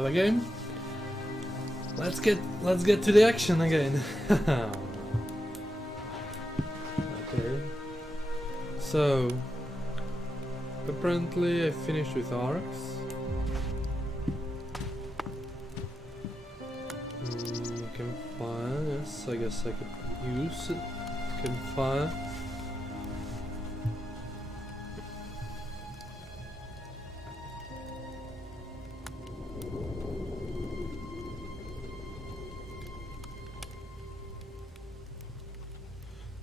have a game. Let's get to the action again. Okay. So apparently I finished with arcs. Campfire, yes, I guess I could use it. Campfire.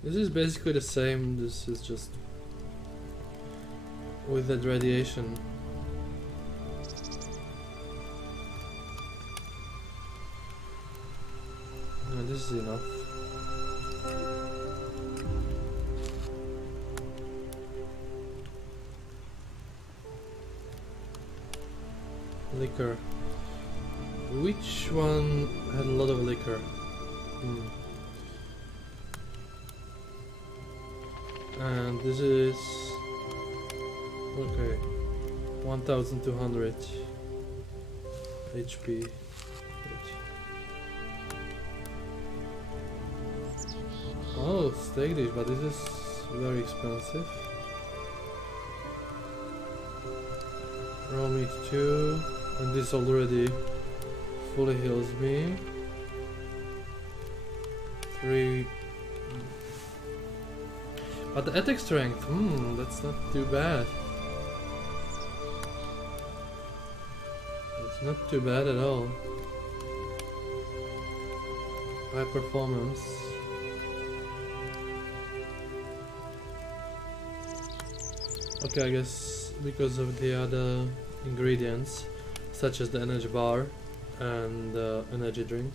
This is basically the same, this is just with that radiation. No, this is enough. Liquor. Which one had a lot of liquor? And this is okay, 1200 HP. Oh, steak dish, but this is very expensive. Raw meat 2, and this already fully heals me. 3. But the attack strength, that's not too bad. It's not too bad at all. High performance. Okay, I guess because of the other ingredients, such as the energy bar and energy drink.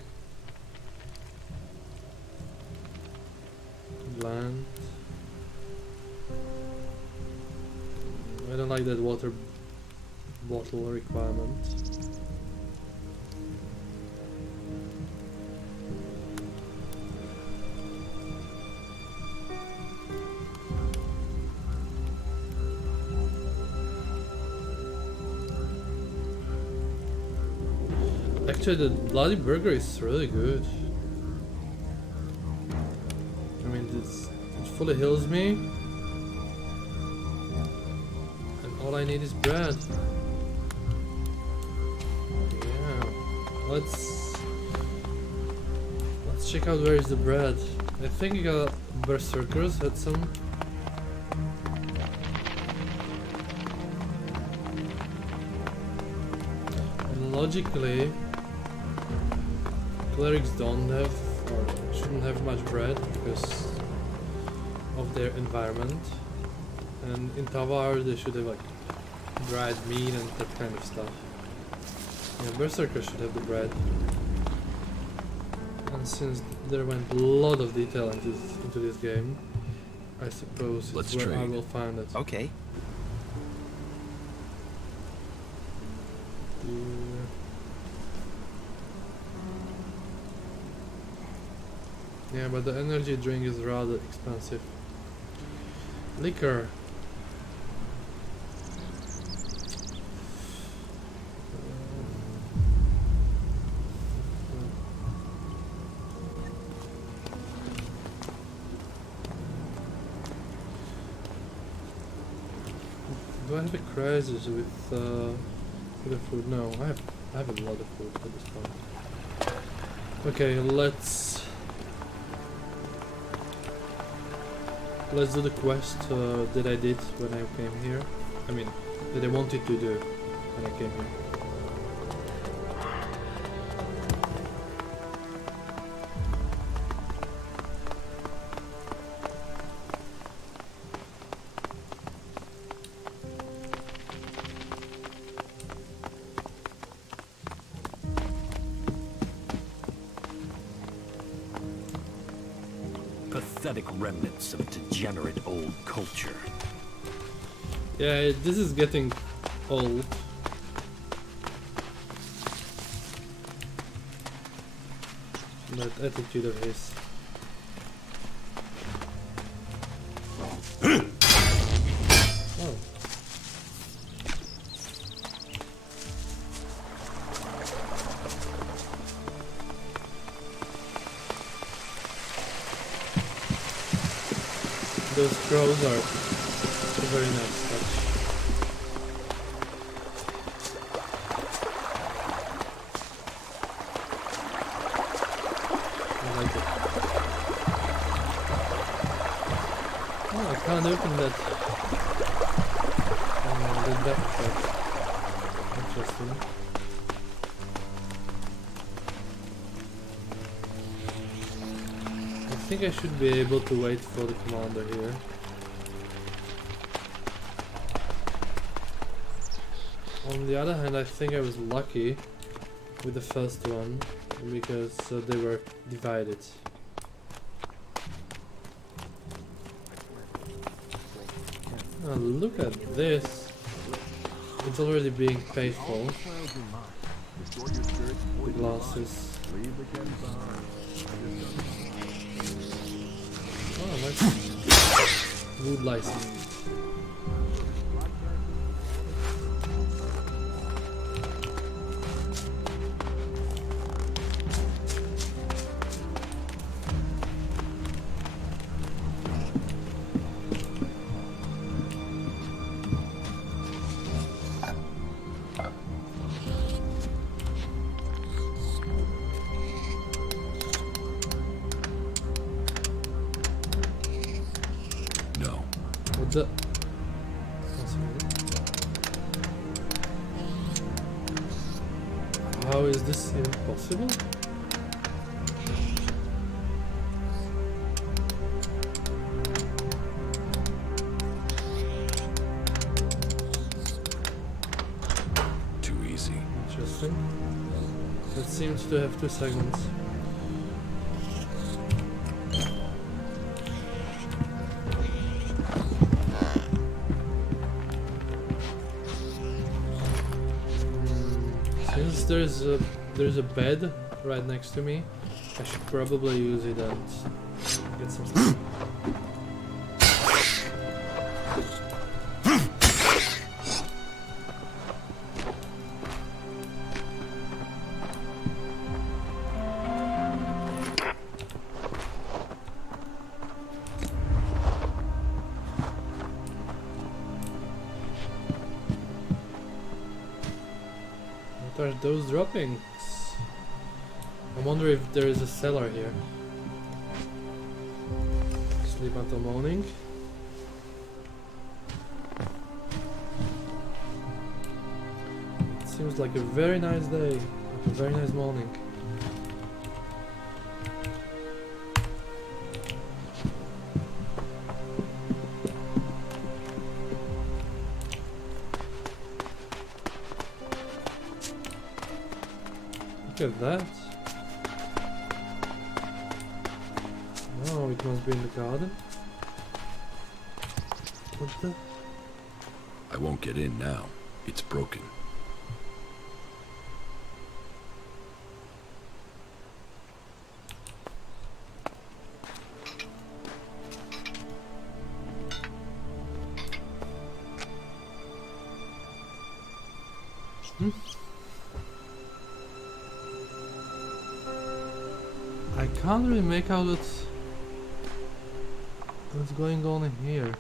Bland. I don't like that water bottle requirement. Actually, the bloody burger is really good. I mean, it fully heals me. All I need is bread. Yeah. Let's check out where is the bread. I think Berserkers had some. And logically, clerics don't have or shouldn't have much bread because of their environment. And in Tavar they should have like dried meat and that kind of stuff. Yeah, Berserker should have the bread. And since there went a lot of detail into this game, I suppose it's where I will find it. Okay. Yeah, but the energy drink is rather expensive. Liquor. Do I have a crisis with the food? No, I have a lot of food at this point. Okay, let's do the quest that I did when I came here. I mean, that I wanted to do when I came here. Pathetic remnants of degenerate old culture. Yeah, this is getting old. That attitude of his. Oh. Those crows are a very nice touch. I like it. Oh, I can't open that. The backpack. Interesting. I think I should be able to wait for the commander here. On the other hand, I think I was lucky with the first one because they were divided. Oh, look at this. It's already being paid for. The glasses. Oh, nice. Wood license. What the? How is this impossible? Too easy. Interesting. It seems to have two segments. Since there's a bed right next to me, I should probably use it and get some sleep. What are those droppings? I wonder if there is a cellar here. Sleep until morning. It seems like a very nice day, like a very nice morning. Look at that. Oh, it must be in the garden. What the? I won't get in now. It's broken. I can't really make out what's going on in here.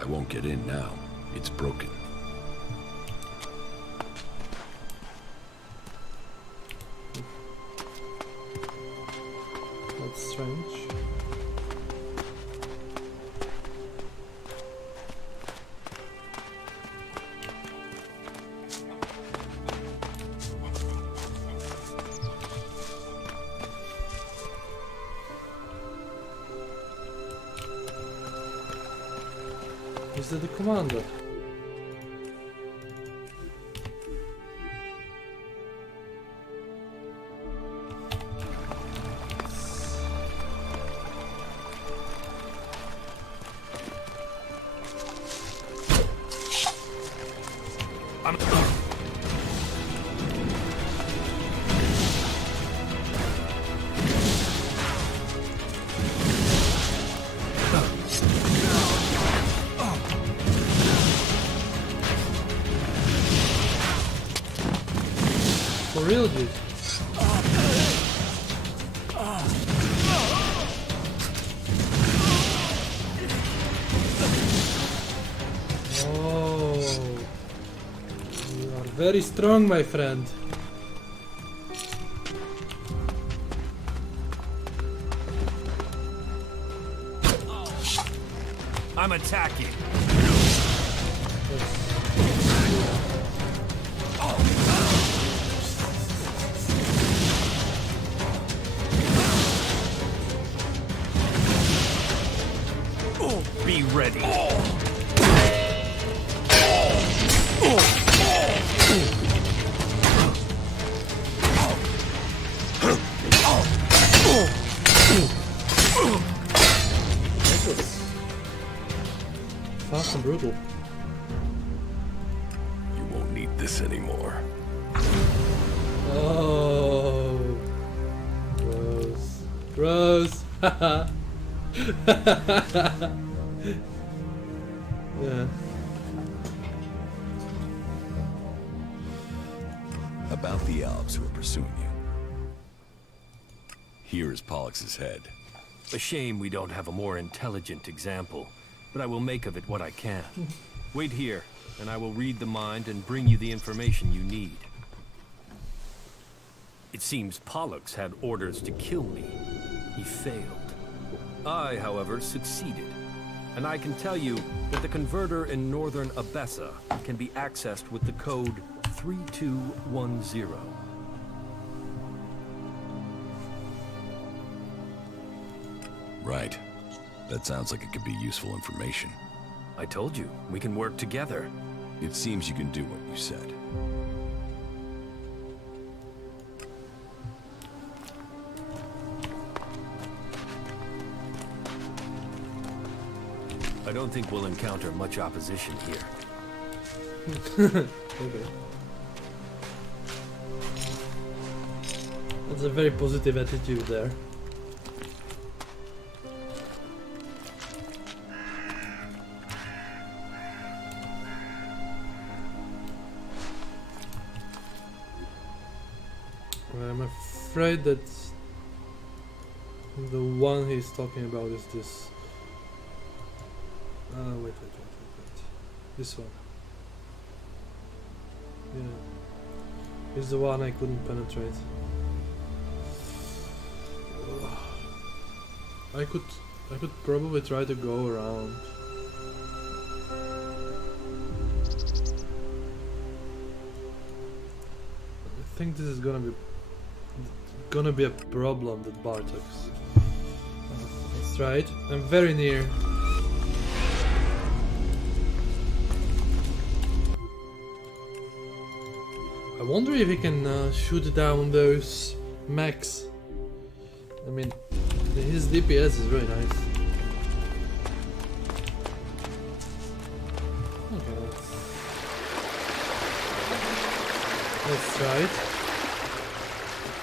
I won't get in now. It's broken. That's strange. Is that the commander? Very strong, my friend. I'm attacking. Be ready. Fast and brutal. You won't need this anymore. Oh, gross, gross. Haha. Yeah. About the Alps who are pursuing you. Here is Pollux's head. A shame we don't have a more intelligent example, but I will make of it what I can. Wait here, and I will read the mind and bring you the information you need. It seems Pollux had orders to kill me. He failed. I, however, succeeded. And I can tell you that the converter in northern Abessa can be accessed with the code 3210. Right. That sounds like it could be useful information. I told you, we can work together. It seems you can do what you said. I don't think we'll encounter much opposition here. Okay. That's a very positive attitude there. I'm afraid that the one he's talking about is this. Wait. This one. Yeah. Is the one I couldn't penetrate. I could probably try to go around. I think this is gonna be a problem with Bartox. That's right. I'm very near. I wonder if he can shoot down those mechs. I mean, his DPS is really nice. Okay, let's try it.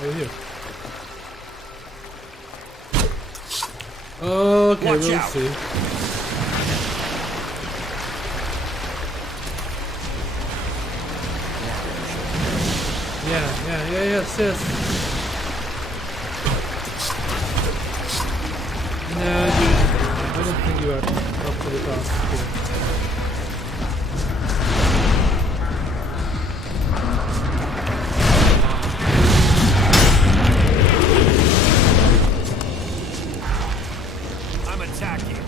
Over here. Okay, Watch we'll out. see. Yes. No, dude, I don't think you are up to the task here. I'm attacking.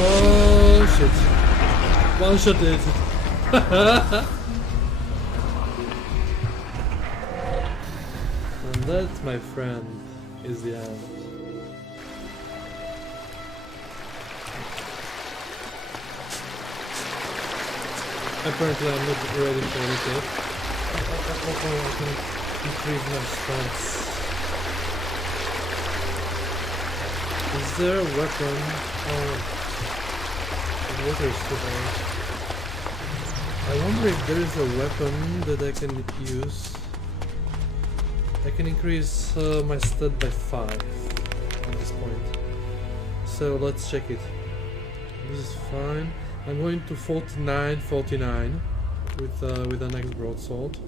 Oh shit. One shot it. And that, my friend, is the end. Apparently I'm not ready for it yet. Oh, I can increase my stats. Is there a weapon? Oh. The water is too hard. I wonder if there is a weapon that I can use. I can increase my stat by 5 at this point. So let's check it. This is fine. I'm going to 49 with the next broadsword.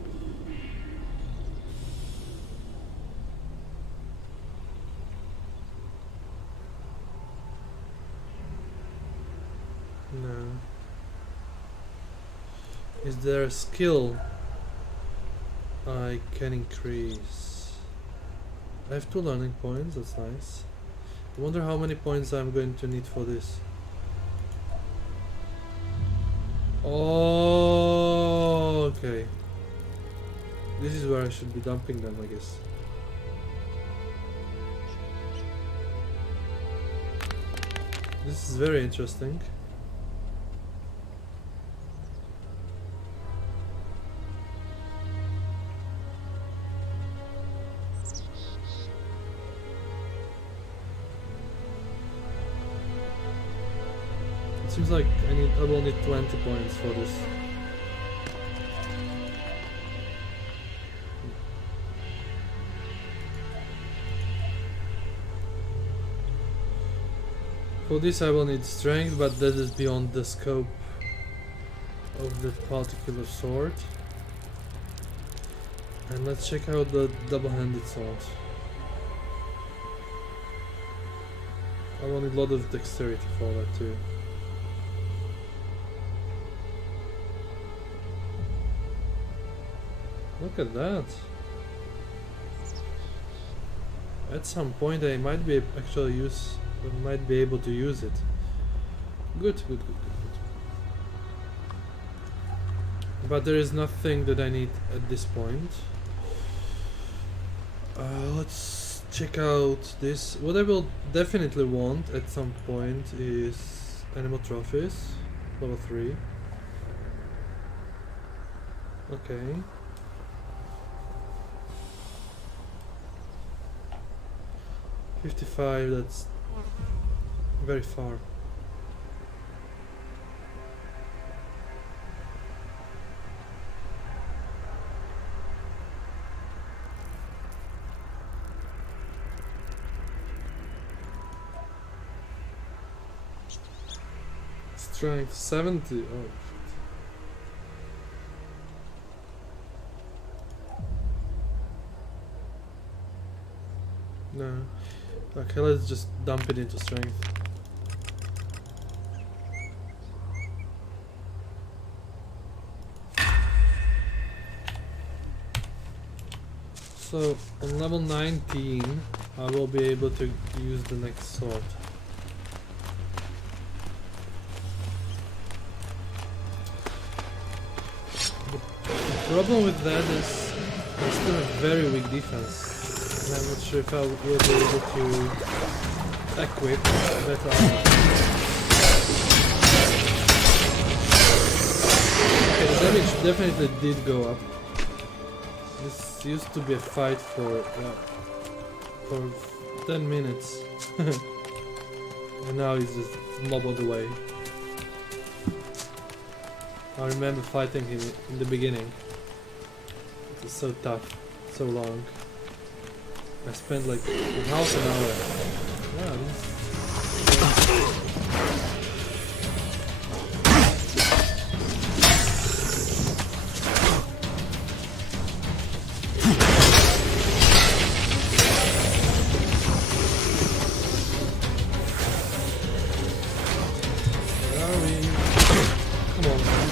Is there a skill I can increase? I have 2 learning points, that's nice. I wonder how many points I'm going to need for this. Oh, okay. This is where I should be dumping them, I guess. This is very interesting. It seems like I will need 20 points for this. For this I will need strength, but that is beyond the scope of the particular sword. And let's check out the double-handed sword. I will need a lot of dexterity for that too. Look at that. At some point I might be might be able to use it. Good. But there is nothing that I need at this point. Let's check out this. What I will definitely want at some point is animal trophies, level 3. Okay. 55, that's very far. Strength 70. Oh shit. No. Okay, let's just dump it into strength. So on level 19 I will be able to use the next sword. The problem with that is I still have very weak defense. I'm not sure if I will be able to equip better armor. Okay, the damage definitely did go up. This used to be a fight for 10 minutes. And now he's just nobbled away. I remember fighting him in the beginning. It was so tough, so long. I spent like half an hour. Yeah, where are we? Come on, man.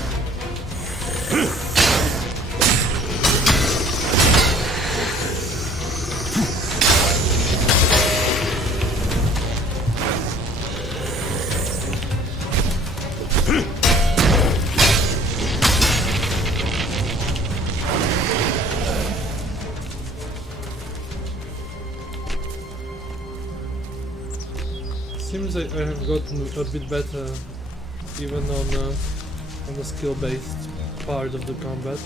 Seems like I have gotten a bit better even on the skill-based part of the combat.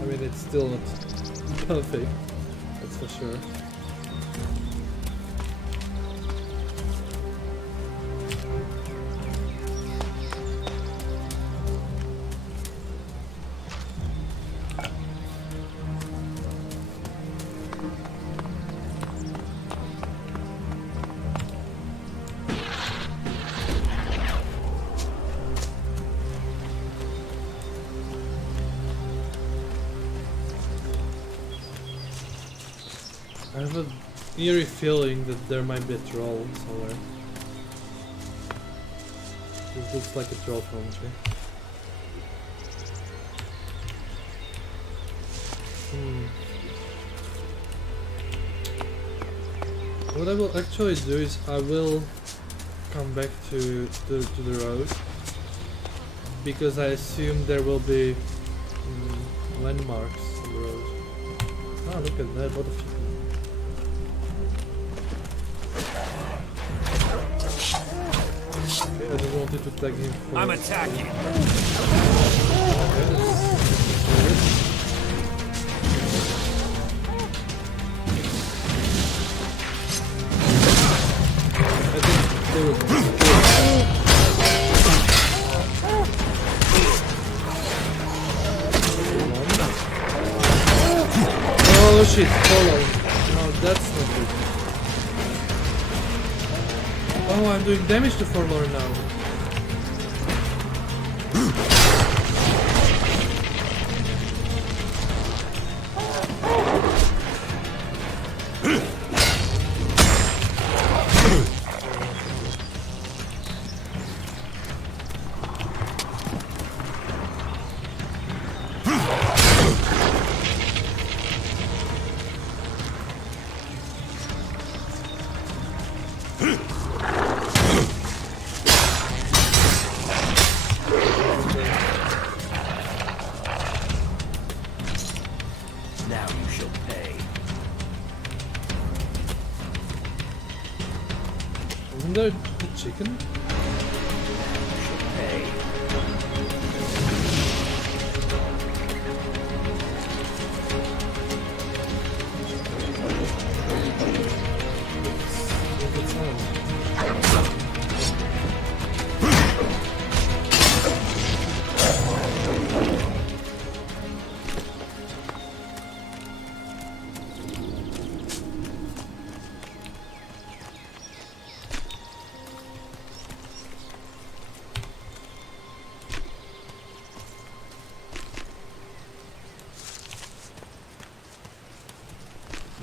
I mean, it's still not perfect, that's for sure. I have an eerie feeling that there might be a troll somewhere. This looks like a troll country. What I will actually do is I will come back to the road, because I assume there will be landmarks on the road. Ah, look at that, what a few. Okay, I just wanted to tag him for... I'm attacking. Okay, that's weird. I think they will... Oh shit, hold on. No, that's not good. Oh, I'm doing damage to Forlorn now. Now you shall pay. Wasn't there the chicken? You shall pay. What's the sound?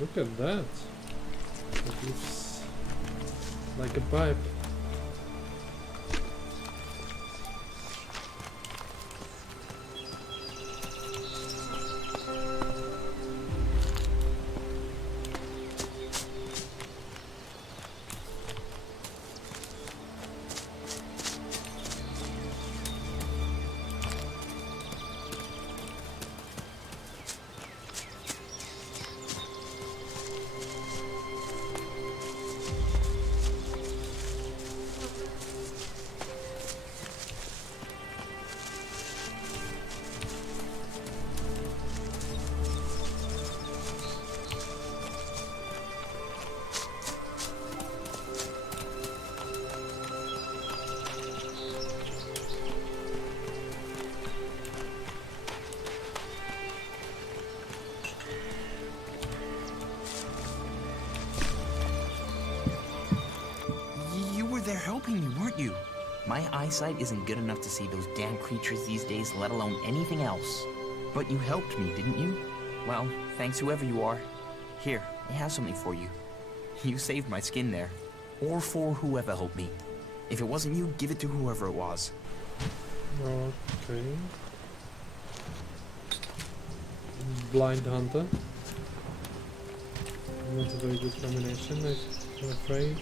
Look at that. It looks like a pipe. You were there helping me, weren't you? My eyesight isn't good enough to see those damn creatures these days, let alone anything else. But you helped me, didn't you? Well, thanks whoever you are. Here, I have something for you. You saved my skin there. Or for whoever helped me. If it wasn't you, give it to whoever it was. Okay. Blind Hunter. Not a very good combination, I'm afraid.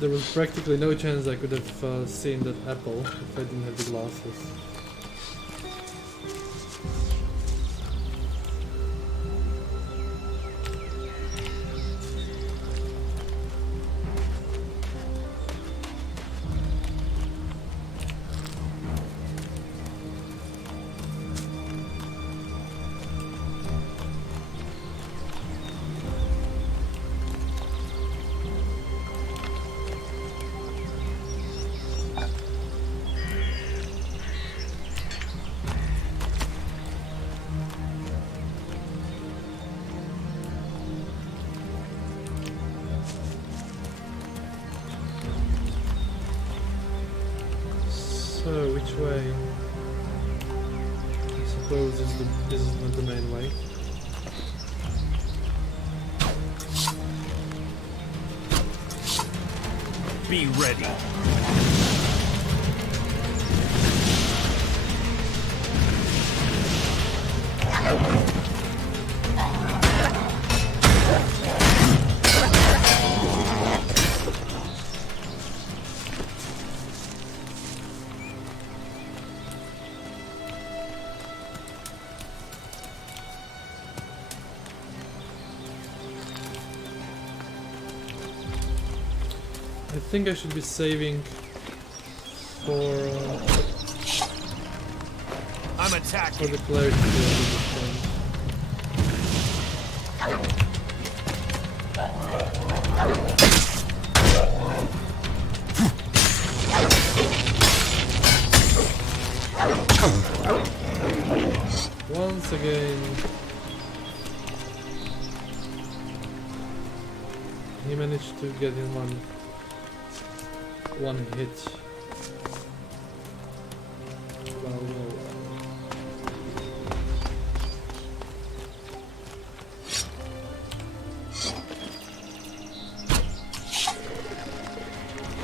There was practically no chance I could have seen that apple if I didn't have the glasses. So, which way? I suppose this is not the main way. Be ready. I think I should be saving for I'm attacking. the clarity to this thing. Once again, he managed to get in one hit. Well, no.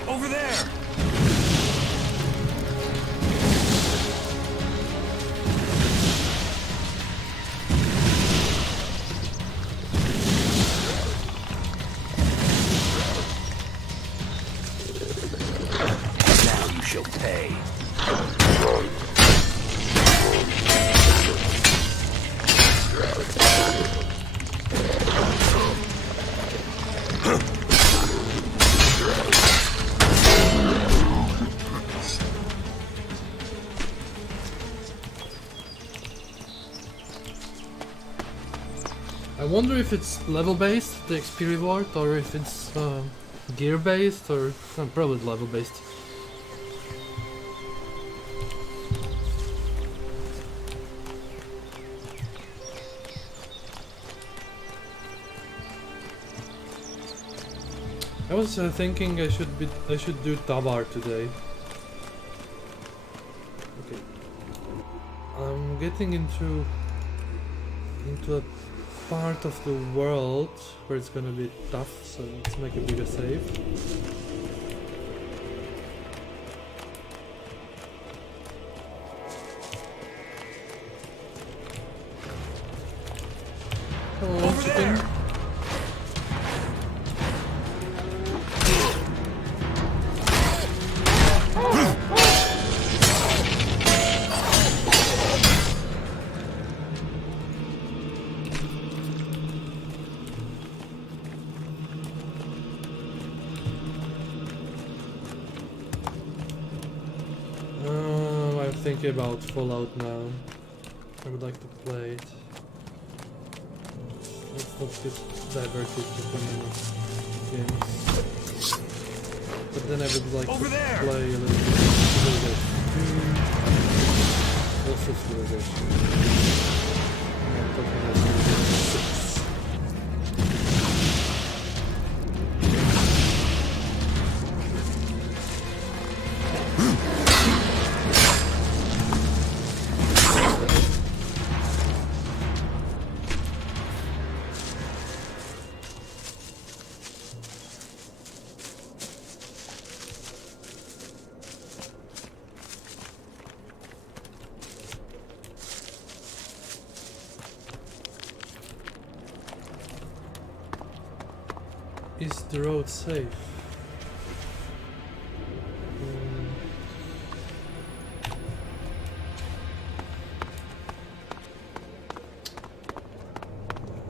Over there! Now you shall pay. I wonder if it's level based, the XP reward, or if it's gear based, or probably level based. I was thinking I should do Tabar today. Okay, I'm getting into a part of the world where it's gonna be tough, so let's make a bigger save. Come on, Over chicken. there! I'm thinking about Fallout now. I would like to play it. Let's not get diverted to many games. But then I would like Over to there! play a little bit Civilization 2. Also Civilization. I'm talking about Civilization 6. Is the road safe?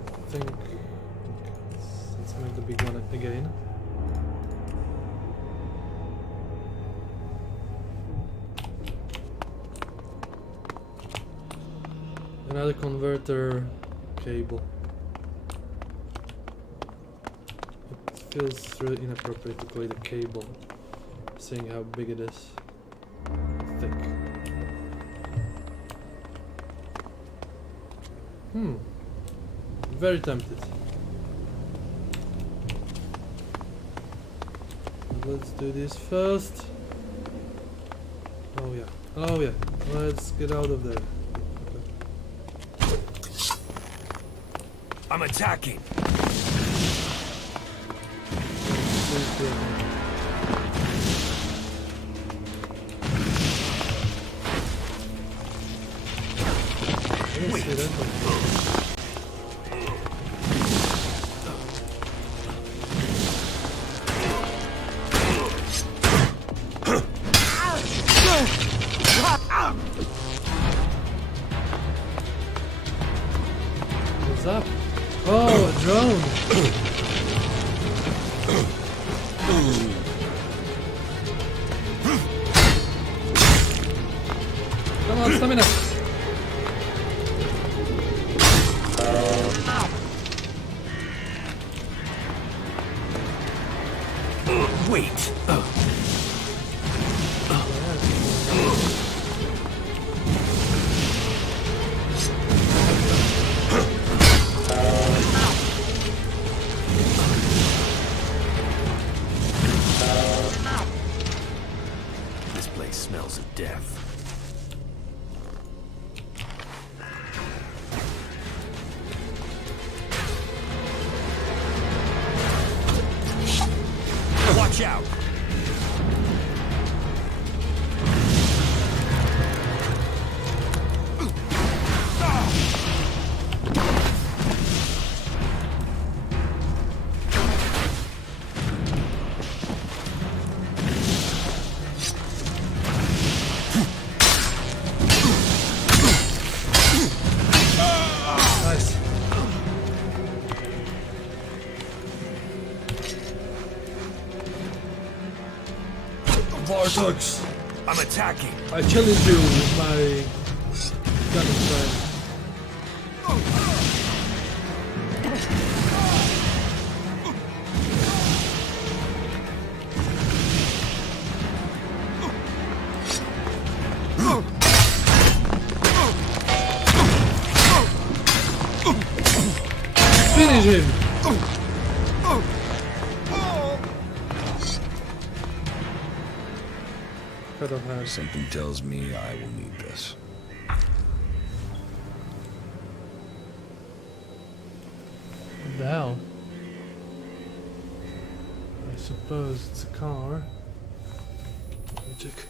I think let's make the big one again. Another converter cable. Feels really inappropriate to play the cable, seeing how big it is. Thick. Very tempted. Let's do this first. Oh yeah. Oh yeah. Let's get out of there. Okay. I'm attacking. What's up? Oh, a drone! stamina. Wait. This place smells of death. Watch out! Nice. Vortex. I'm attacking. I challenge you with my gun friend. Finish him! Cut off hand. Something tells me I will need this. What the hell? I suppose it's a car. Let me check.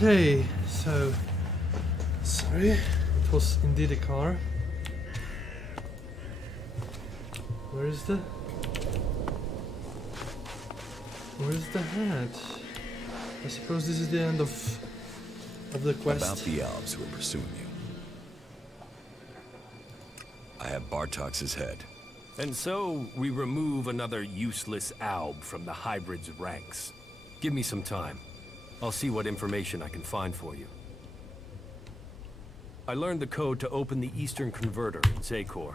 Okay, so sorry, it was indeed a car. Where is the hat? I suppose this is the end of the quest. About the elves who are pursuing you. I have Bartox's head. And so, we remove another useless alb from the hybrid's ranks. Give me some time. I'll see what information I can find for you. I learned the code to open the Eastern Converter in Zakor.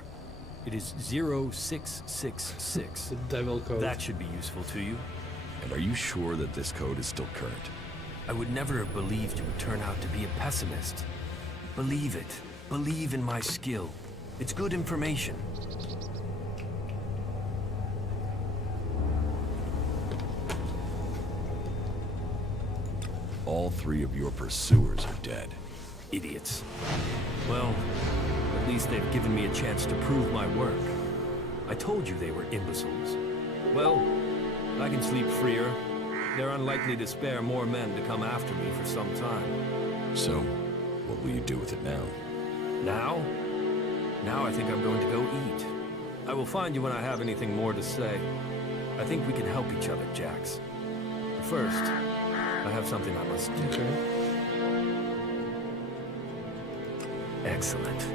It is 0666. The devil code. That should be useful to you. And are you sure that this code is still current? I would never have believed you would turn out to be a pessimist. Believe it. Believe in my skill. It's good information. All three of your pursuers are dead. Idiots. Well, at least they've given me a chance to prove my work. I told you they were imbeciles. Well, I can sleep freer. They're unlikely to spare more men to come after me for some time. So, what will you do with it now? Now? Now I think I'm going to go eat. I will find you when I have anything more to say. I think we can help each other, Jax. But first, I have something I must do. Okay. Excellent.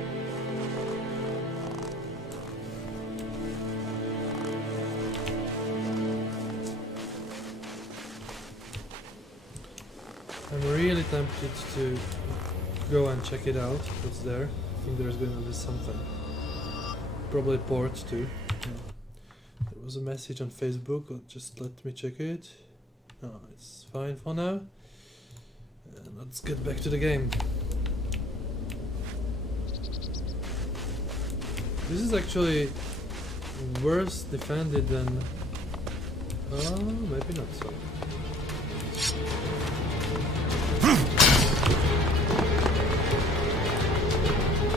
I'm really tempted to go and check it out. What's there? I think there's going to be something. Probably ports too. There was a message on Facebook. Just let me check it. No, it's fine for now. And let's get back to the game. This is actually worse defended than... Oh, maybe not so.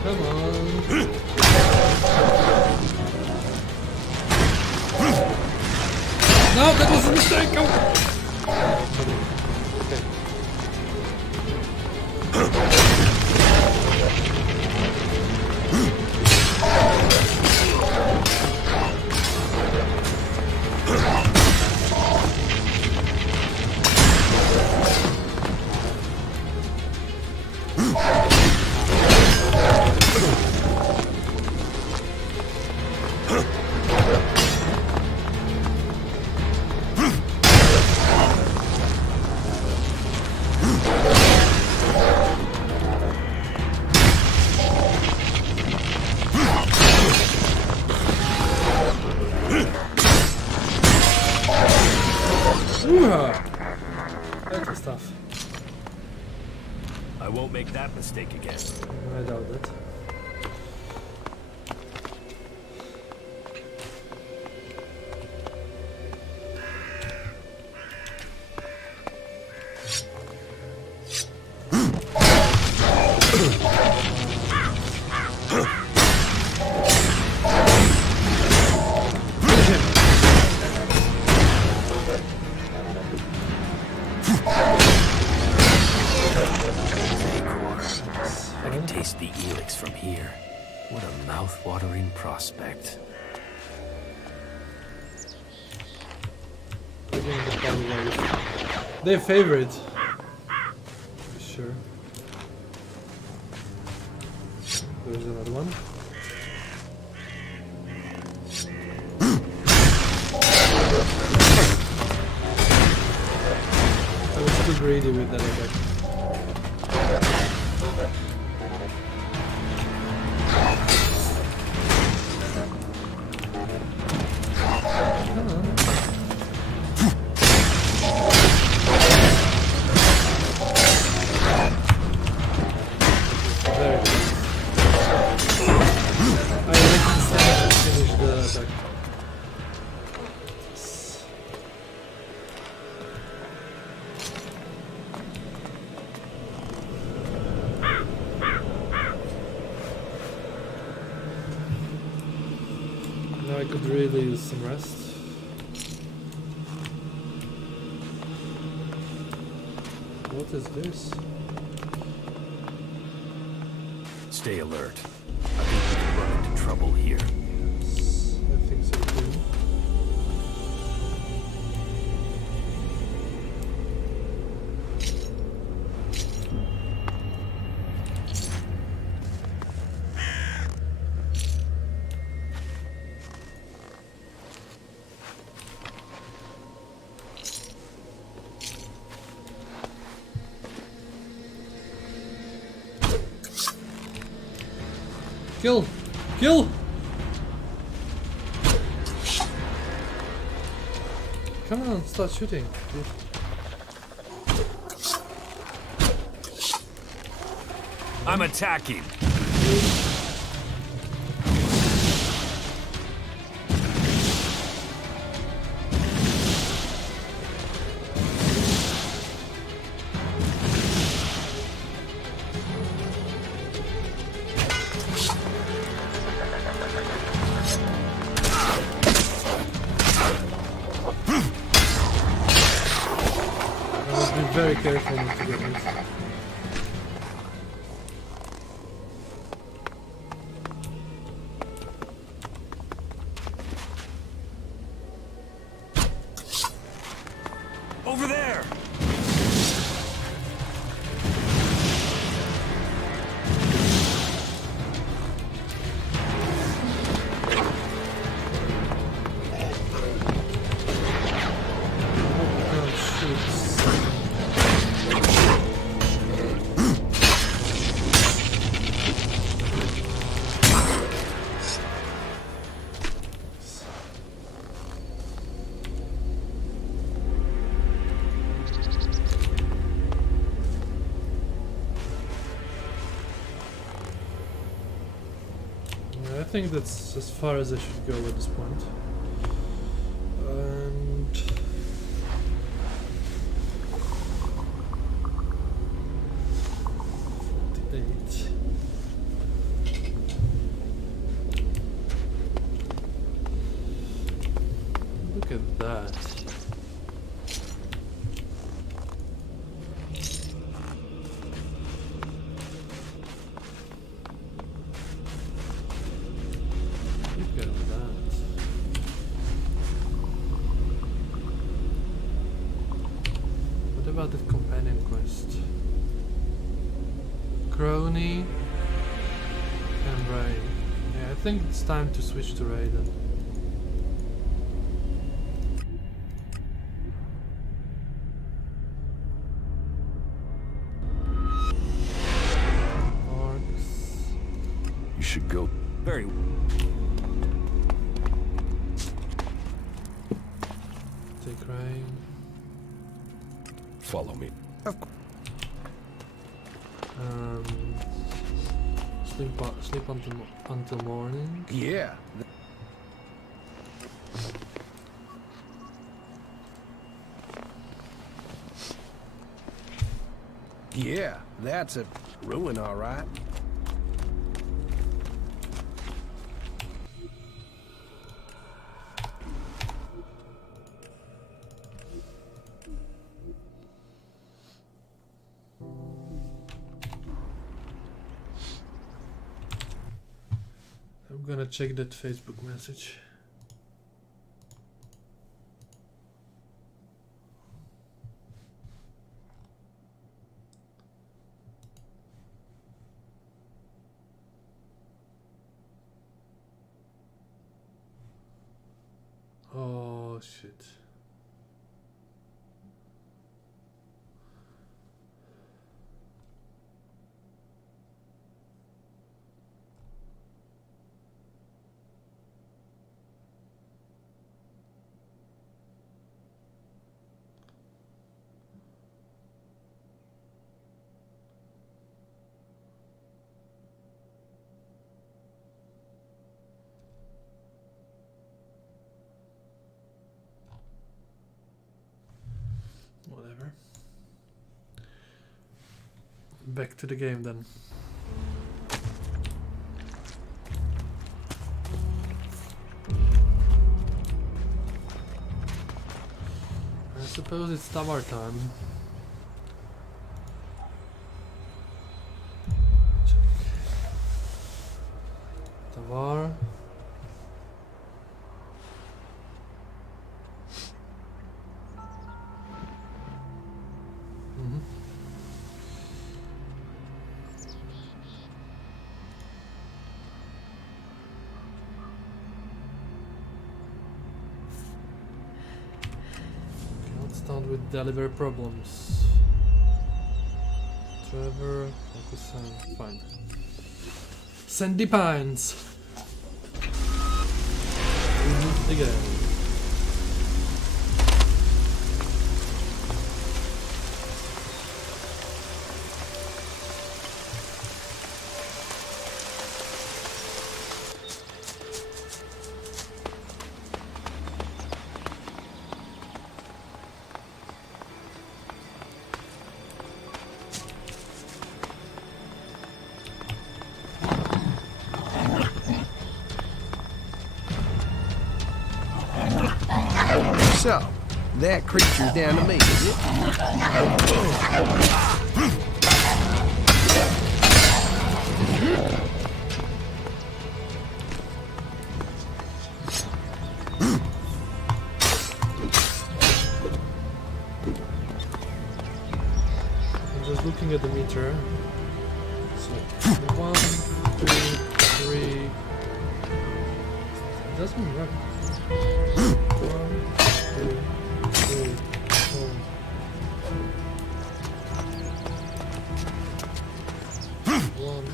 Come on. No, that was a mistake! Oh. Okay. That was tough. I won't make that mistake again. I doubt it. I can taste the ELEX from here. What a mouth-watering prospect. Their favorite. Sure. There's another one. I was too greedy with that attack. I could really use some rest. What is this? Stay alert. I think we can run into trouble here. Yes, I think so too. Kill! Kill! Come on, start shooting. I'm attacking. Very careful not to get hit. Over there! I think that's as far as I should go at this point. And 48. Look at that. Look at that. What about the companion quest? Crony and Ray. Yeah, I think it's time to switch to Ray then. You should go. Very Take Ray. Follow me. Sleep until morning. Yeah. Yeah, that's a ruin, all right. I'm gonna check that Facebook message. Oh shit. Whatever. Back to the game then. I suppose it's Tamar time. Check. Tamar. Start with delivery problems. Trevor, focus on fine. Sandy Pines. Again. So, that creature's down to me, is it? I'm just looking at the meter. So 1, 2, 3. It doesn't work. 1, 2, 3, 4. One,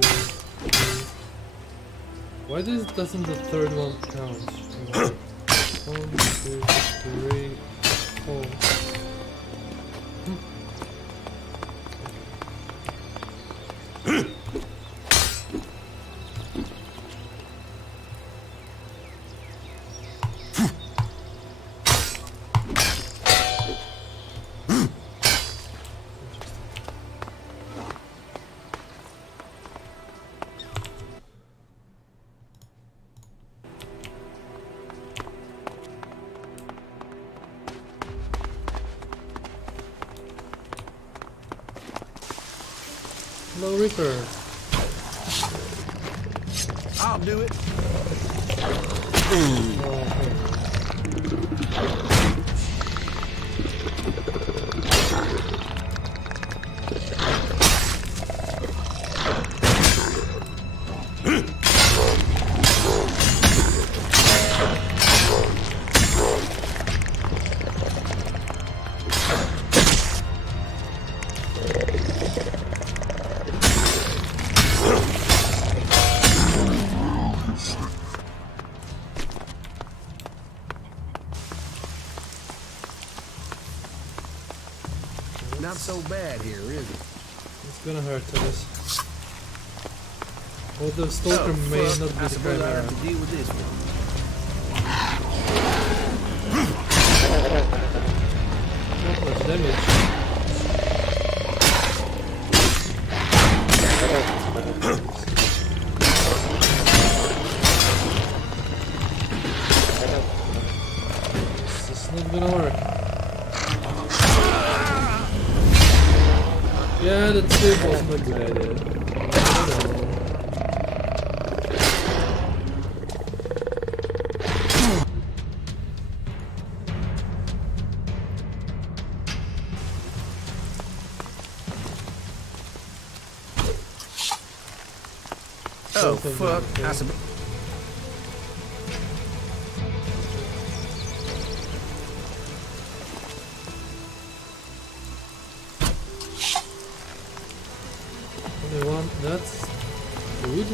two, three. Why doesn't the third one count? 1, 2, 3, 4. No Reaper. I'll do it. Oh, okay. Not so bad here, is it? It's gonna hurt to this. Well, the Stalker may fuck. not I be the suppose I Chimera. have to deal with this one. Not much damage. This is not gonna work. Yeah, that still wasn't a good idea. I don't know. Oh, Both of fuck. them, I okay. suppose. Only one, that's good.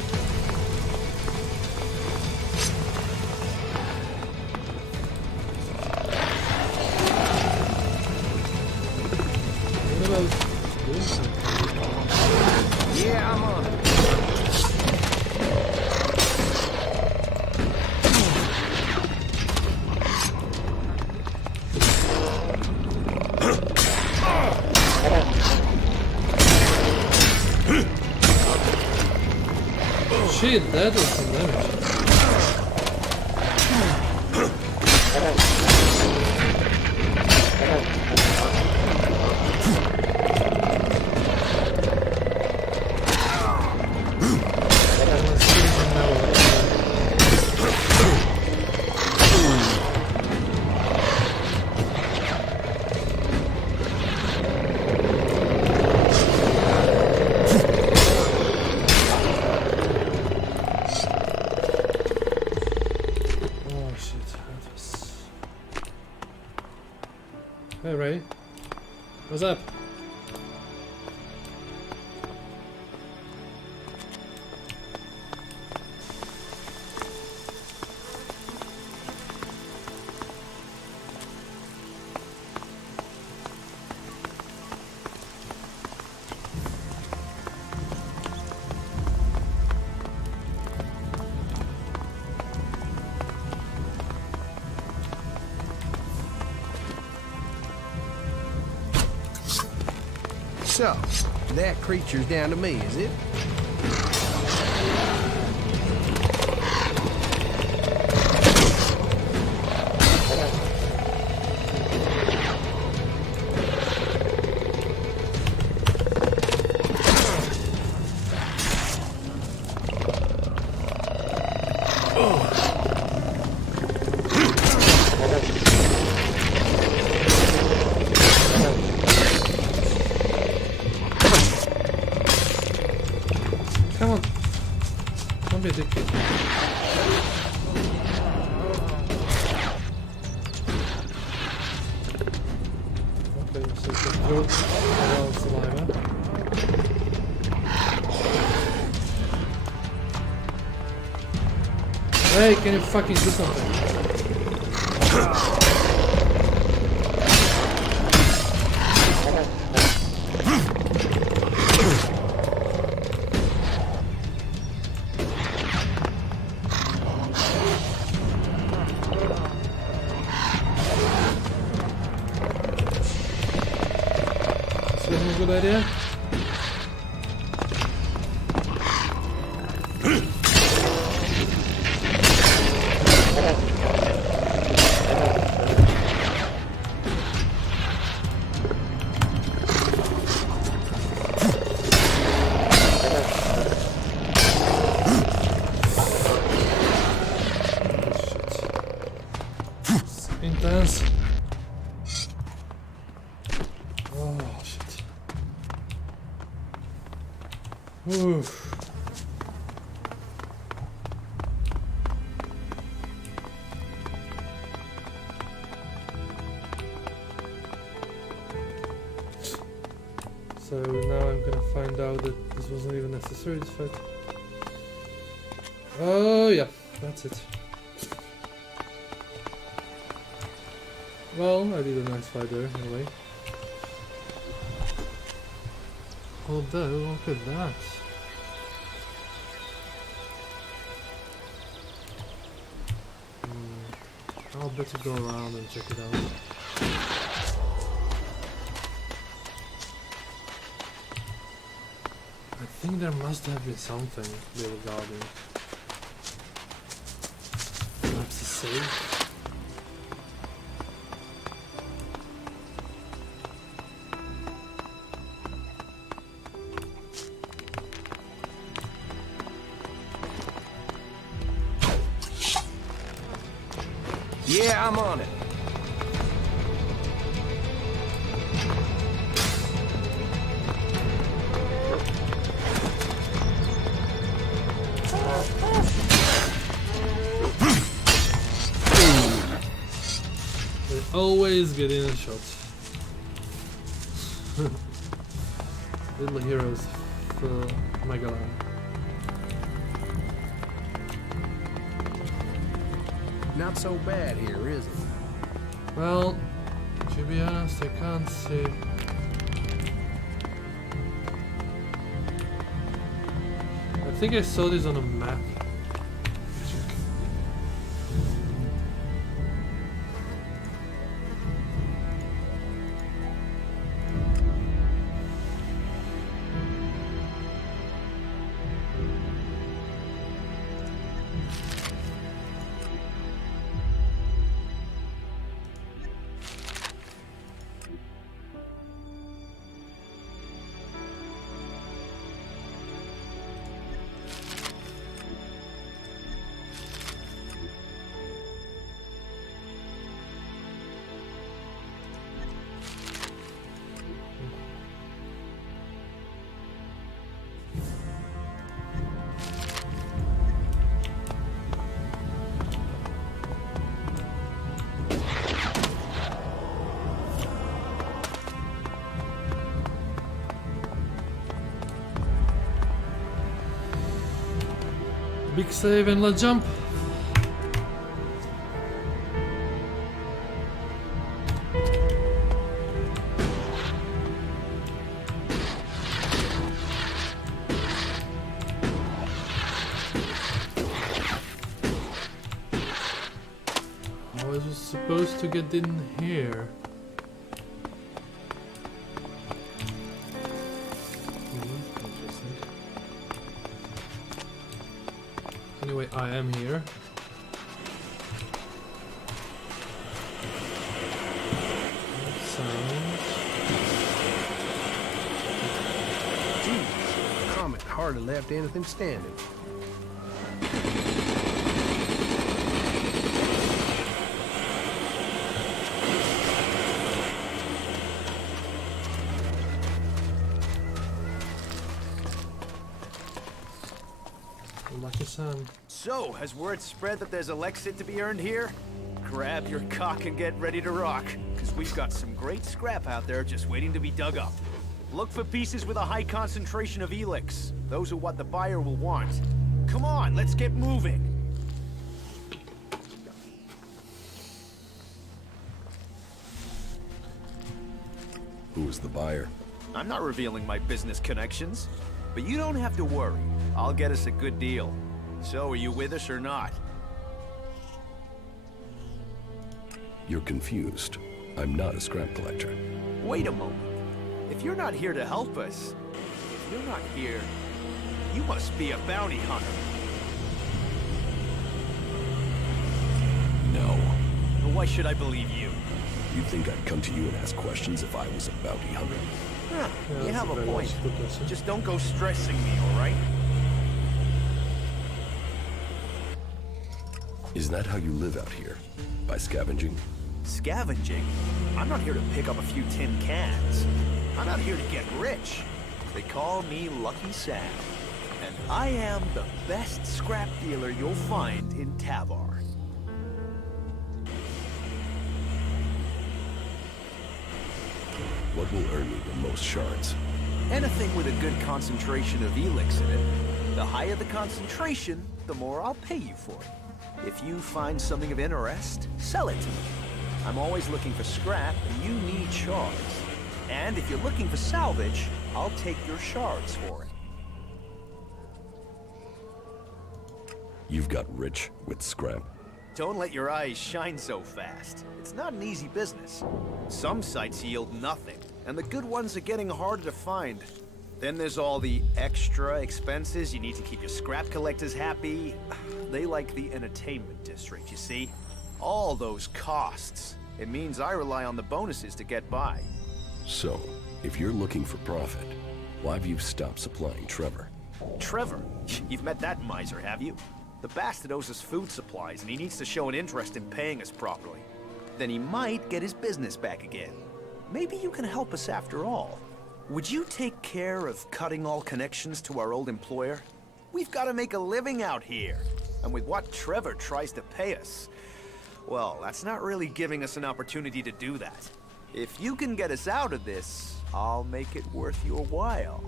What about this? Yeah, I'm on it. Shit, that was some damage. Oh shit, that was... Hey Ray, what's up? So, that creature's down to me, is it? Come on. Don't be a dick. Okay, so you can throw around saliva. Hey, can you fucking do something? Is this a good idea? intense. Oh shit. Oof. So now I'm gonna find out that this wasn't even necessary, this fight. Oh yeah, that's it. Well, I did a nice fight there, anyway. Although, look at that. I'll better go around and check it out. I think there must have been something they were guarding. Perhaps a safe? Yeah, I'm on it. They always get in a shot. Little heroes for Megaland. Not so bad here, is it? Well, to be honest, I can't see. I think I saw this on a map. Big save and let's jump. I was supposed to get in here. Interesting. Anyway, I am here. Jeez, the comet hardly left anything standing. Lucky Sam. So, has word spread that there's ELEX to be earned here? Grab your cock and get ready to rock, because we've got some great scrap out there just waiting to be dug up. Look for pieces with a high concentration of ELEX. Those are what the buyer will want. Come on, let's get moving. Who is the buyer? I'm not revealing my business connections, but you don't have to worry. I'll get us a good deal. So, are you with us or not? You're confused. I'm not a scrap collector. Wait a moment. If you're not here to help us, if you're not here, you must be a bounty hunter. No. Well, why should I believe you? You'd think I'd come to you and ask questions if I was a bounty hunter. Huh, Yeah, you that's have a very point. logical question. Just don't go stressing me, all right? Is that how you live out here? By scavenging? Scavenging? I'm not here to pick up a few tin cans. I'm out here to get rich. They call me Lucky Sam. And I am the best scrap dealer you'll find in Tavar. What will earn me the most shards? Anything with a good concentration of ELEX in it. The higher the concentration, the more I'll pay you for it. If you find something of interest, sell it to me. I'm always looking for scrap, and you need shards. And if you're looking for salvage, I'll take your shards for it. You've got rich with scrap. Don't let your eyes shine so fast. It's not an easy business. Some sites yield nothing, and the good ones are getting harder to find. Then there's all the extra expenses. You need to keep your scrap collectors happy. They like the entertainment district, you see? All those costs. It means I rely on the bonuses to get by. So, if you're looking for profit, why have you stopped supplying Trevor? Trevor? You've met that miser, have you? The bastard owes us food supplies, and he needs to show an interest in paying us properly. Then he might get his business back again. Maybe you can help us after all. Would you take care of cutting all connections to our old employer? We've got to make a living out here. And with what Trevor tries to pay us, well, that's not really giving us an opportunity to do that. If you can get us out of this, I'll make it worth your while.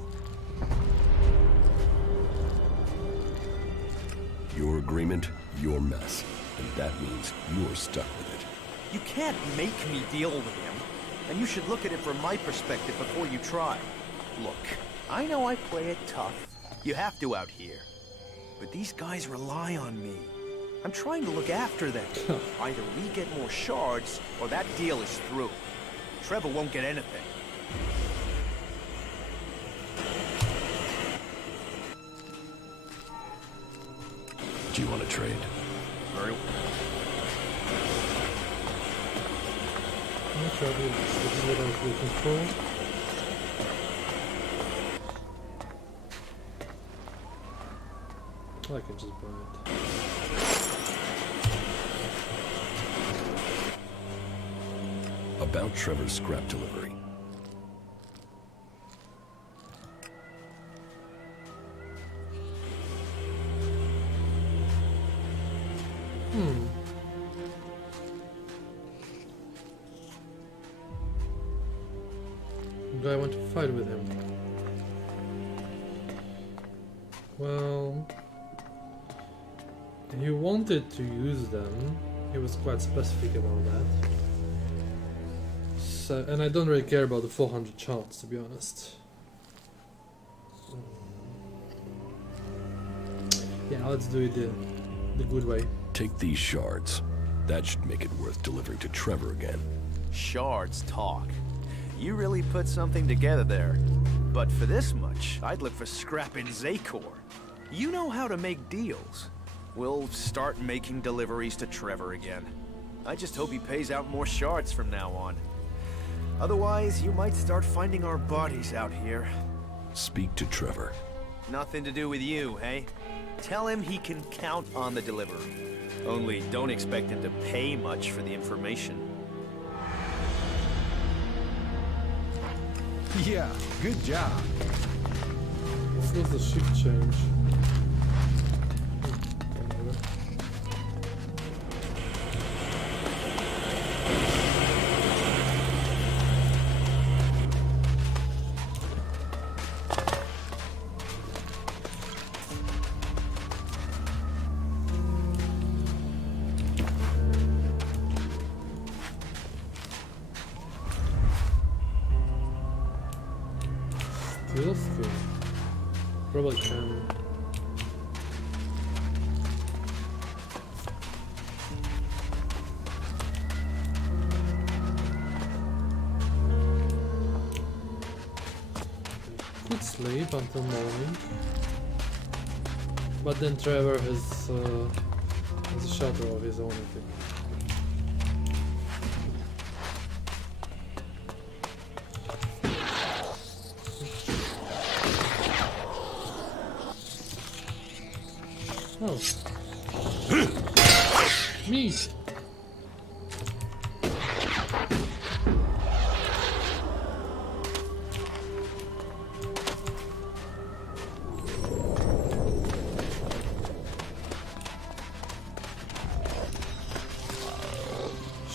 Your agreement, your mess. And that means you're stuck with it. You can't make me deal with him. And you should look at it from my perspective before you try. Look, I know I play it tough. You have to out here. But these guys rely on me. I'm trying to look after them. Either we get more shards, or that deal is through. Trevor won't get anything. Do you want to trade? Very well. Okay, this is what I was looking for. I can just buy it. About Trevor's scrap delivery. Do I want to fight with him? Well, he wanted to use them. He was quite specific about that. So, and I don't really care about the 400 shots, to be honest. Yeah, let's do it the good way. Take these shards. That should make it worth delivering to Trevor again. Shards talk. You really put something together there. But for this much, I'd look for scrap in Zakor. You know how to make deals. We'll start making deliveries to Trevor again. I just hope he pays out more shards from now on. Otherwise, you might start finding our bodies out here. Speak to Trevor. Nothing to do with you, hey? Tell him he can count on the delivery. Only don't expect him to pay much for the information. Yeah, good job. What was the shift change? Probably can. Could sleep until morning, but then Trevor has a shelter of his own, I think. Oh. Meat!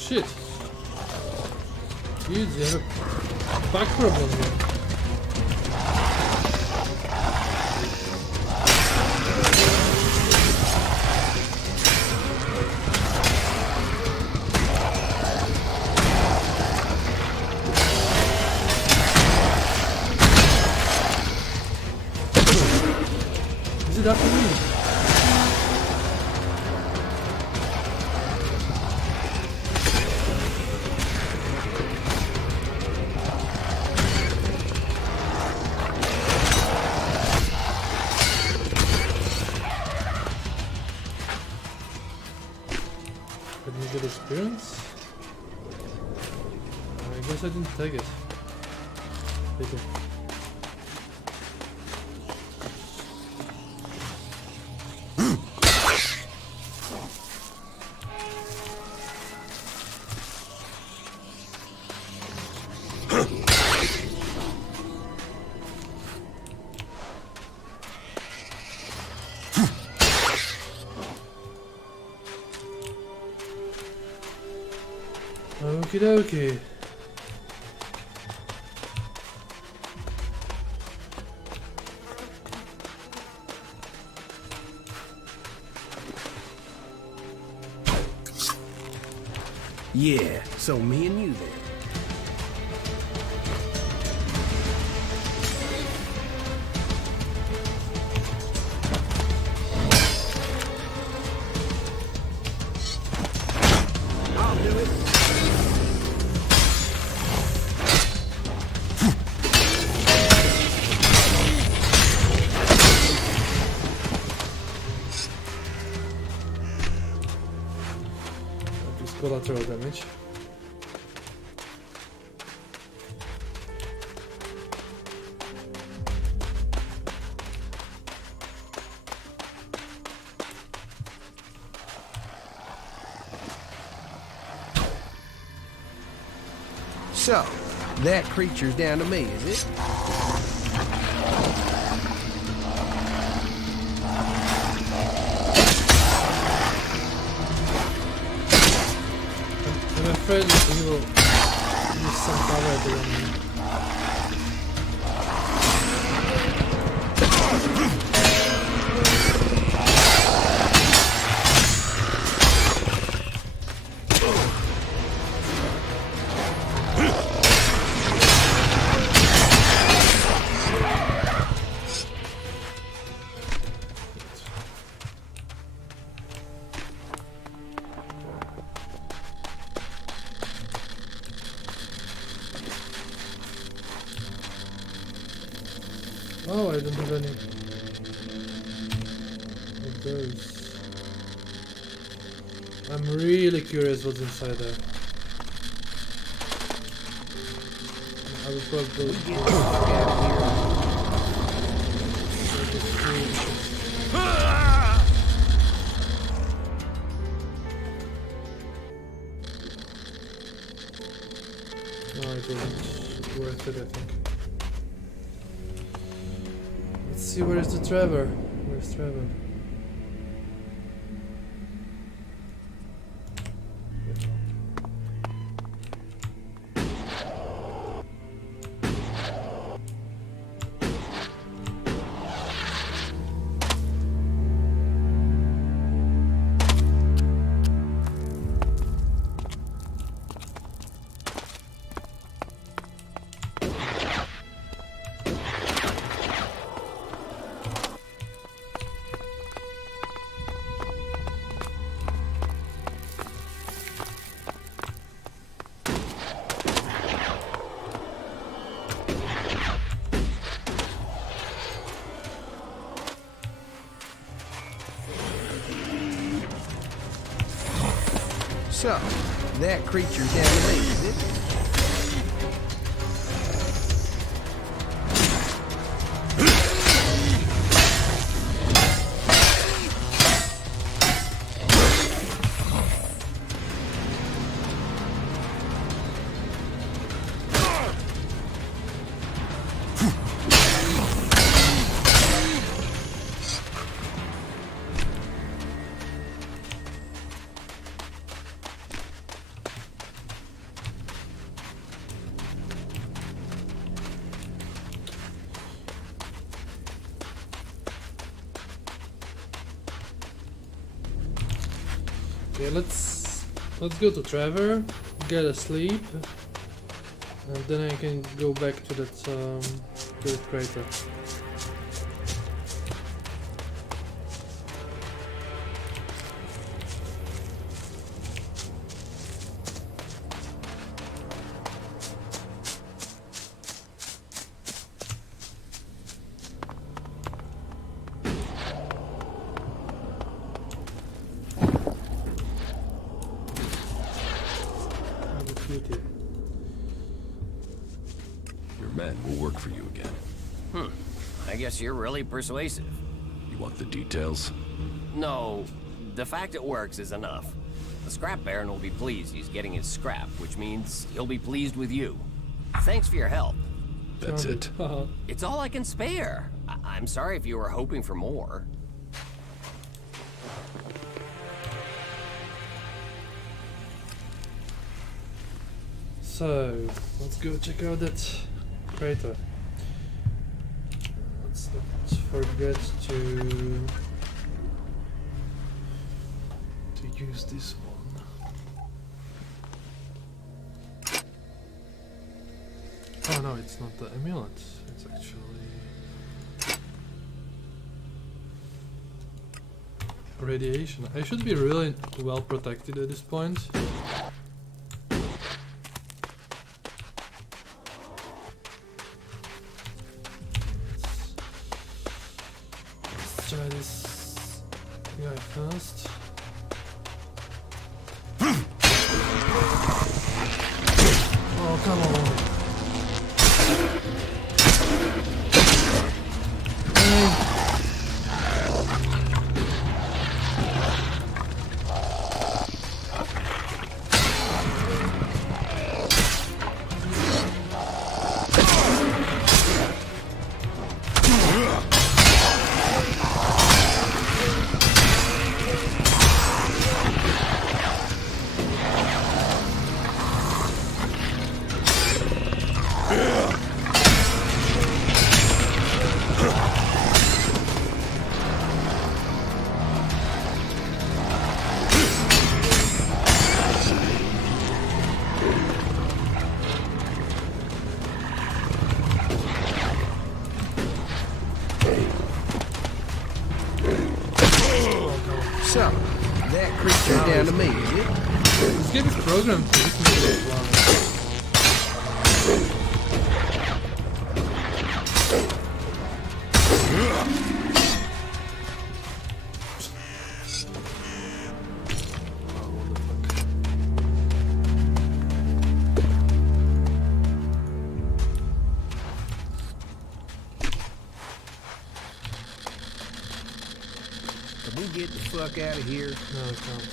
Shit. Dude, you have a back problem here. Is it after me? Good experience? I guess I didn't take it. Take it. Okie dokie. Yeah, so me and you then. I'll do it. Just collateral damage. So, that creature's down to me, is it? I'm afraid he will use some power at the end. Oh, I don't have any of those. I'm really curious what's inside there. I will probably no, it wasn't worth it, I think. Let's see, where is the Trevor? Where's Trevor? So, that creature's down to me, is it? Okay, let's go to Trevor, get a sleep, and then I can go back to that crater. Your men will work for you again. I guess you're really persuasive. You want the details? No, the fact it works is enough. The scrap baron will be pleased he's getting his scrap, which means he'll be pleased with you. Thanks for your help. That's it. It's all I can spare. I'm sorry if you were hoping for more. So, let's go check out that crater. Let's not forget to use this one. Oh no, it's not the amulet. It's actually radiation. I should be really well protected at this point. Try this guy first. Oh, come on. So, that creature down to me, is it? This game is programmed to listen to this one. Can we get the fuck out of here? No, I can't.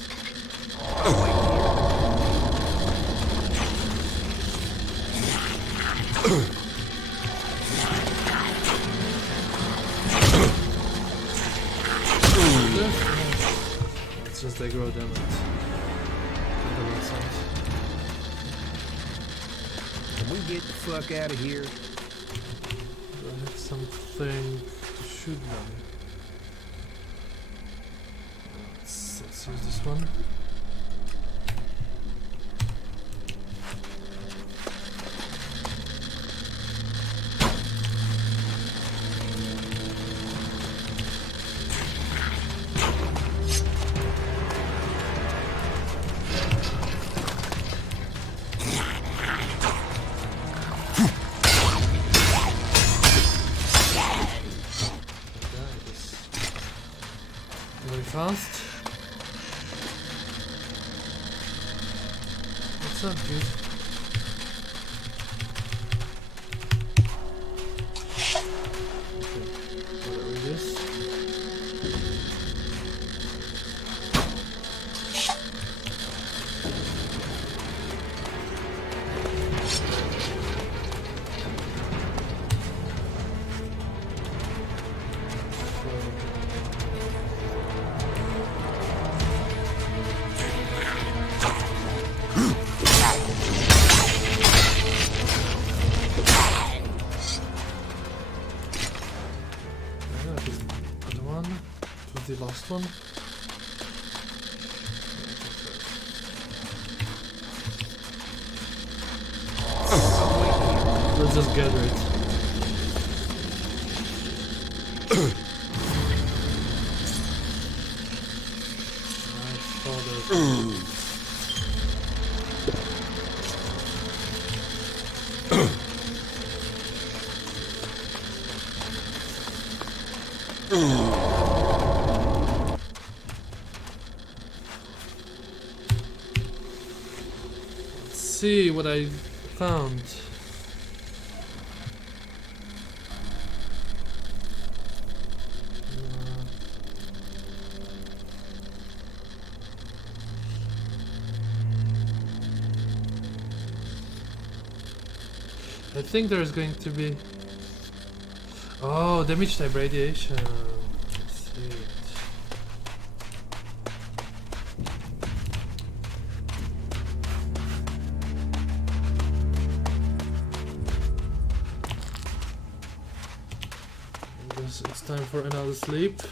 It's just they grow damage. Can we get the fuck out of here? Do I have something to shoot them? Let's use this one. Very fast. What's up, dude? Okay, whatever it is. The last one. just gather it. Let's see what I found. I think there's going to be... Oh, damage type radiation. Let's see it. I guess it's time for another sleep.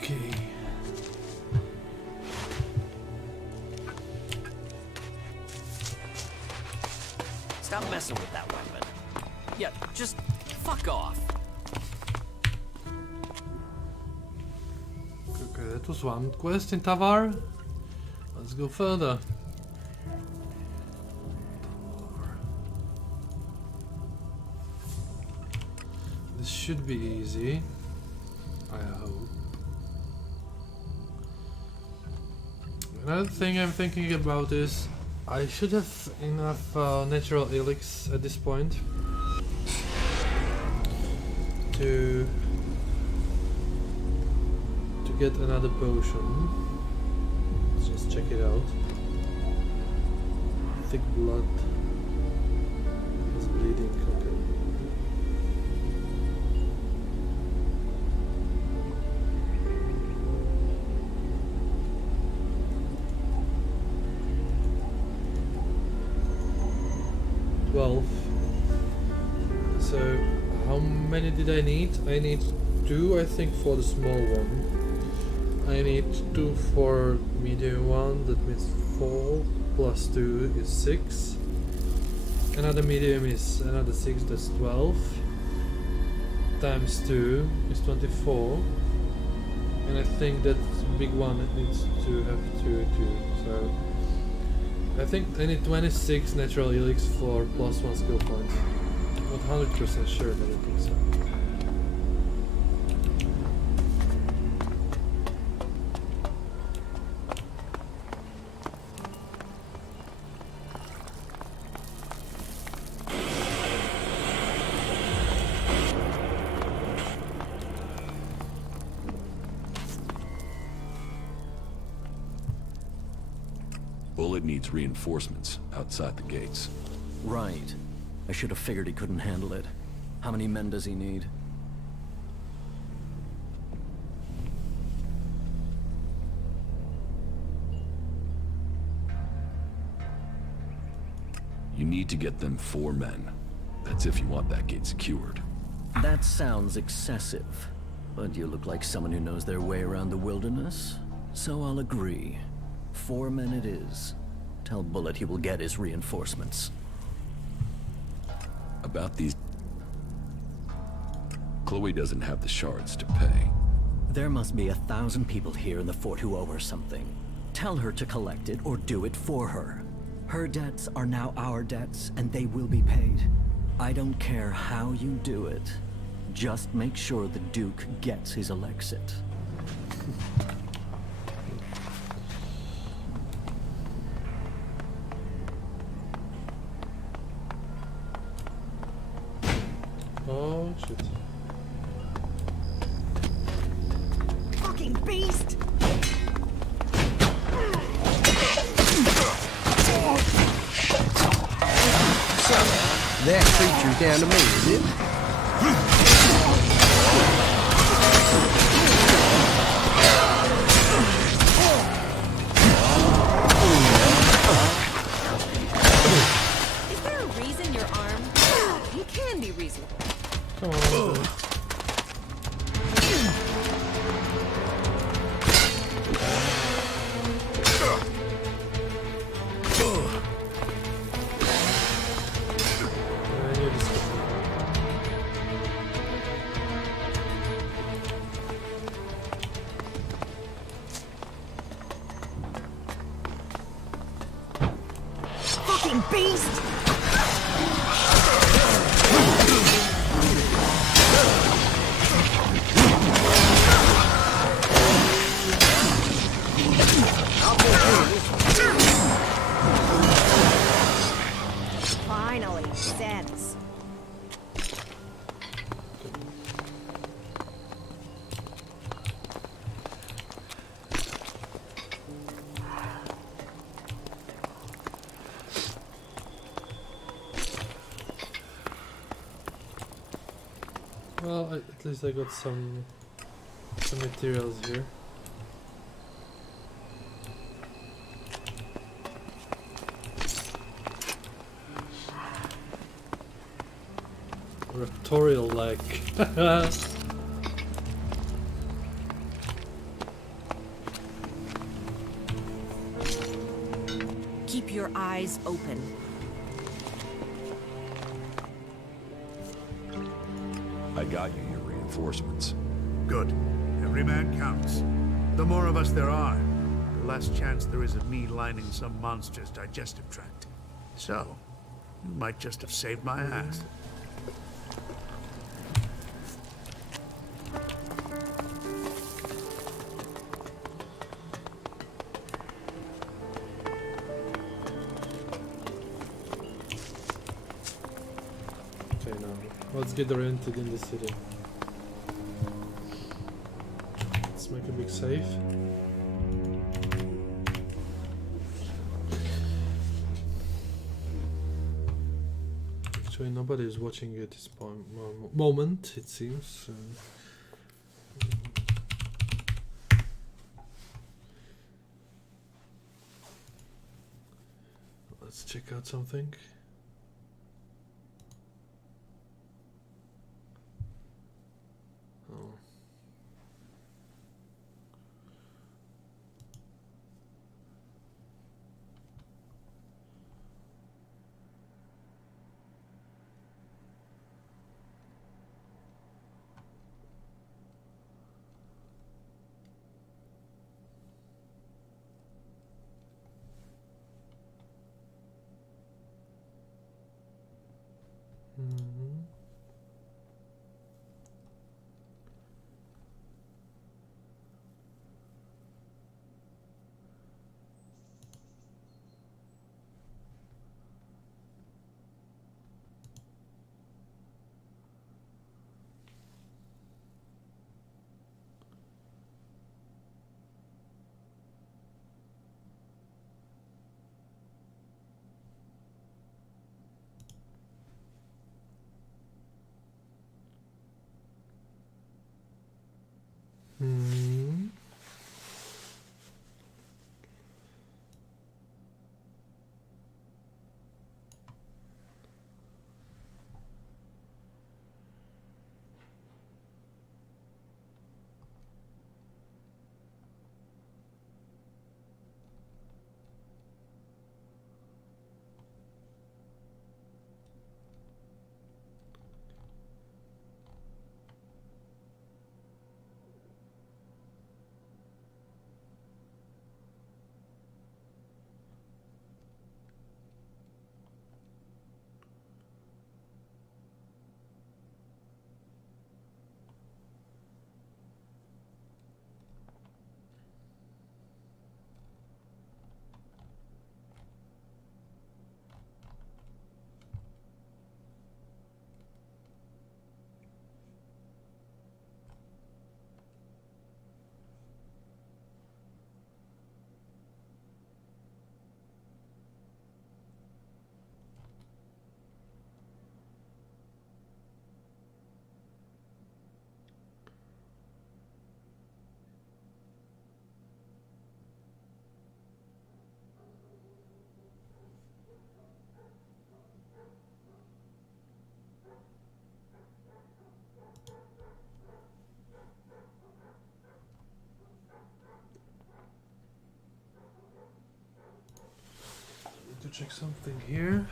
Okay. Stop messing with that weapon. Yeah, just fuck off. Okay, that was one quest in Tavar. Let's go further. This should be easy. I hope. Another thing I'm thinking about is I should have enough natural ELEX at this point to get another potion. Let's just check it out. Thick blood is bleeding. Okay. So how many did I need? I need 2, I think, for the small one. I need 2 for medium one, that means 4 plus 2 is 6. Another medium is another 6, that's 12. Times 2 is 24. And I think that big one needs to have 2 too. So I think I need 26 natural ELEX for plus 1 skill point. Not 100% sure, but I think so. Bullet needs reinforcements outside the gates. Right. I should have figured he couldn't handle it. How many men does he need? You need to get them 4 men. That's if you want that gate secured. That sounds excessive. But you look like someone who knows their way around the wilderness. So I'll agree. 4 men it is. Tell Bullet he will get his reinforcements. About these... Chloe doesn't have the shards to pay. There must be 1,000 people here in the fort who owe her something. Tell her to collect it or do it for her. Her debts are now our debts, and they will be paid. I don't care how you do it. Just make sure the Duke gets his Elexit. Oh shit. Fucking beast! That creature's down to me, is it? Is there a reason you're armed? You can be reasonable. Come on. I knew this. Fucking beast! Finally, sense. Well, at least I got some materials here. Raptorial leg. Keep your eyes open. I got you your reinforcements. Good. Every man counts. The more of us there are, the less chance there is of me lining some monster's digestive tract. So, you might just have saved my ass. Okay, now let's get oriented in the city. Let's make a big save. Actually, nobody is watching at this moment, it seems. Let's check out something. Oh. Mhm. check something here.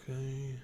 Okay.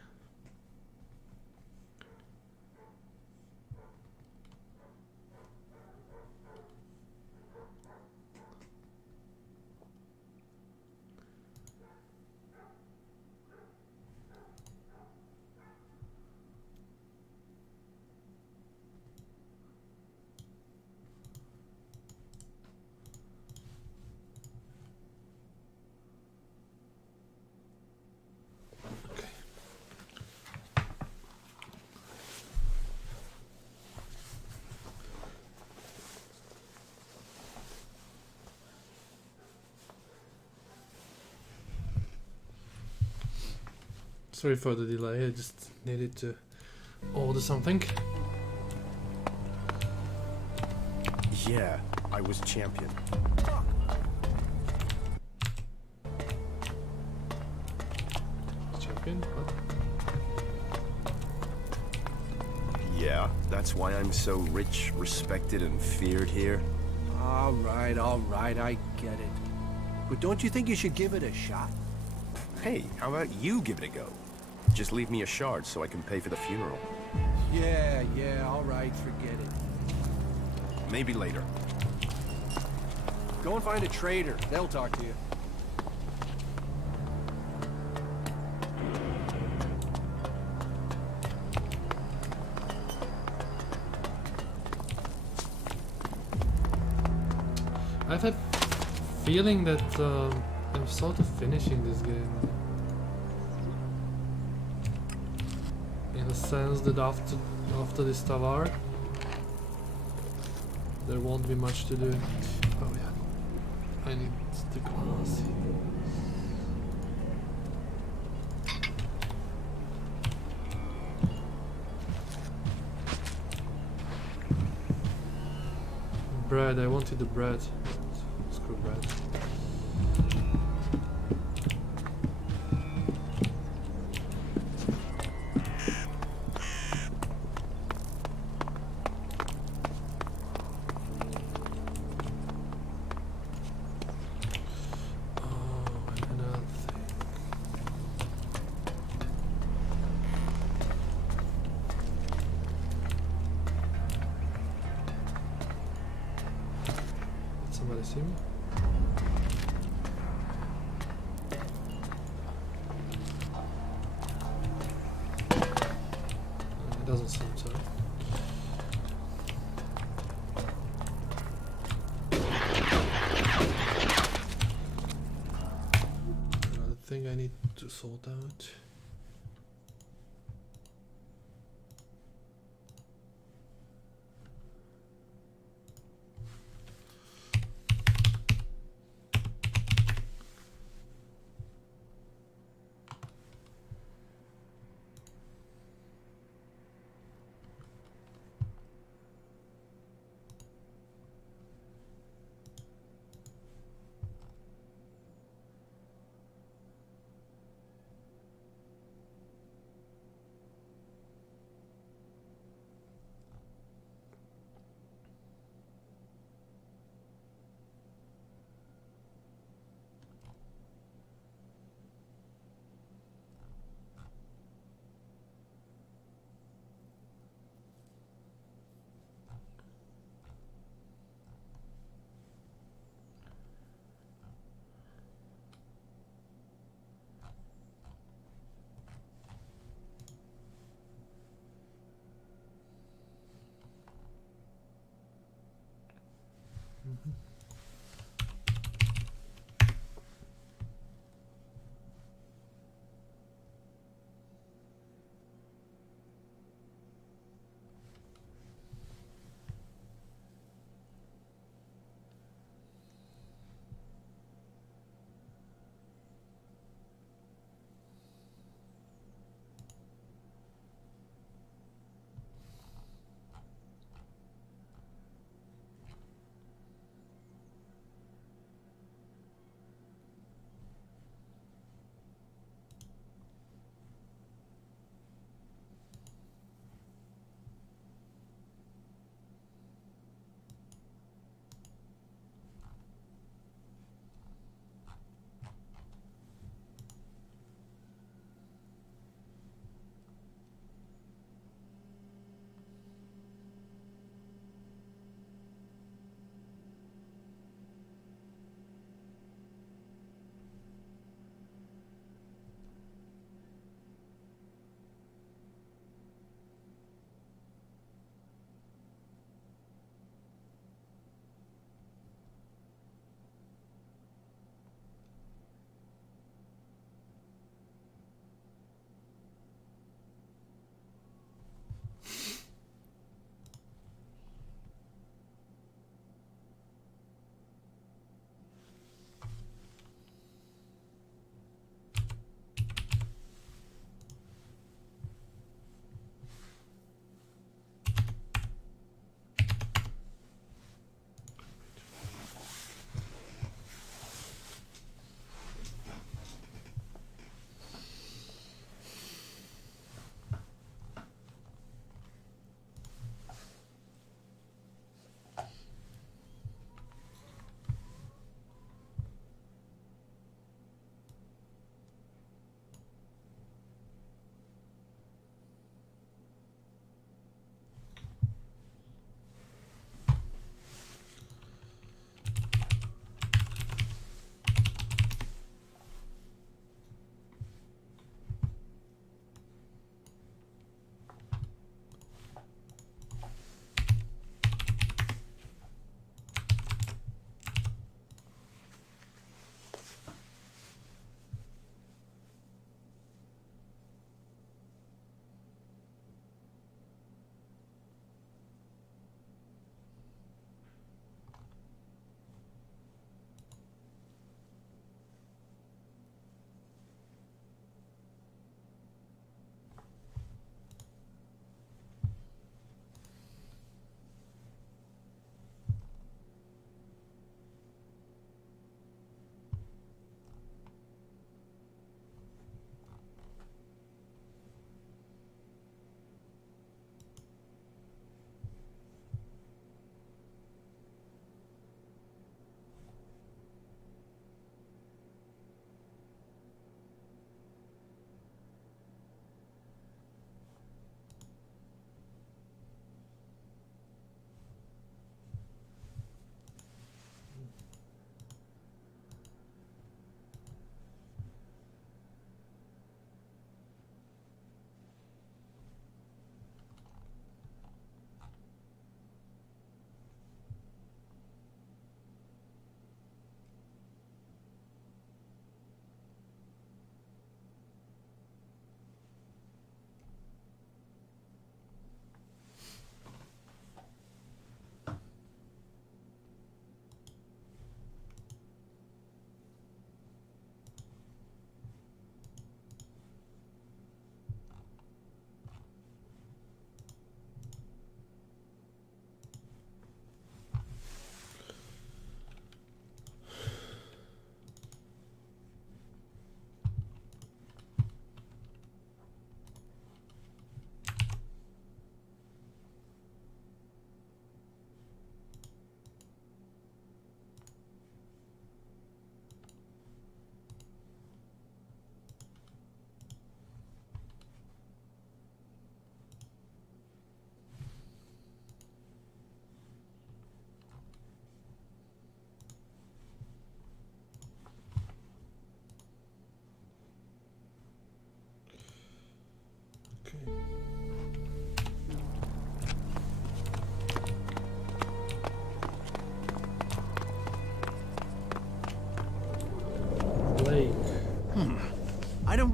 Sorry for the delay, I just needed to order something. Yeah, I was champion. Champion? What? Yeah, that's why I'm so rich, respected, and feared here. All right, I get it. But don't you think you should give it a shot? Hey, how about you give it a go? Just leave me a shard so I can pay for the funeral. Yeah, all right, forget it. Maybe later. Go and find a trader. They'll talk to you. I've had feeling that I'm sort of finishing this game. In the sense that after this tower, there won't be much to do. Oh yeah, I need the glass. Bread, I wanted the bread. Screw bread. Somebody see me? It doesn't seem so. Another thing I need to sort out.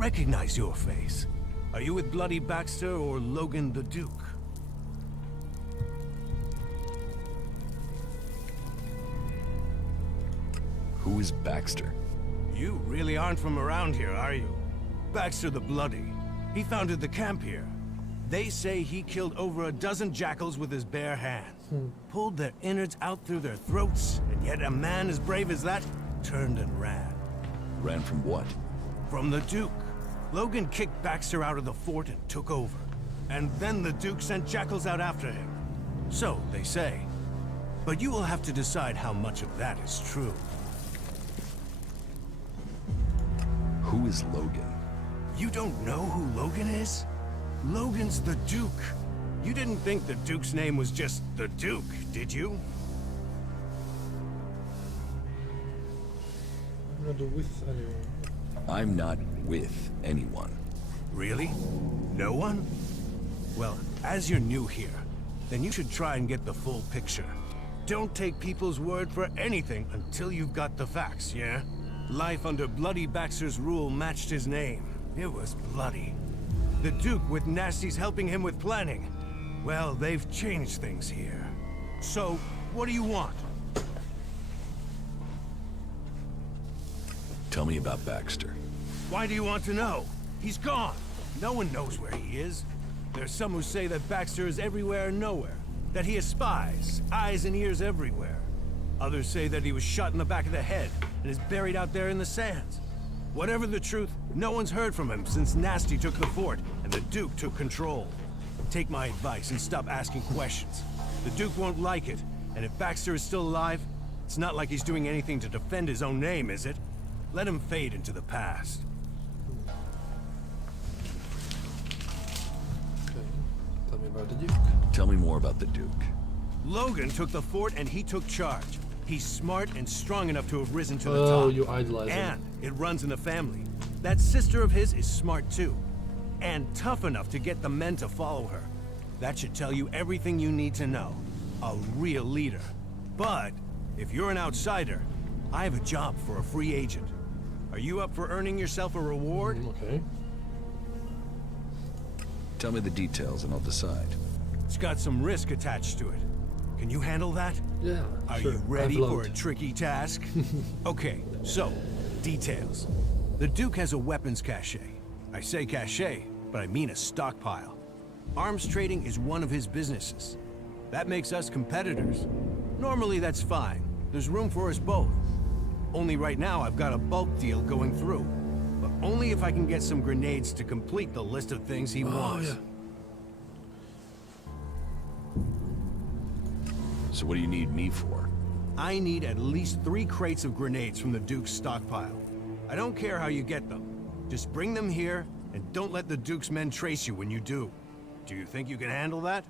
recognize your face. Are you with Bloody Baxter or Logan the Duke? Who is Baxter? You really aren't from around here, are you? Baxter the Bloody. He founded the camp here. They say he killed over a dozen jackals with his bare hands. Pulled their innards out through their throats, and yet a man as brave as that turned and ran. Ran from what? From the Duke. Logan kicked Baxter out of the fort and took over. And then the Duke sent jackals out after him. So, they say. But you will have to decide how much of that is true. Who is Logan? You don't know who Logan is? Logan's the Duke. You didn't think the Duke's name was just the Duke, did you? I'm not with anyone. I'm not with anyone. Really? No one? Well, as you're new here, then you should try and get the full picture. Don't take people's word for anything until you've got the facts, yeah? Life under Bloody Baxter's rule matched his name. It was bloody. The Duke with Nasty's helping him with planning. Well, they've changed things here. So, what do you want? Tell me about Baxter. Why do you want to know? He's gone. No one knows where he is. There's some who say that Baxter is everywhere and nowhere. That he has spies, eyes and ears everywhere. Others say that he was shot in the back of the head and is buried out there in the sands. Whatever the truth, no one's heard from him since Nasty took the fort and the Duke took control. Take my advice and stop asking questions. The Duke won't like it, and if Baxter is still alive, it's not like he's doing anything to defend his own name, is it? Let him fade into the past. Okay. Tell me about the Duke. Tell me more about the Duke. Logan took the fort and he took charge. He's smart and strong enough to have risen to the top. Oh, you idolize him. And it runs in the family. That sister of his is smart too. And tough enough to get the men to follow her. That should tell you everything you need to know. A real leader. But, if you're an outsider, I have a job for a free agent. Are you up for earning yourself a reward? Okay. Tell me the details and I'll decide. It's got some risk attached to it. Can you handle that? Yeah, Are sure. you ready I've for load. a tricky task? Okay, so, details. The Duke has a weapons cache. I say cache, but I mean a stockpile. Arms trading is one of his businesses. That makes us competitors. Normally that's fine. There's room for us both. Only right now I've got a bulk deal going through. But only if I can get some grenades to complete the list of things he wants. Yeah. So what do you need me for? I need at least 3 crates of grenades from the Duke's stockpile. I don't care how you get them. Just bring them here, and don't let the Duke's men trace you when you do. Do you think you can handle that?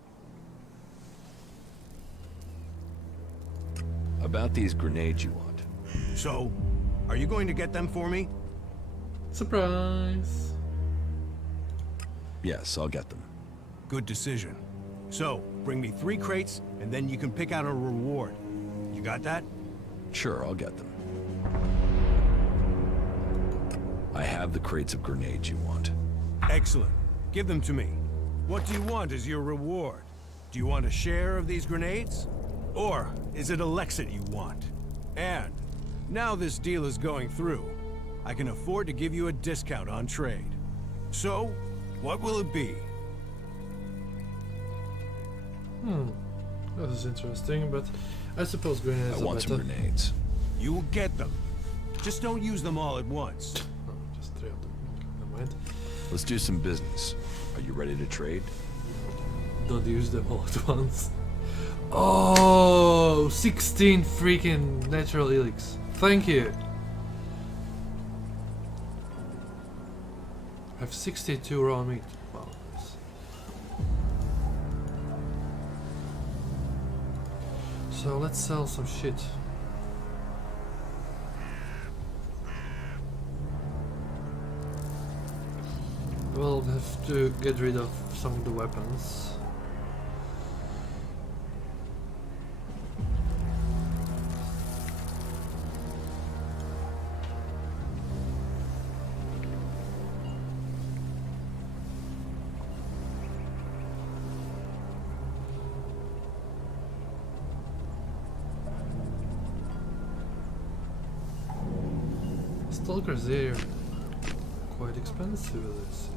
About these grenades you want. So, are you going to get them for me? Surprise. Yes, I'll get them. Good decision. So, bring me 3 crates, and then you can pick out a reward. You got that? Sure, I'll get them. I have the crates of grenades you want. Excellent. Give them to me. What do you want as your reward? Do you want a share of these grenades? Or is it ELEX you want? And now this deal is going through, I can afford to give you a discount on trade. So, what will it be? This is interesting, but I suppose grenades I are want some better. grenades. You will get them. Just don't use them all at once. Oh, just 3 of them. Okay, never mind. Let's do some business. Are you ready to trade? Don't use them all at once. Oh, 16 freaking natural ELEX. Thank you. I have 62 raw meat. Wow, nice. So let's sell some shit. We'll have to get rid of some of the weapons. Stalkers here quite expensive, let's see.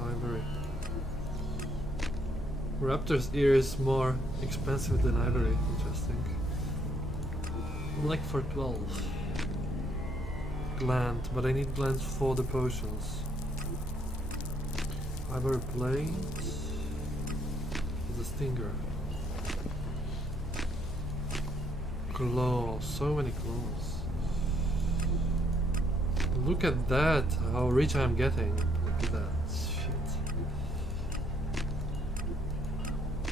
Ivory. Raptor's ear is more expensive than ivory, interesting. Like for 12. Gland, but I need glands for the potions. Ivory plate. The stinger. Claws, so many claws. Look at that, how rich I'm getting. Look at that shit.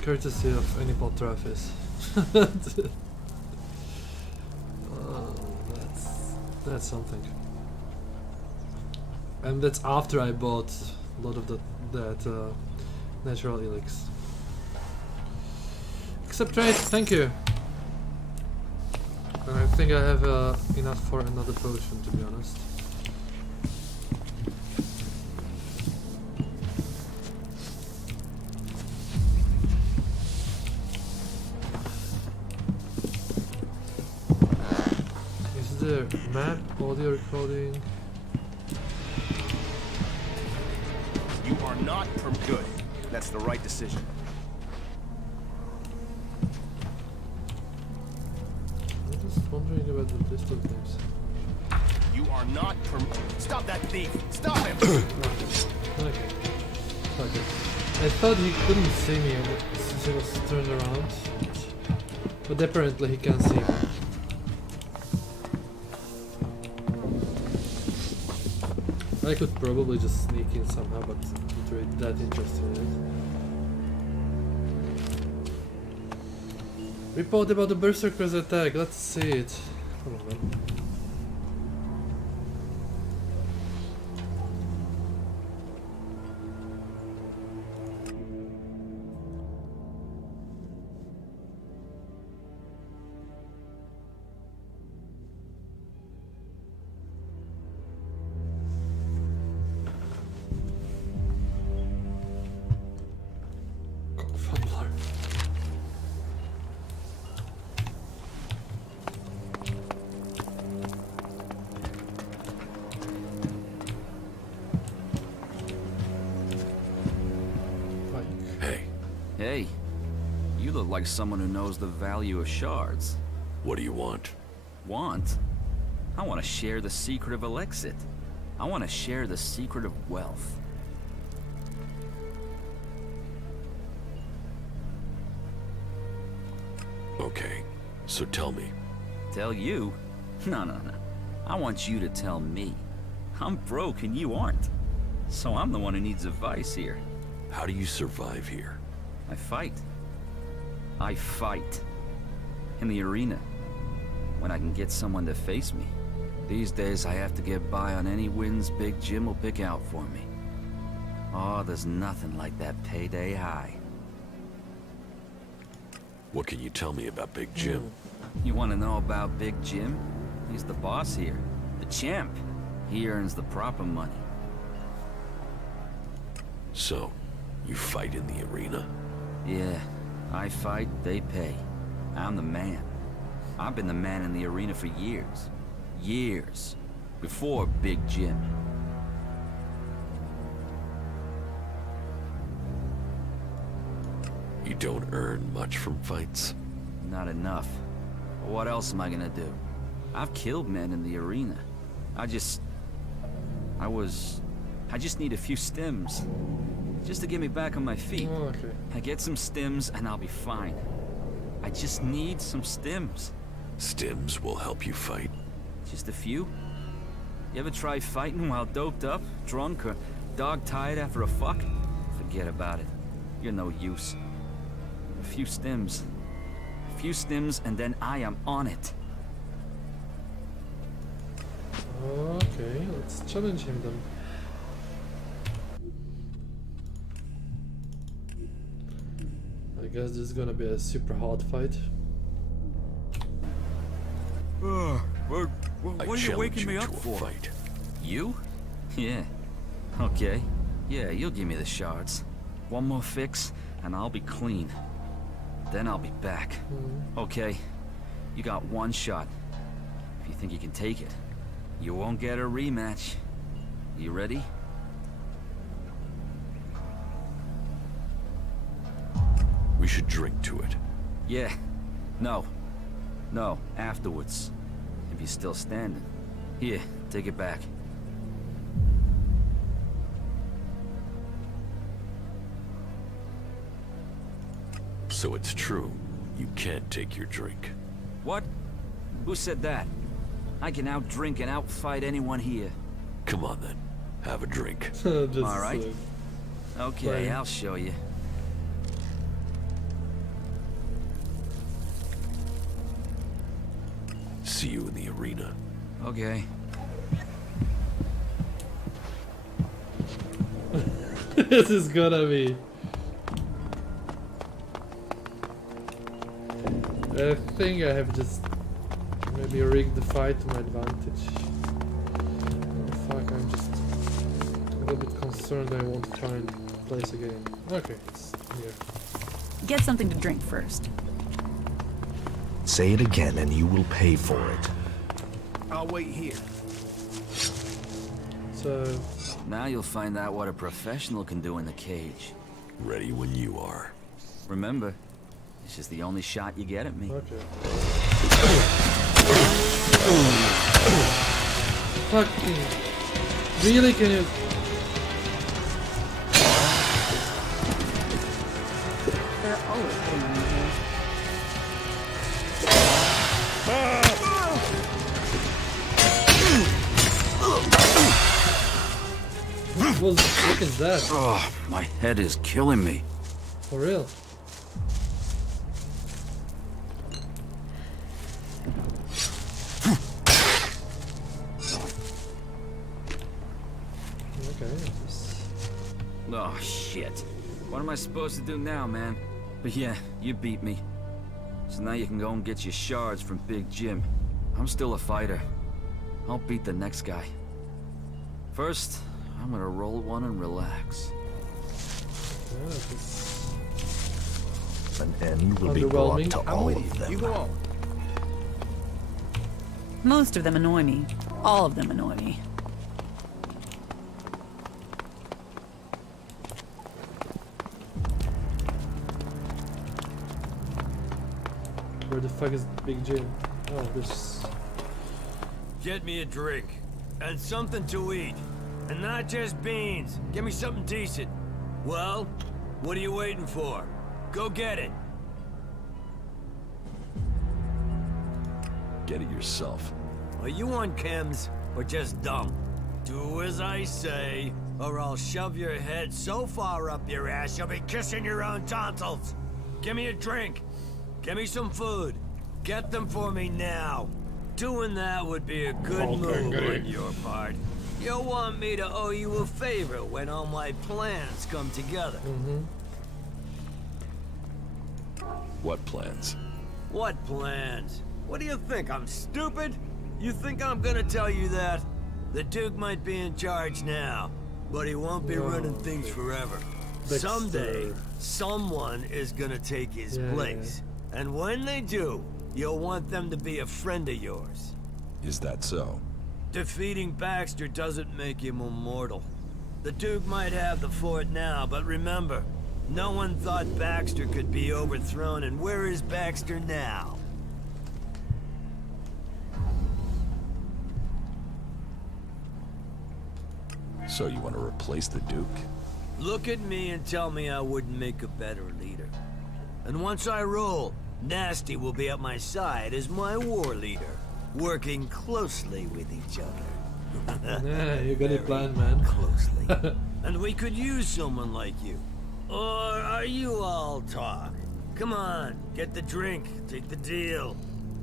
Courtesy of any pot Travis. Oh, that's something. And that's after I bought a lot of that natural ELEX. Accept trade, thank you. And I think I have enough for another potion, to be honest. Is there map, audio recording? You are not from good. That's the right decision. I'm just wondering about the pistol things. You are not from. Stop that thief! Stop him! Okay. I thought he couldn't see me since he was turned around. But apparently he can see me. I could probably just sneak in somehow, but not really that interested in it. Report about the Berserker's attack, let's see it. Come on, man. Fumbler. Hey, Hey, you look like someone who knows the value of shards. what do you want? Want? I want to share the secret of Elexit. I want to share the secret of wealth. Okay, so tell me. Tell you? No. I want you to tell me. I'm broke and you aren't. So I'm the one who needs advice here. How do you survive here? I fight. I fight. In the arena. When I can get someone to face me. These days I have to get by on any wins Big Jim will pick out for me. Oh, there's nothing like that payday high. What can you tell me about Big Jim? You want to know about Big Jim? He's the boss here. The champ. He earns the proper money. So, you fight in the arena? Yeah, I fight, they pay. I'm the man. I've been the man in the arena for years. Years. Before Big Jim. You don't earn much from fights? Not enough. What else am I gonna do? I've killed men in the arena. I just need a few stims. Just to get me back on my feet. Oh, okay. I get some stims and I'll be fine. I just need some stims. Stims will help you fight. Just a few? You ever try fighting while doped up, drunk, or dog-tired after a fuck? Forget about it. You're no use. A few stims. A few stims and then I am on it. Okay, let's challenge him then. I guess this is gonna be a super hard fight. What are you waking me up for? Fight. You? Yeah. Okay. Yeah, you'll give me the shards. One more fix, and I'll be clean. Then I'll be back. Okay, You got one shot. If you think you can take it, you won't get a rematch. You ready? We should drink to it. Yeah. No. No, afterwards. If you're still standing. Here, take it back. So it's true. You can't take your drink. What? Who said that? I can outdrink and outfight anyone here. Come on then. Have a drink. Just, All right. Okay, fine. I'll show you. See you in the arena. Okay. This is gonna be. I think I have just maybe rigged the fight to my advantage. Oh, fuck, I'm just a little bit concerned I won't find place again. Okay, it's here. Get something to drink first. Say it again and you will pay for it. I'll wait here. So, Now you'll find out what a professional can do in the cage. Ready when you are. Remember, this is the only shot you get at me. okay. Fucking. Really, can you? They're always putting on your hair. What is that? Oh, my head is killing me. For real? Okay. Oh, shit. What am I supposed to do now, man? But yeah, you beat me. So now you can go and get your shards from Big Jim. I'm still a fighter. I'll beat the next guy. First, I'm gonna roll one and relax. An end will be brought to all of them. You go on. Most of them annoy me. All of them annoy me. Where the fuck is Big Jim? Oh, there's. Get me a drink. And something to eat. And not just beans. Give me something decent. Well, what are you waiting for? Go get it. Get it yourself. Are you on chems or just dumb? Do as I say, or I'll shove your head so far up your ass you'll be kissing your own tonsils. Give me a drink. Give me some food. Get them for me now. Doing that would be a good move on your part. You'll want me to owe you a favor when all my plans come together. What plans? What plans? What do you think, I'm stupid? You think I'm gonna tell you that? The Duke might be in charge now, but he won't be running things forever. Someday, someone is gonna take his place. And when they do, you'll want them to be a friend of yours. Is that so? Defeating Baxter doesn't make him immortal. The Duke might have the fort now, but remember, no one thought Baxter could be overthrown, and where is Baxter now? So you want to replace the Duke? Look at me and tell me I wouldn't make a better leader. And once I roll, Nasty will be at my side as my war leader, working closely with each other. Yeah, you got it planned, man. Closely. And we could use someone like you. Or are you all talk? Come on, get the drink, take the deal.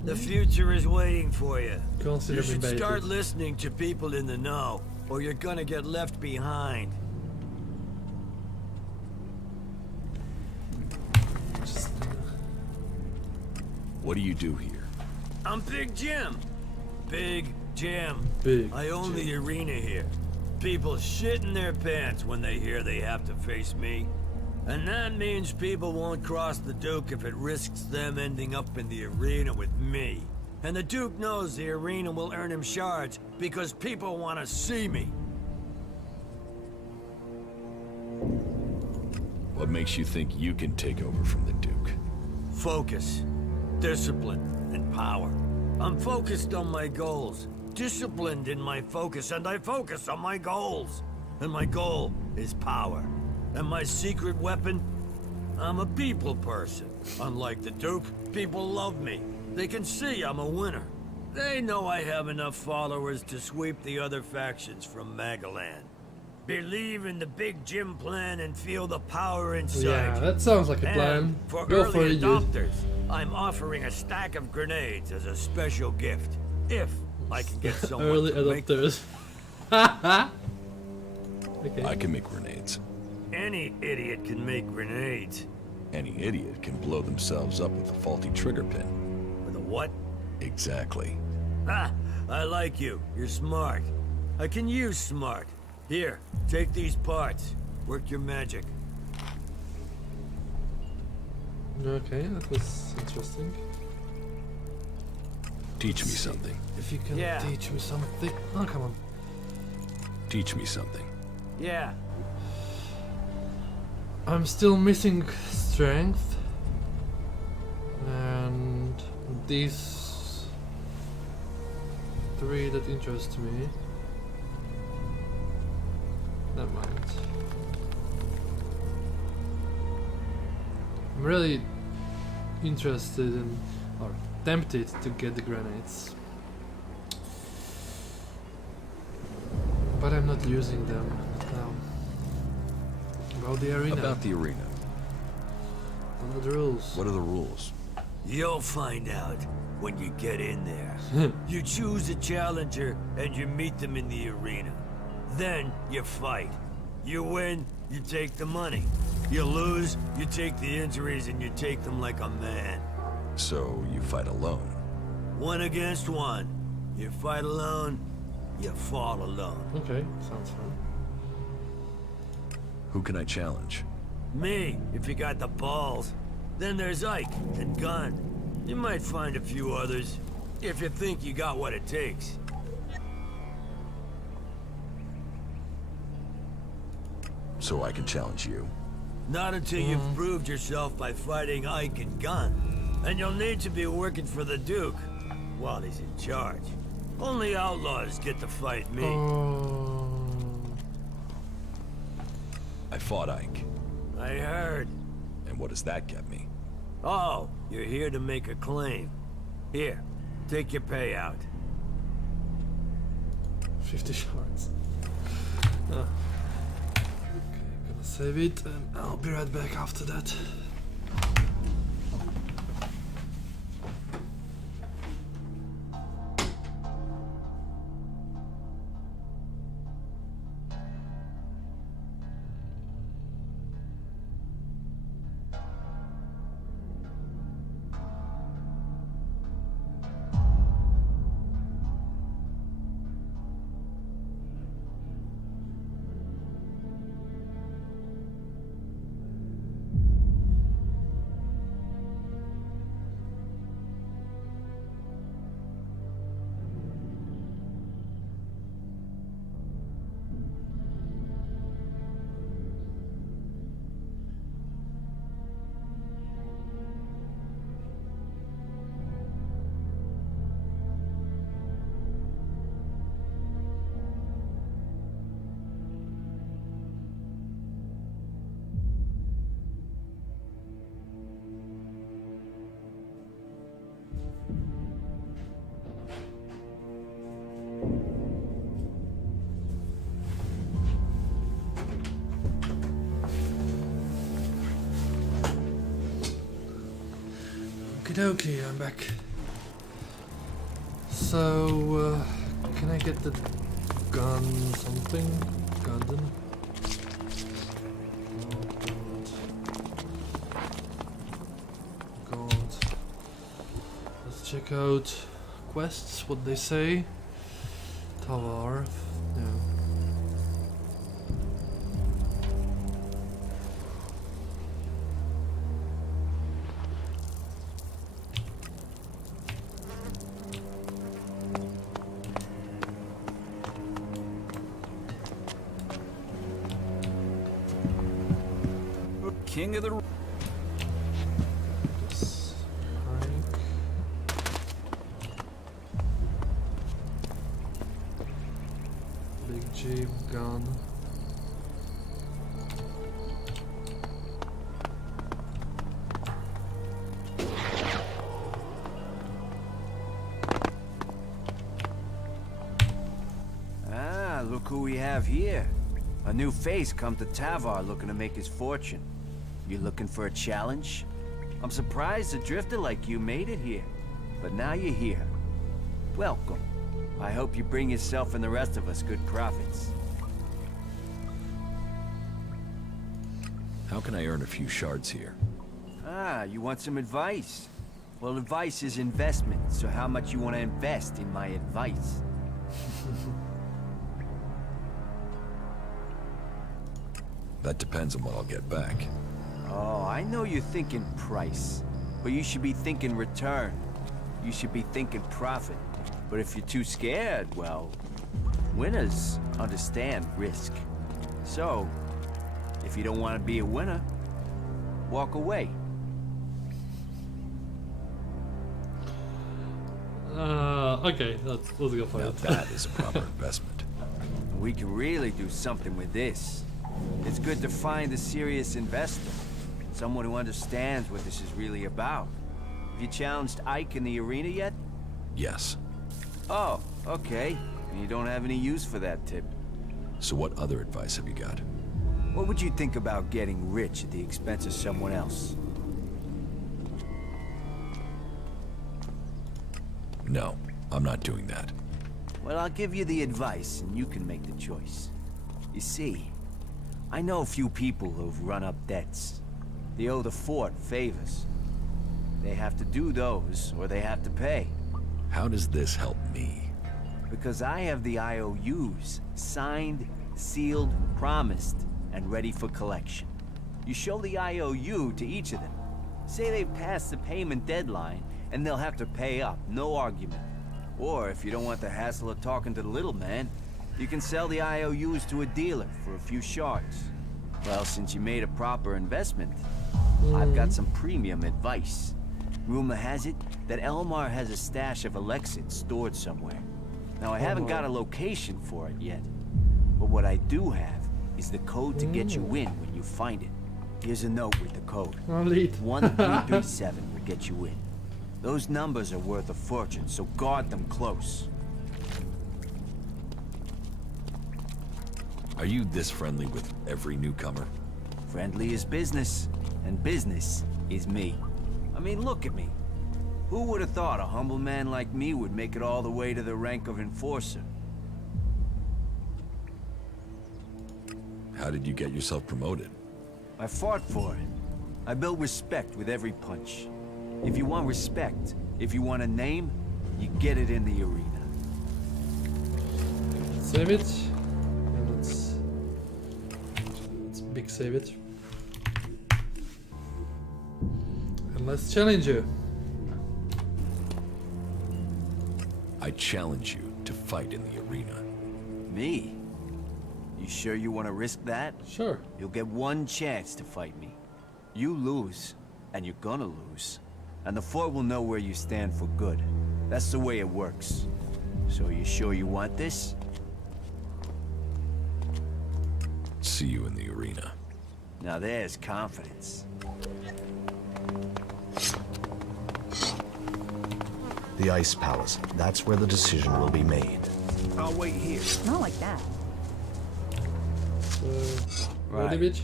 The future is waiting for you. Consider You me should baited. start listening to people in the know, or you're gonna get left behind. What do you do here? I'm Big Jim. Big Jim. Big I own the arena here. People shit in their pants when they hear they have to face me. And that means people won't cross the Duke if it risks them ending up in the arena with me. And the Duke knows the arena will earn him shards because people want to see me. What makes you think you can take over from the Duke? Focus, discipline, and power. I'm focused on my goals, disciplined in my focus, and I focus on my goals. And my goal is power. And my secret weapon? I'm a people person. Unlike the Duke, people love me. They can see I'm a winner. They know I have enough followers to sweep the other factions from Magaland. Believe in the Big Jim plan and feel the power inside. Yeah, that sounds like a And plan. For Go for early it, dude. adopters, I'm offering a stack of grenades as a special gift. If I can get someone Early to make adopters. Okay. I can make grenades. Any idiot can make grenades. Any idiot can blow themselves up with a faulty trigger pin. With a what? Exactly. Ah, I like you. You're smart. I can use smart. Here, take these parts. Work your magic. Okay, that was interesting. Teach me something. If you can Yeah. teach me something. Oh, come on. Teach me something. Yeah. I'm still missing strength. And these 3 that interest me. Never mind. I'm really interested in, or tempted to get the grenades. But I'm not using them now. About the arena. About the arena. What are the rules? What are the rules? You'll find out when you get in there. You choose a challenger and you meet them in the arena. Then you fight. You win, you take the money. You lose, you take the injuries and you take them like a man. So you fight alone. 1 against 1. You fight alone, you fall alone. Okay, sounds fun. Who can I challenge? Me, if you got the balls. Then there's Ike and Gunn. You might find a few others, if you think you got what it takes. So I can challenge you. Not until you've proved yourself by fighting Ike and Gunn. And you'll need to be working for the Duke while he's in charge. Only outlaws get to fight me. I fought Ike. I heard. And what does that get me? Oh, you're here to make a claim. Here, take your payout. 50 shards. Okay, gonna save it and I'll be right back after that. Okay, I'm back. So, can I get the gun something? Gun? God. Let's check out quests, what they say. Tower. Yeah. king of the... This big jeep gun. Look who we have here. A new face come to Tavar looking to make his fortune. You looking for a challenge? I'm surprised a drifter like you made it here. But now you're here. Welcome. I hope you bring yourself and the rest of us good profits. How can I earn a few shards here? Ah, you want some advice? Well, advice is investment, so how much you want to invest in my advice? That depends on what I'll get back. Oh, I know you're thinking price, but you should be thinking return. You should be thinking profit. But if you're too scared, well, winners understand risk. So, if you don't want to be a winner, walk away. Okay, let's go for it. That is a proper investment. We can really do something with this. It's good to find a serious investor. Someone who understands what this is really about. Have you challenged Ike in the arena yet? Yes. Oh, okay. And you don't have any use for that tip. So what other advice have you got? What would you think about getting rich at the expense of someone else? No, I'm not doing that. Well, I'll give you the advice, and you can make the choice. You see, I know a few people who've run up debts. They owe the fort favors. They have to do those, or they have to pay. How does this help me? Because I have the IOUs signed, sealed, promised, and ready for collection. You show the IOU to each of them. Say they've passed the payment deadline, and they'll have to pay up, no argument. Or if you don't want the hassle of talking to the little man, you can sell the IOUs to a dealer for a few shards. Well, since you made a proper investment, I've got some premium advice. Rumor has it that Elmar has a stash of Elexit stored somewhere. Now, I haven't got a location for it yet, but what I do have is the code to get you in when you find it. Here's a note with the code. 1337 will get you in. Those numbers are worth a fortune, so guard them close. Are you this friendly with every newcomer? Friendly is business, and business is me. I mean, look at me. Who would have thought a humble man like me would make it all the way to the rank of enforcer? How did you get yourself promoted? I fought for it. I built respect with every punch. If you want respect, if you want a name, you get it in the arena. Save it. And let's big save it. And let's challenge you. I challenge you to fight in the arena. Me? You sure you want to risk that? Sure. You'll get one chance to fight me. You lose, and you're gonna lose. And the fort will know where you stand for good. That's the way it works. So you sure you want this? See you in the arena. Now there's confidence. The Ice Palace. That's where the decision will be made. I'll wait here. Not like that. Ready, bitch?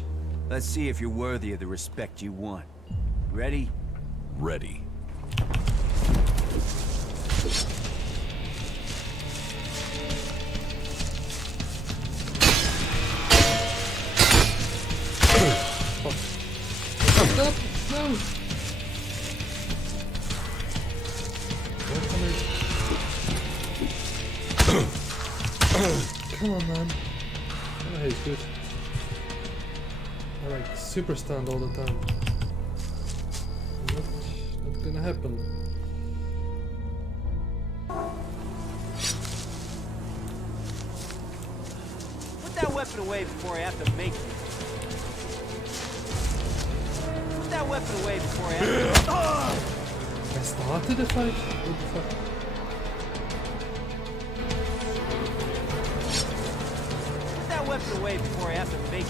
Let's see if you're worthy of the respect you want. Ready? Ready. Stop! No! Come on, man. Oh, he's good. I like super stand all the time. Not gonna happen. Put that weapon away before I have to make it. weapon away before I have to... I started the fight? What the fuck? Put that weapon away before I have to make it.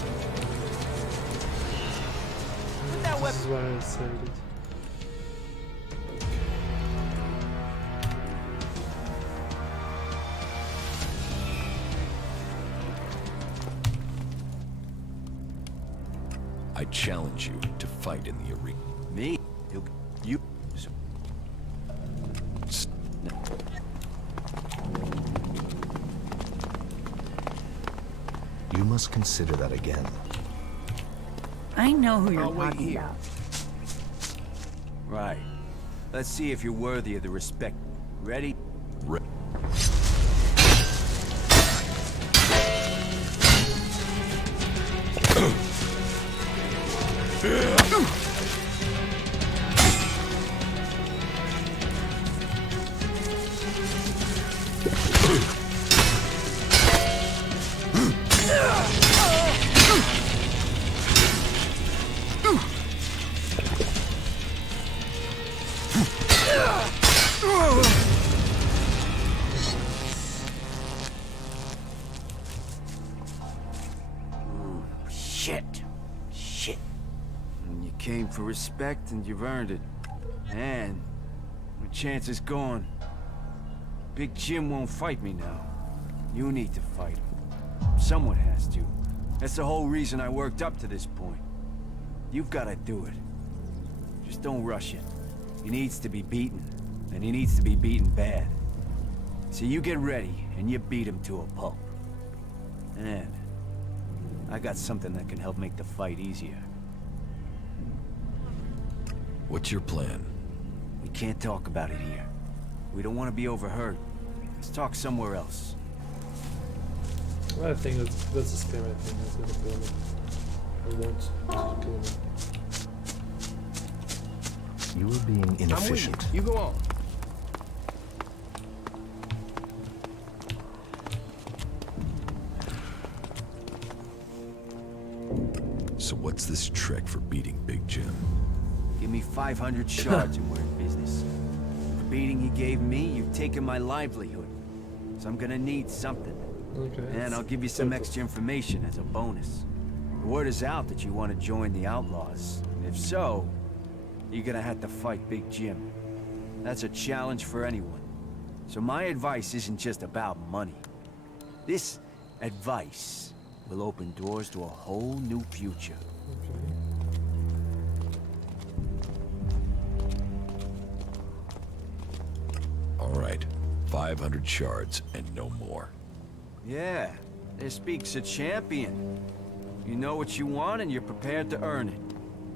Put that This weapon... is why I saved it. I challenge you to fight in the arena. Me? You... You must consider that again. I know who you're I'll wait talking here. about. Right. Let's see if you're worthy of the respect. Ready? Shit. You came for respect and you've earned it. And my chance is gone. Big Jim won't fight me now. You need to fight him. Someone has to. That's the whole reason I worked up to this point. You've got to do it. Just don't rush it. He needs to be beaten, and he needs to be beaten bad. So you get ready, and you beat him to a pulp. And I got something that can help make the fight easier. What's your plan? We can't talk about it here. We don't want to be overheard. Let's talk somewhere else. I think that's a scam. I think that's gonna kill me. I want to kill me. You are being inefficient. You go on. So what's this trick for beating Big Jim? Give me 500 shards and we're in business. The beating you gave me, you've taken my livelihood. So I'm gonna need something. Okay. And I'll give you some extra information as a bonus. The word is out that you want to join the Outlaws. And if so, you're gonna have to fight Big Jim. That's a challenge for anyone. So my advice isn't just about money. This advice will open doors to a whole new future. All right, 500 shards and no more. Yeah, there speaks a champion. You know what you want and you're prepared to earn it.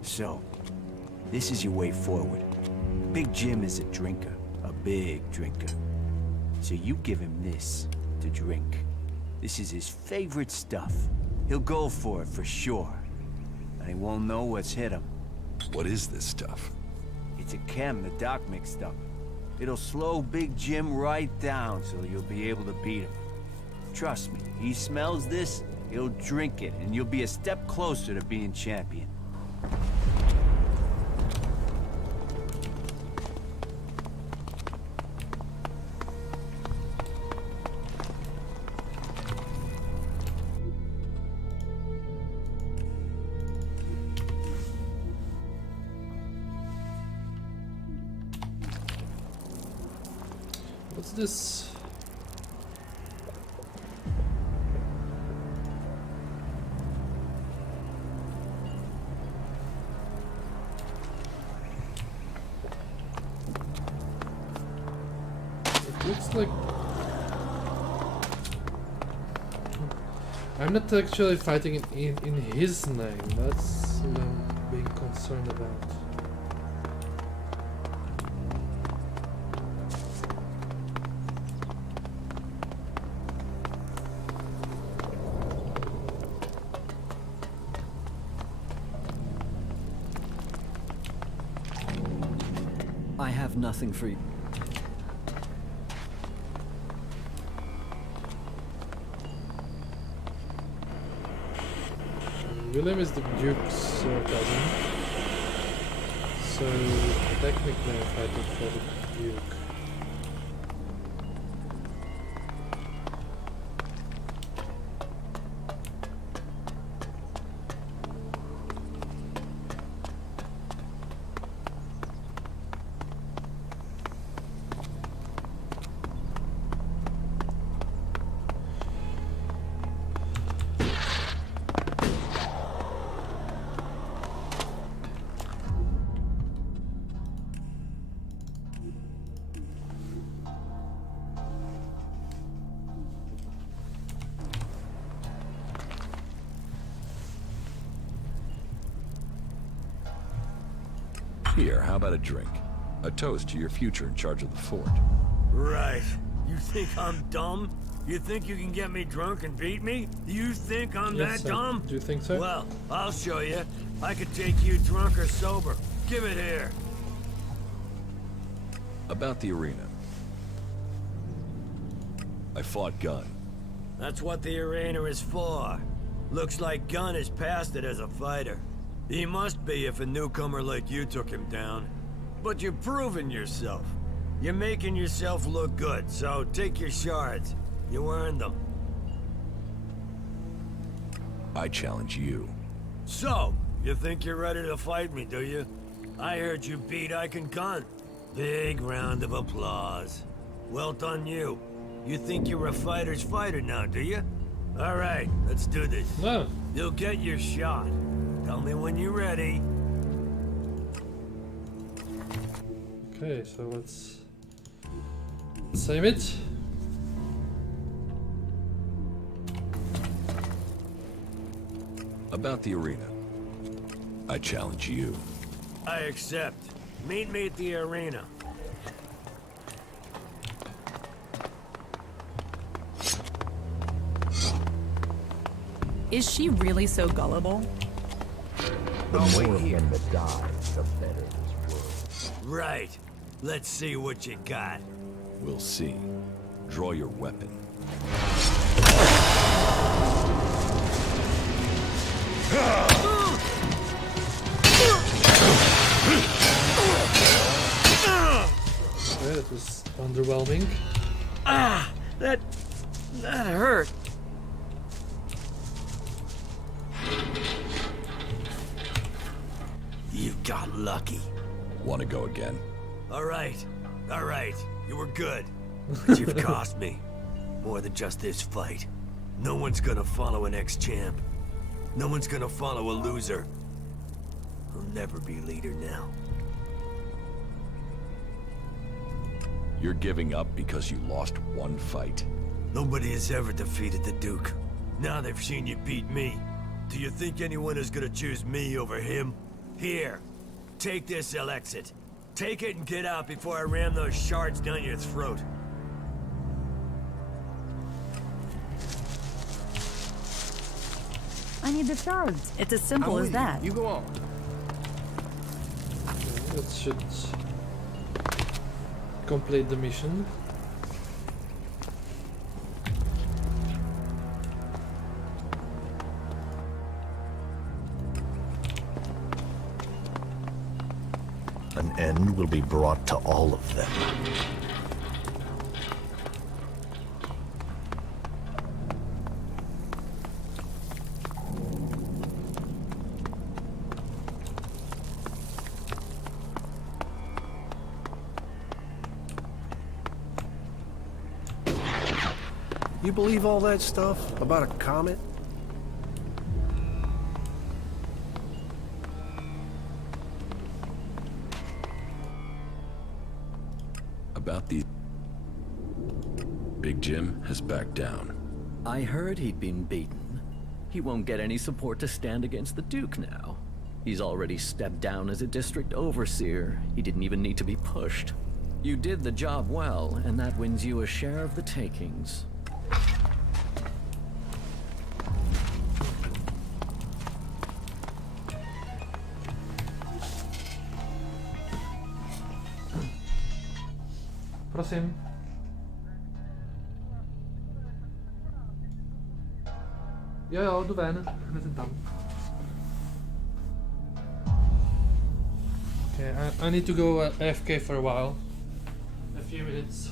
So, this is your way forward. Big Jim is a drinker, a big drinker. So you give him this to drink. This is his favorite stuff. He'll go for it for sure. And he won't know what's hit him. What is this stuff? It's a chem the doc mixed up. It'll slow Big Jim right down so you'll be able to beat him. Trust me, he smells this, he'll drink it, and you'll be a step closer to being champion. What's this? It looks like I'm not actually fighting in his name. That's what I'm being concerned about. I have nothing for you. William is the Duke's cousin. So technically I'm fighting for the Duke. Here, how about a drink? A toast to your future in charge of the fort. Right. You think I'm dumb? You think you can get me drunk and beat me? You think I'm that dumb? Do you think so? Well, I'll show you. I could take you drunk or sober. Give it here. About the arena. I fought Gunn. That's what the arena is for. Looks like Gunn is past it as a fighter. He must be if a newcomer like you took him down. But you're proving yourself. You're making yourself look good, so take your shards. You earned them. I challenge you. So, you think you're ready to fight me, do you? I heard you beat Ike and Gunn. Big round of applause. Well done you. You think you're a fighter's fighter now, do you? All right, let's do this. No. You'll get your shot. Tell me when you're ready. Okay, so let's save it. About the arena. I challenge you. I accept. Meet me at the arena. Is she really so gullible? The more of them that die, the better this world. Right. Let's see what you got. We'll see. Draw your weapon. Okay, that was underwhelming. Ah! That hurt. You got lucky. Want to go again? All right. You were good. But you've cost me. More than just this fight. No one's gonna follow an ex-champ. No one's gonna follow a loser. I'll never be leader now. You're giving up because you lost one fight? Nobody has ever defeated the Duke. Now they've seen you beat me. Do you think anyone is gonna choose me over him? Here, take this ELEX. Take it and get out before I ram those shards down your throat. I need the shards. It's as simple as that. You go on. Okay, that should complete the mission. An end will be brought to all of them. You believe all that stuff about a comet? About the... Big Jim has backed down. I heard he'd been beaten. He won't get any support to stand against the Duke now. He's already stepped down as a district overseer. He didn't even need to be pushed. You did the job well, and that wins you a share of the takings. Prosím. Jo, jdu ven. Hned jsem tam. OK. Okay, I need to go AFK for a while. A few minutes.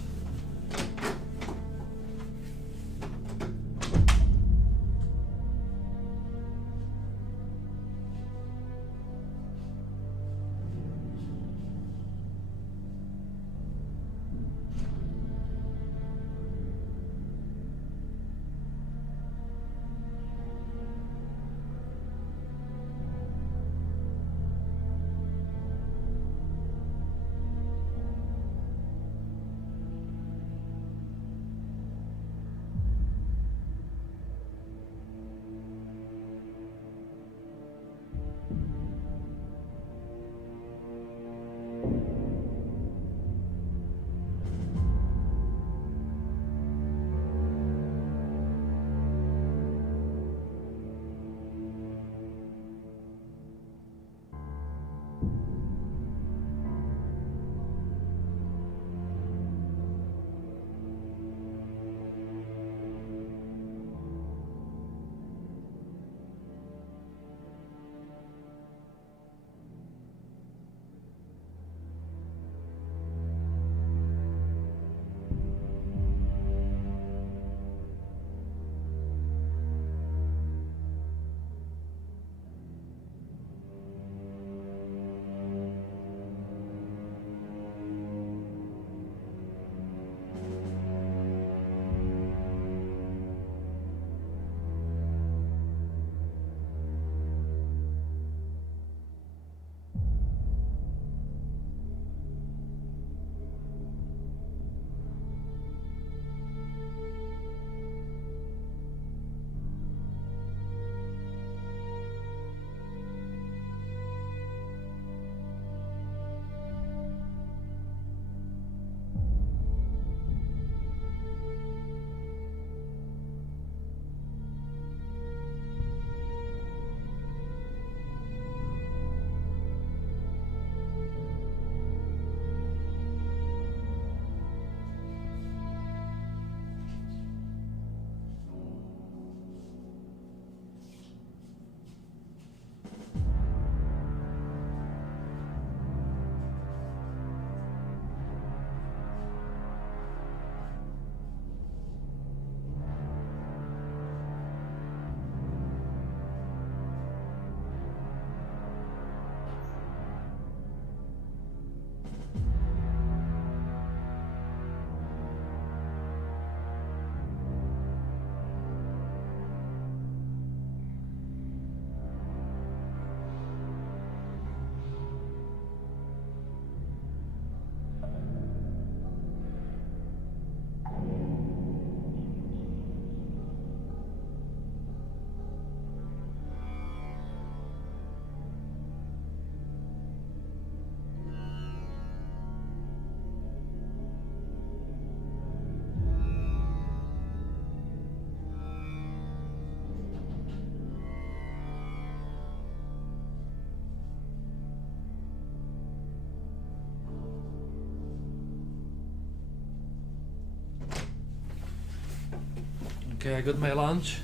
Okay, I got my lunch,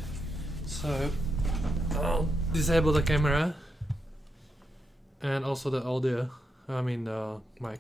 so I'll disable the camera and also the audio, I mean the mic.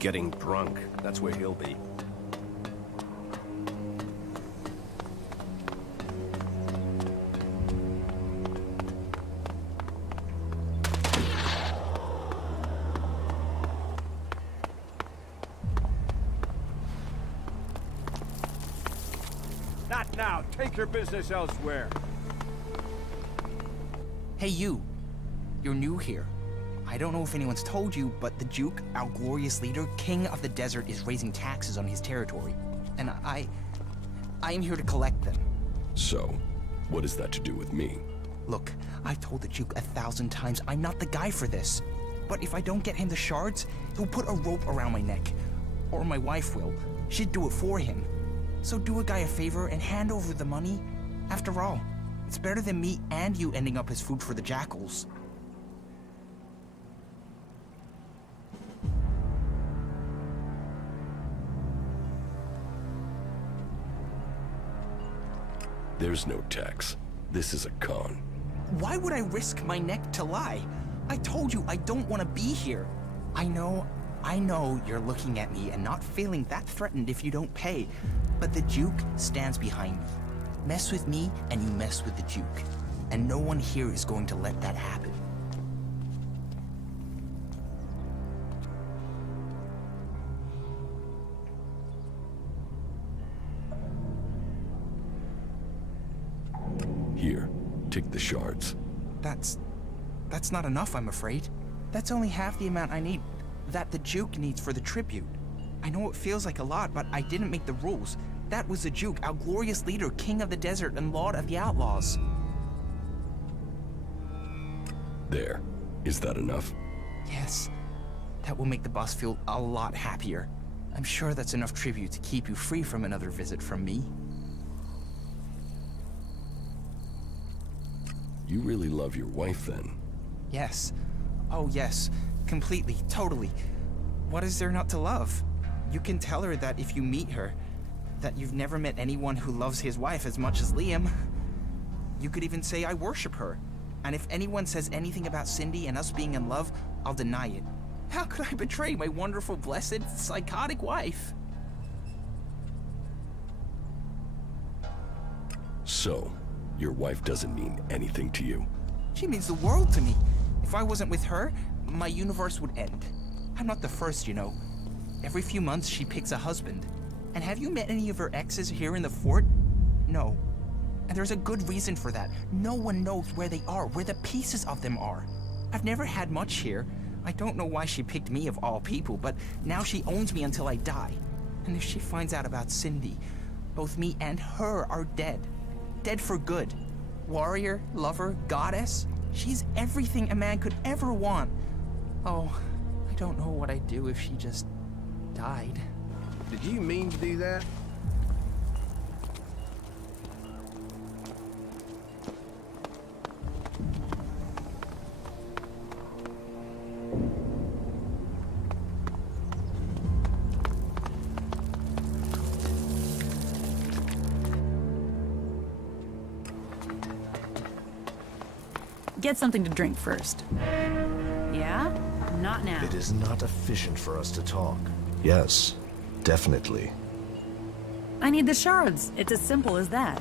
Getting drunk. That's where he'll be. Not now. Take your business elsewhere. Hey, you. You're new here. I don't know if anyone's told you, but the Duke, our glorious leader, king of the desert, is raising taxes on his territory. And I am here to collect them. So, what is that to do with me? Look, I've told the Duke 1,000 times I'm not the guy for this. But if I don't get him the shards, he'll put a rope around my neck. Or my wife will. She'd do it for him. So do a guy a favor and hand over the money. After all, it's better than me and you ending up as food for the jackals. There's no tax. This is a con. Why would I risk my neck to lie? I told you I don't want to be here. I know you're looking at me and not feeling that threatened if you don't pay, but the Duke stands behind me. Mess with me and you mess with the Duke, and no one here is going to let that happen. Here, take the shards. That's not enough, I'm afraid. That's only half the amount I need, that the Duke needs for the tribute. I know it feels like a lot, but I didn't make the rules. That was the Duke, our glorious leader, king of the desert and lord of the outlaws. There. Is that enough? Yes. That will make the boss feel a lot happier. I'm sure that's enough tribute to keep you free from another visit from me. You really love your wife, then? Yes. Oh, yes. Completely. Totally. What is there not to love? You can tell her that if you meet her, that you've never met anyone who loves his wife as much as Liam. You could even say I worship her. And if anyone says anything about Cindy and us being in love, I'll deny it. How could I betray my wonderful, blessed, psychotic wife? So, your wife doesn't mean anything to you? She means the world to me. If I wasn't with her, my universe would end. I'm not the first, you know. Every few months, she picks a husband. And have you met any of her exes here in the fort? No. And there's a good reason for that. No one knows where they are, where the pieces of them are. I've never had much here. I don't know why she picked me of all people, but now she owns me until I die. And if she finds out about Cindy, both me and her are dead. Dead for good. Warrior, lover, goddess. She's everything a man could ever want. Oh, I don't know what I'd do if she just died. Did you mean to do that? Get something to drink first. Yeah? Not now. It is not efficient for us to talk. Yes, definitely. I need the shards. It's as simple as that.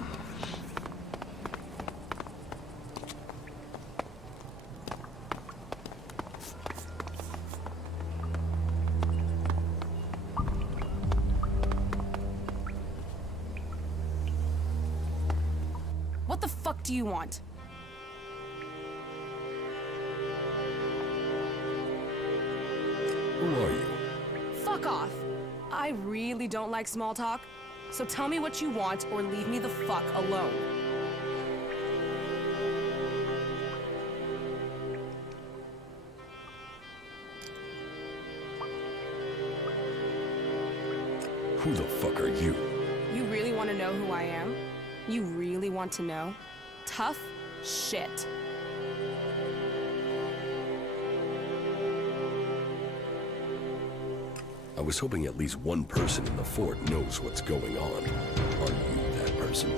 What the fuck do you want? Who are you? Fuck off. I really don't like small talk. So tell me what you want or leave me the fuck alone. Who the fuck are you? You really want to know who I am? You really want to know? Tough shit. I was hoping at least one person in the fort knows what's going on. Are you that person?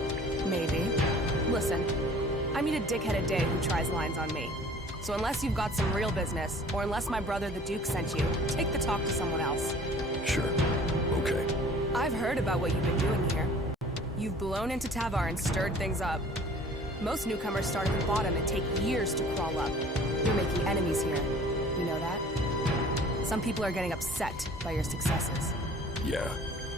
Maybe. Listen, I meet a dickhead a day who tries lines on me. So unless you've got some real business, or unless my brother the Duke sent you, take the talk to someone else. Sure. Okay. I've heard about what you've been doing here. You've blown into Tavar and stirred things up. Most newcomers start at the bottom and take years to crawl up. You're making enemies here. You know that? Some people are getting upset by your successes. Yeah.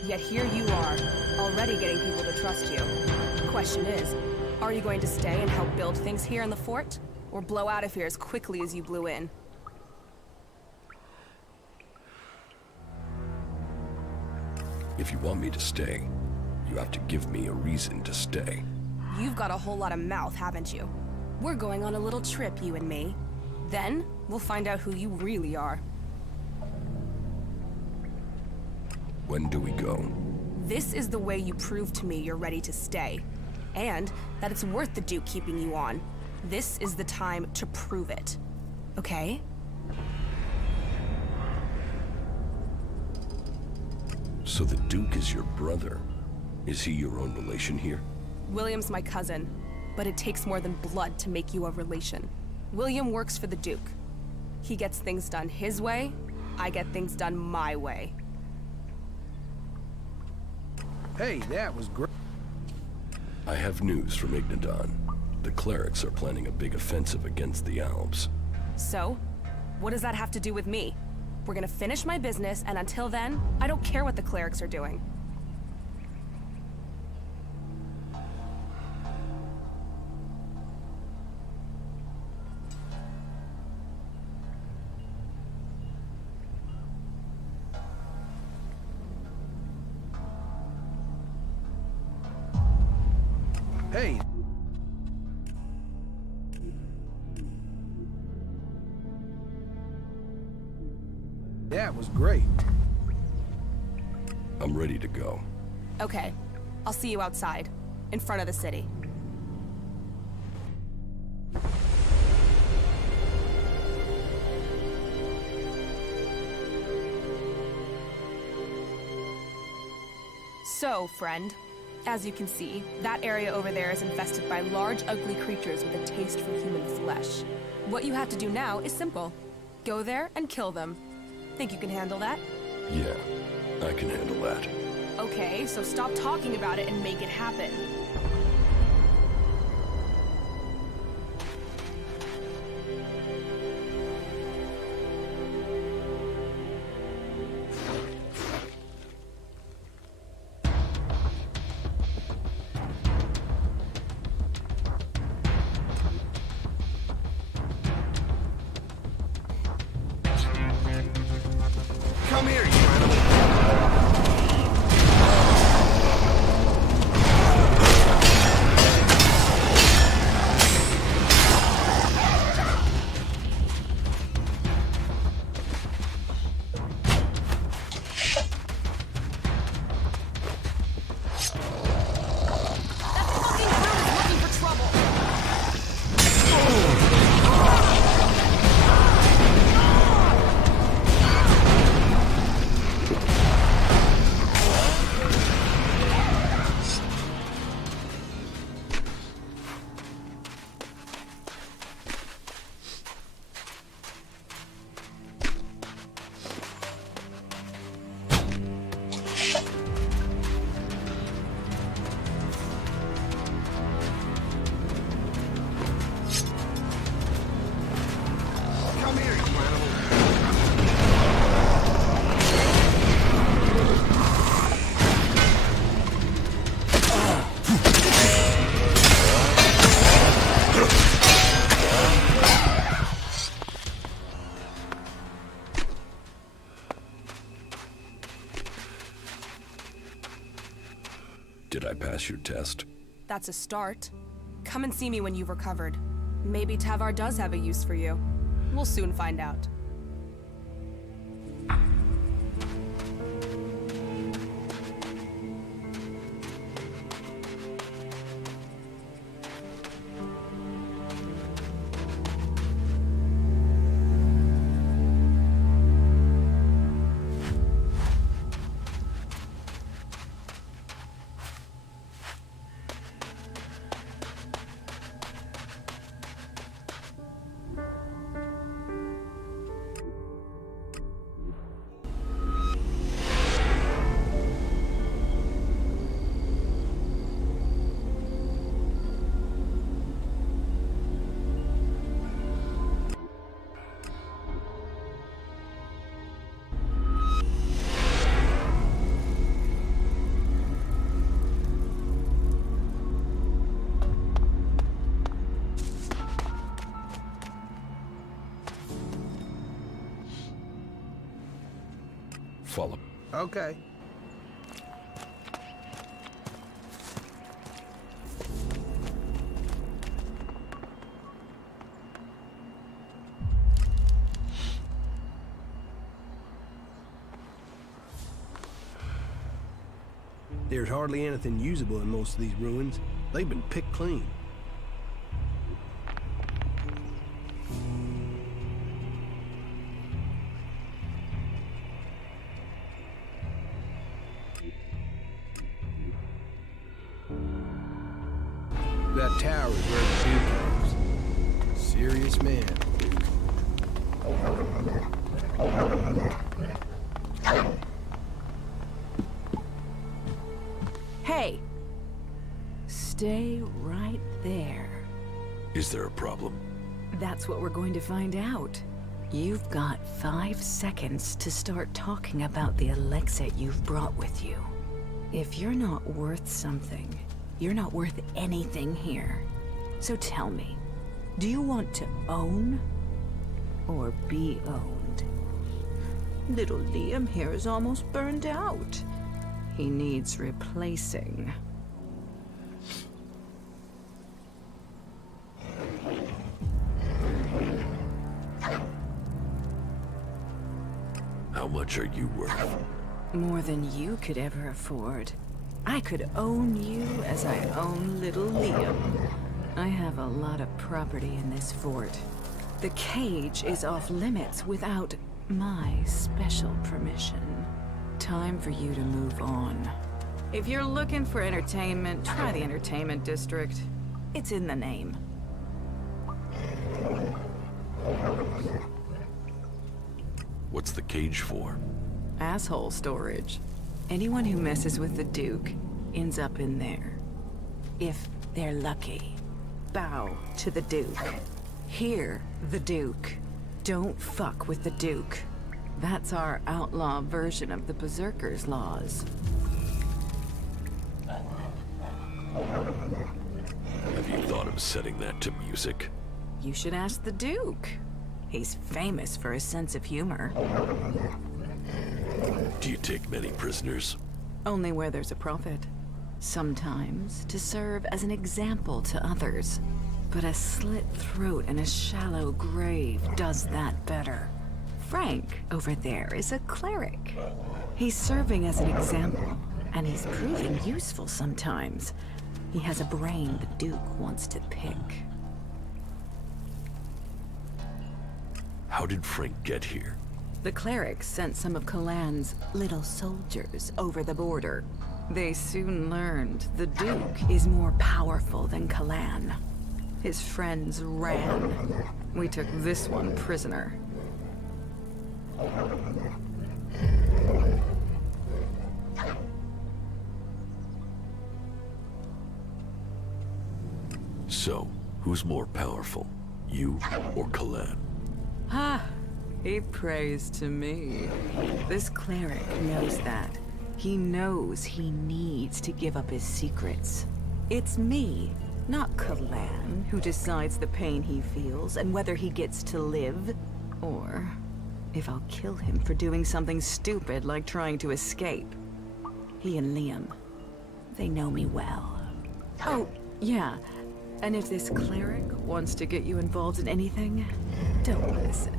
Yet here you are, already getting people to trust you. The question is, are you going to stay and help build things here in the fort? Or blow out of here as quickly as you blew in? If you want me to stay, you have to give me a reason to stay. You've got a whole lot of mouth, haven't you? We're going on a little trip, you and me. Then, we'll find out who you really are. When do we go? This is the way you prove to me you're ready to stay. And that it's worth the Duke keeping you on. This is the time to prove it. Okay? So the Duke is your brother. Is he your own relation here? William's my cousin, but it takes more than blood to make you a relation. William works for the Duke. He gets things done his way, I get things done my way. Hey, that was great. I have news from Ignadon. The clerics are planning a big offensive against the Alps. So, what does that have to do with me? We're gonna finish my business, and until then, I don't care what the clerics are doing. Hey. That was great. I'm ready to go. Okay, I'll see you outside, in front of the city. So, friend, as you can see, that area over there is infested by large, ugly creatures with a taste for human flesh. What you have to do now is simple. Go there and kill them. Think you can handle that? Yeah, I can handle that. Okay, so stop talking about it and make it happen. Come here, you animal. Looking for trouble. Come here, you animal. Did I pass your test? That's a start. Come and see me when you've recovered. Maybe Tavar does have a use for you. We'll soon find out. Follow. Okay. There's hardly anything usable in most of these ruins. They've been picked clean. That tower is where the Duke lives. Serious man, Hey! Stay right there. Is there a problem? That's what we're going to find out. You've got 5 seconds to start talking about the ELEX you've brought with you. If you're not worth something, you're not worth anything here. So tell me, do you want to own or be owned? Little Liam here is almost burned out. He needs replacing. How much are you worth? More than you could ever afford. I could own you as I own little Liam. I have a lot of property in this fort. The cage is off limits without my special permission. Time for you to move on. If you're looking for entertainment, try the entertainment district. It's in the name. What's the cage for? Asshole storage. Anyone who messes with the Duke ends up in there. If they're lucky. Bow to the Duke. Hear the Duke. Don't fuck with the Duke. That's our outlaw version of the Berserker's laws. Have you thought of setting that to music? You should ask the Duke. He's famous for his sense of humor. Do you take many prisoners? Only where there's a profit. Sometimes to serve as an example to others. But a slit throat and a shallow grave does that better. Frank, over there, is a cleric. He's serving as an example, and he's proving useful sometimes. He has a brain the Duke wants to pick. How did Frank get here? The clerics sent some of Kalan's little soldiers over the border. They soon learned the Duke is more powerful than Kalan. His friends ran. We took this one prisoner. So, who's more powerful? You or Kalan? Ah, he prays to me. This cleric knows that. He knows he needs to give up his secrets. It's me, not Kalan, who decides the pain he feels and whether he gets to live, or if I'll kill him for doing something stupid like trying to escape. He and Liam, they know me well. Oh, yeah. And if this cleric wants to get you involved in anything, don't listen.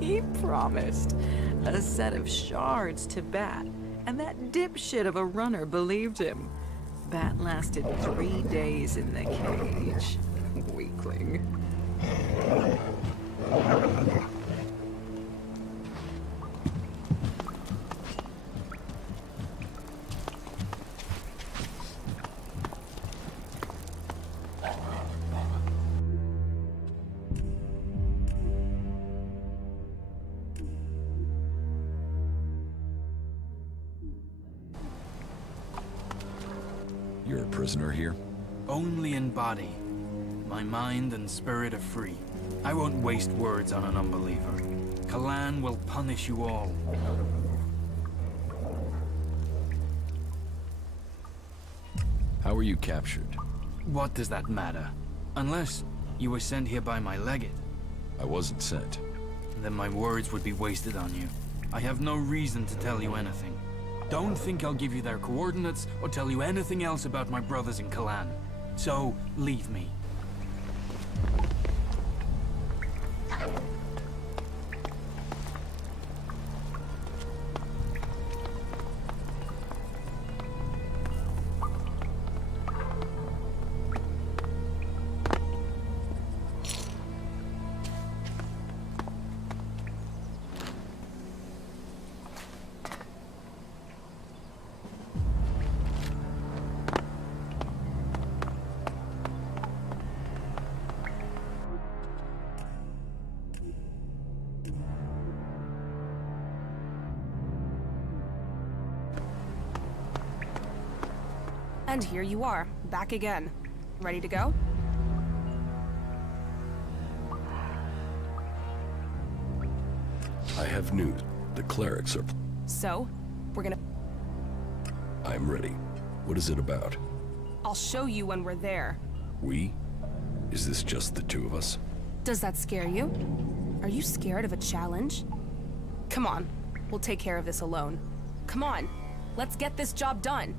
He promised a set of shards to Bat, and that dipshit of a runner believed him. Bat lasted 3 days in the cage. Weakling. You're a prisoner here? Only in body. My mind and spirit are free. I won't waste words on an unbeliever. Kalan will punish you all. How were you captured? What does that matter? Unless you were sent here by my legate. I wasn't sent. Then my words would be wasted on you. I have no reason to tell you anything. Don't think I'll give you their coordinates or tell you anything else about my brothers in Kalan. So, leave me. And here you are, back again. Ready to go? I have news. The clerics are... So, we're gonna... I'm ready. What is it about? I'll show you when we're there. We? Is this just the two of us? Does that scare you? Are you scared of a challenge? Come on, we'll take care of this alone. Come on, let's get this job done.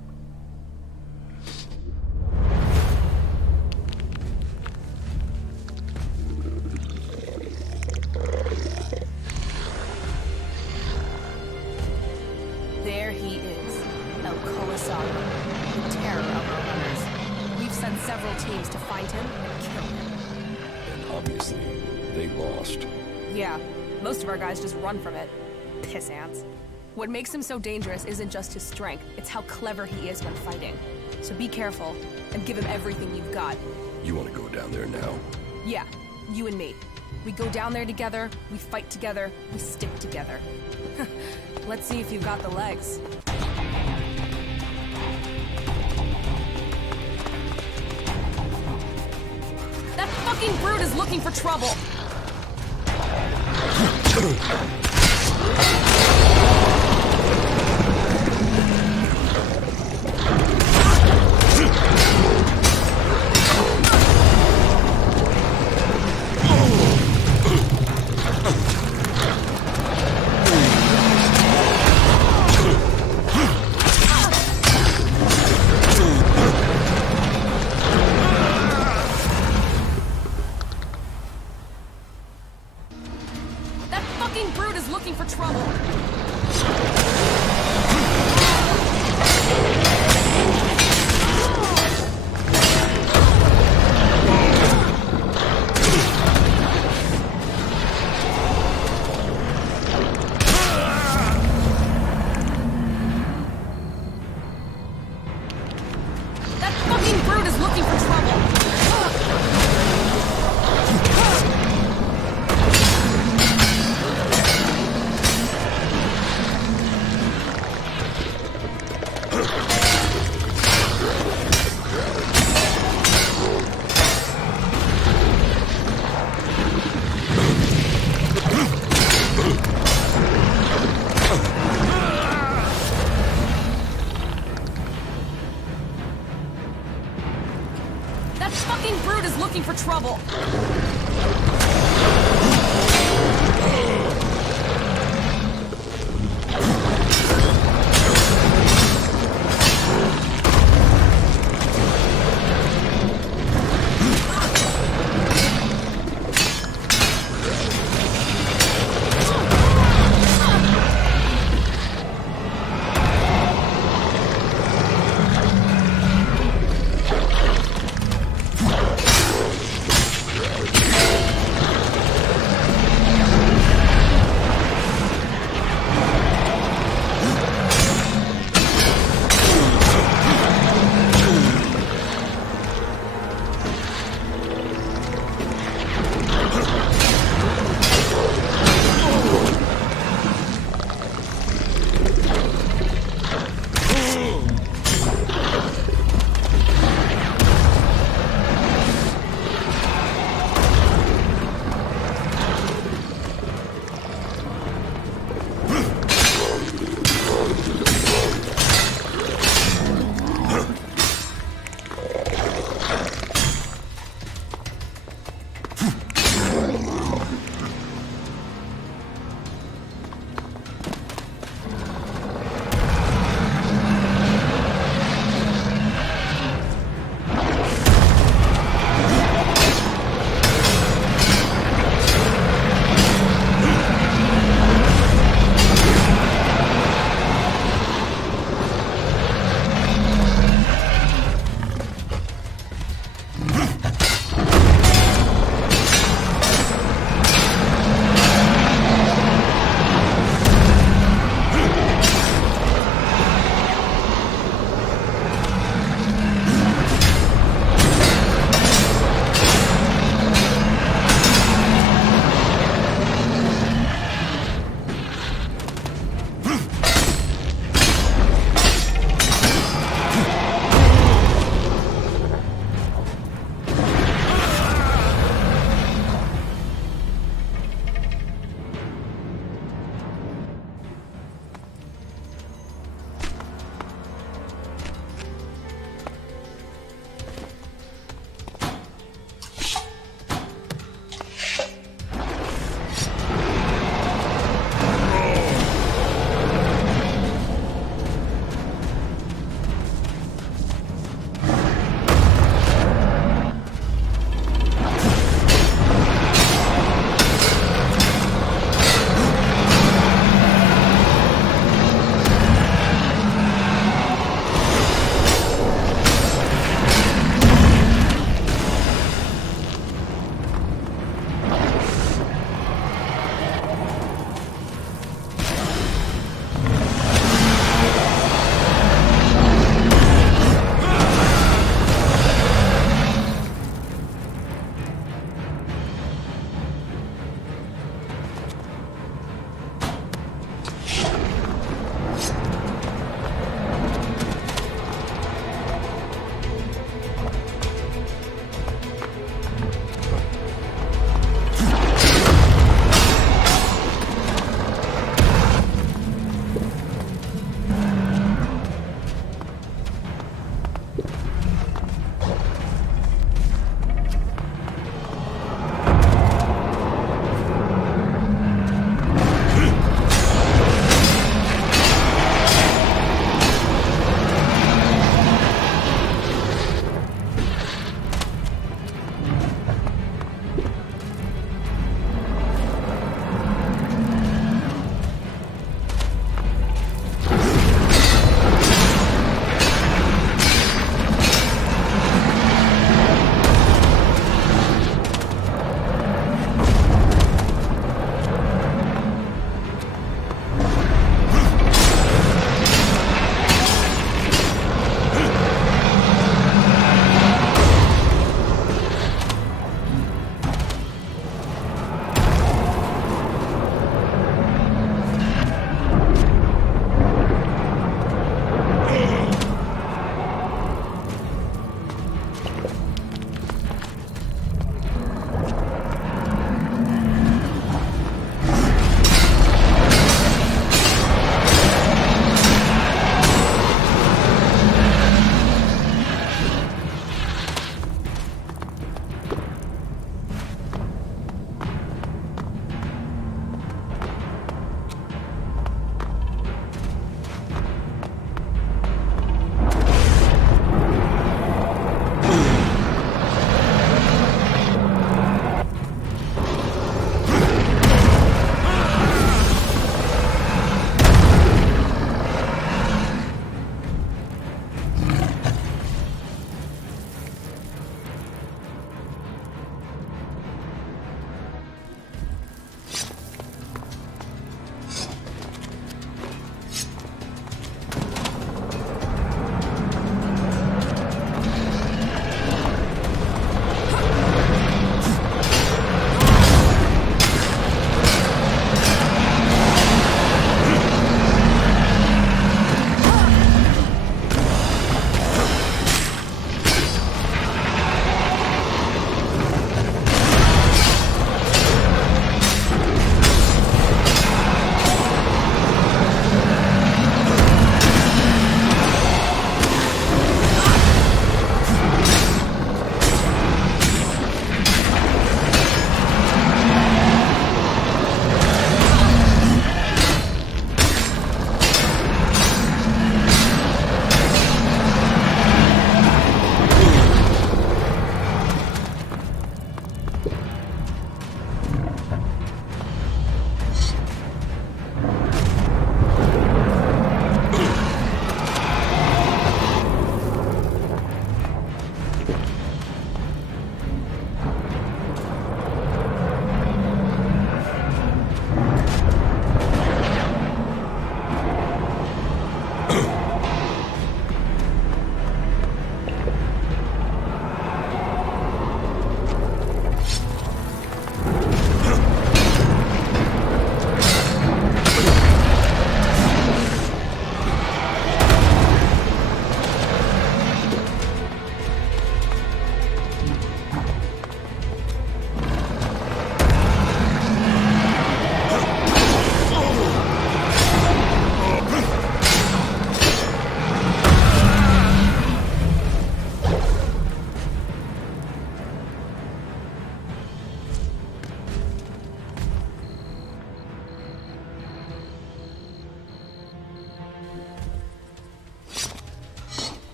There he is, El Comisaro, the terror of our runners. We've sent several teams to find him and kill him. And obviously, they lost. Yeah, most of our guys just run from it. Piss ants. What makes him so dangerous isn't just his strength, it's how clever he is when fighting. So be careful, and give him everything you've got. You want to go down there now? Yeah, you and me. We go down there together, we fight together, we stick together. Let's see if you've got the legs. That fucking brute is looking for trouble! That fucking brute is looking for trouble! That fucking brute is looking for trouble! That fucking brute is looking for trouble!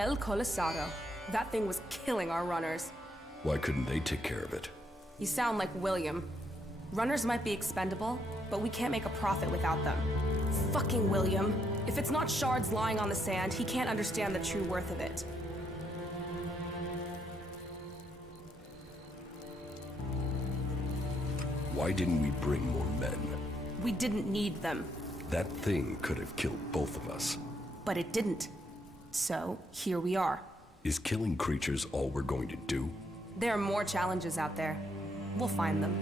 El Colisado. That thing was killing our runners. Why couldn't they take care of it? You sound like William. Runners might be expendable, but we can't make a profit without them. Fucking William. If it's not shards lying on the sand, he can't understand the true worth of it. Why didn't we bring more men? We didn't need them. That thing could have killed both of us. But it didn't. So, here we are. Is killing creatures all we're going to do? There are more challenges out there. We'll find them.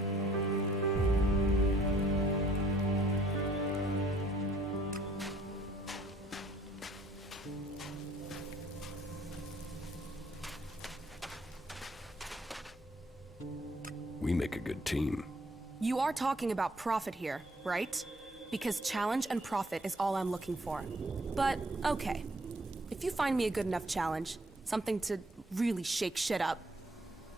We make a good team. You are talking about profit here, right? Because challenge and profit is all I'm looking for. But, okay. If you find me a good enough challenge, something to really shake shit up,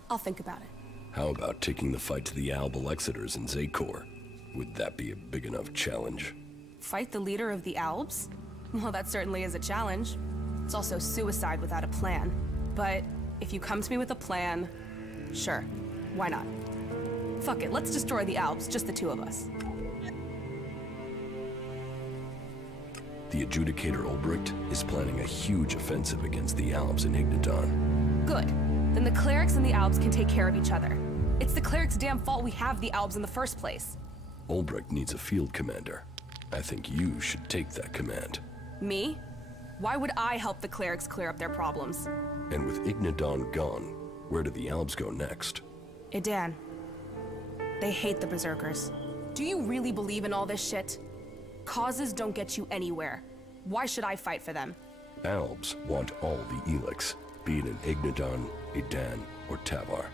I'll think about it. How about taking the fight to the Alb Elexiters in Zakor? Would that be a big enough challenge? Fight the leader of the Albs? Well, that certainly is a challenge. It's also suicide without a plan. But if you come to me with a plan, sure, why not? Fuck it, let's destroy the Albs, just the two of us. The Adjudicator Ulbricht is planning a huge offensive against the Albs in Igniton. Good. Then the clerics and the Albs can take care of each other. It's the clerics' damn fault we have the Albs in the first place. Ulbricht needs a field commander. I think you should take that command. Me? Why would I help the clerics clear up their problems? And with Igniton gone, where do the Albs go next? Edan. They hate the Berserkers. Do you really believe in all this shit? Causes don't get you anywhere. Why should I fight for them? Albs want all the ELEX, be it in Igniton, Edan, or Tavar.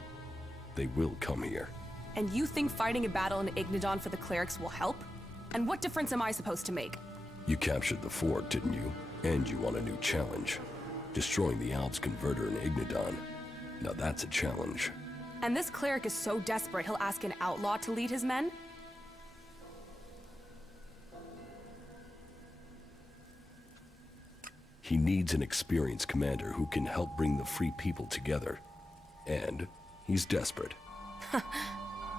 They will come here. And you think fighting a battle in Igniton for the clerics will help? And what difference am I supposed to make? You captured the fort, didn't you? And you want a new challenge. Destroying the Albs converter in Igniton. Now that's a challenge. And this cleric is so desperate he'll ask an outlaw to lead his men? He needs an experienced commander who can help bring the free people together. And he's desperate.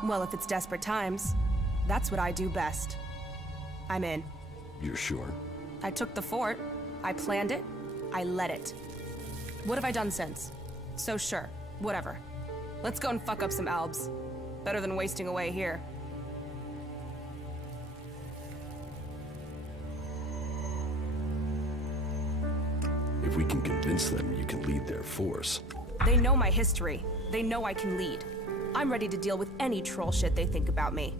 Well, if it's desperate times, that's what I do best. I'm in. You're sure? I took the fort, I planned it, I led it. What have I done since? So sure, whatever. Let's go and fuck up some Albs. Better than wasting away here. If we can convince them you can lead their force. They know my history. They know I can lead. I'm ready to deal with any troll shit they think about me.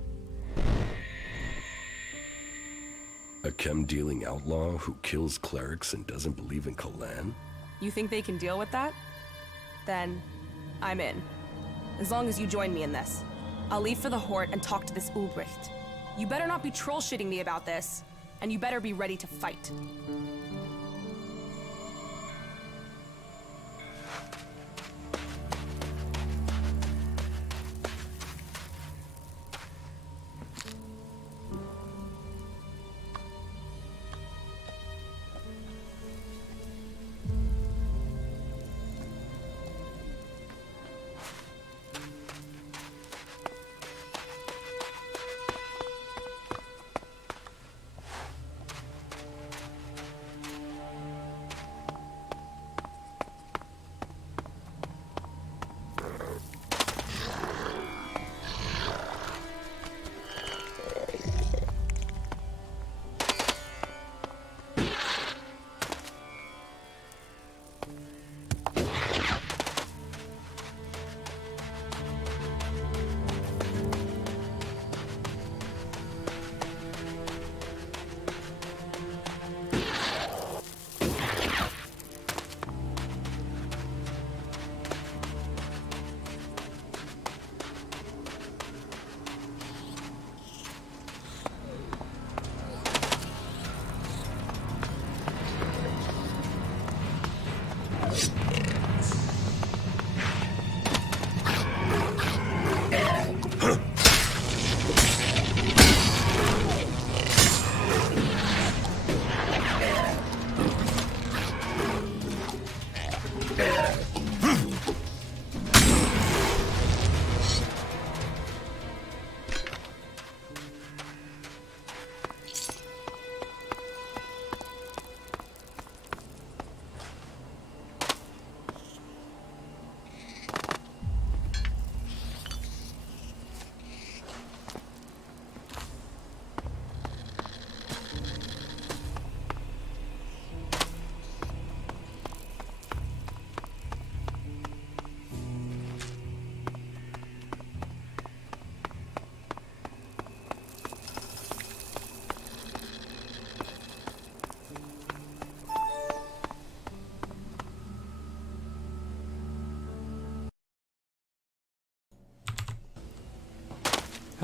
A chem-dealing outlaw who kills clerics and doesn't believe in Kalan? You think they can deal with that? Then, I'm in. As long as you join me in this. I'll leave for the Hort and talk to this Ulbricht. You better not be troll-shitting me about this, and you better be ready to fight.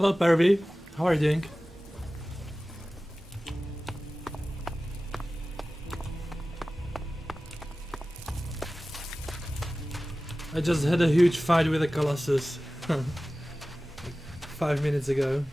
Hello, Pervy. How are you doing? I just had a huge fight with a Colossus 5 minutes ago.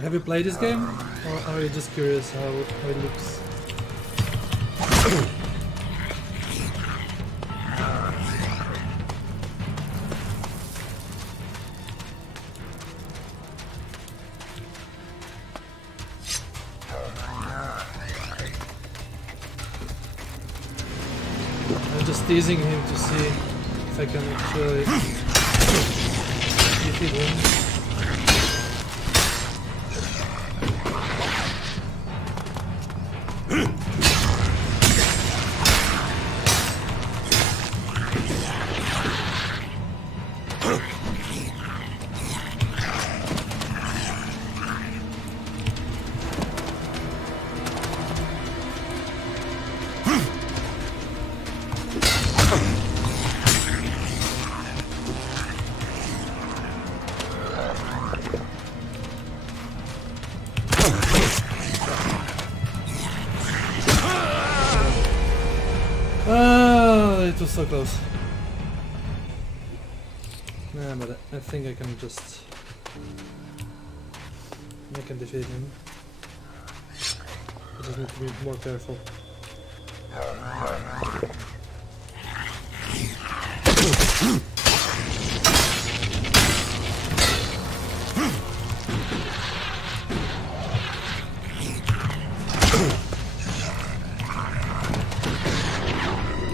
Have you played this game? Or are you just curious how it looks? I'm just teasing him to see if I can actually defeat him. It was so close. Nah, but I think I can just... I can defeat him. I just need to be more careful.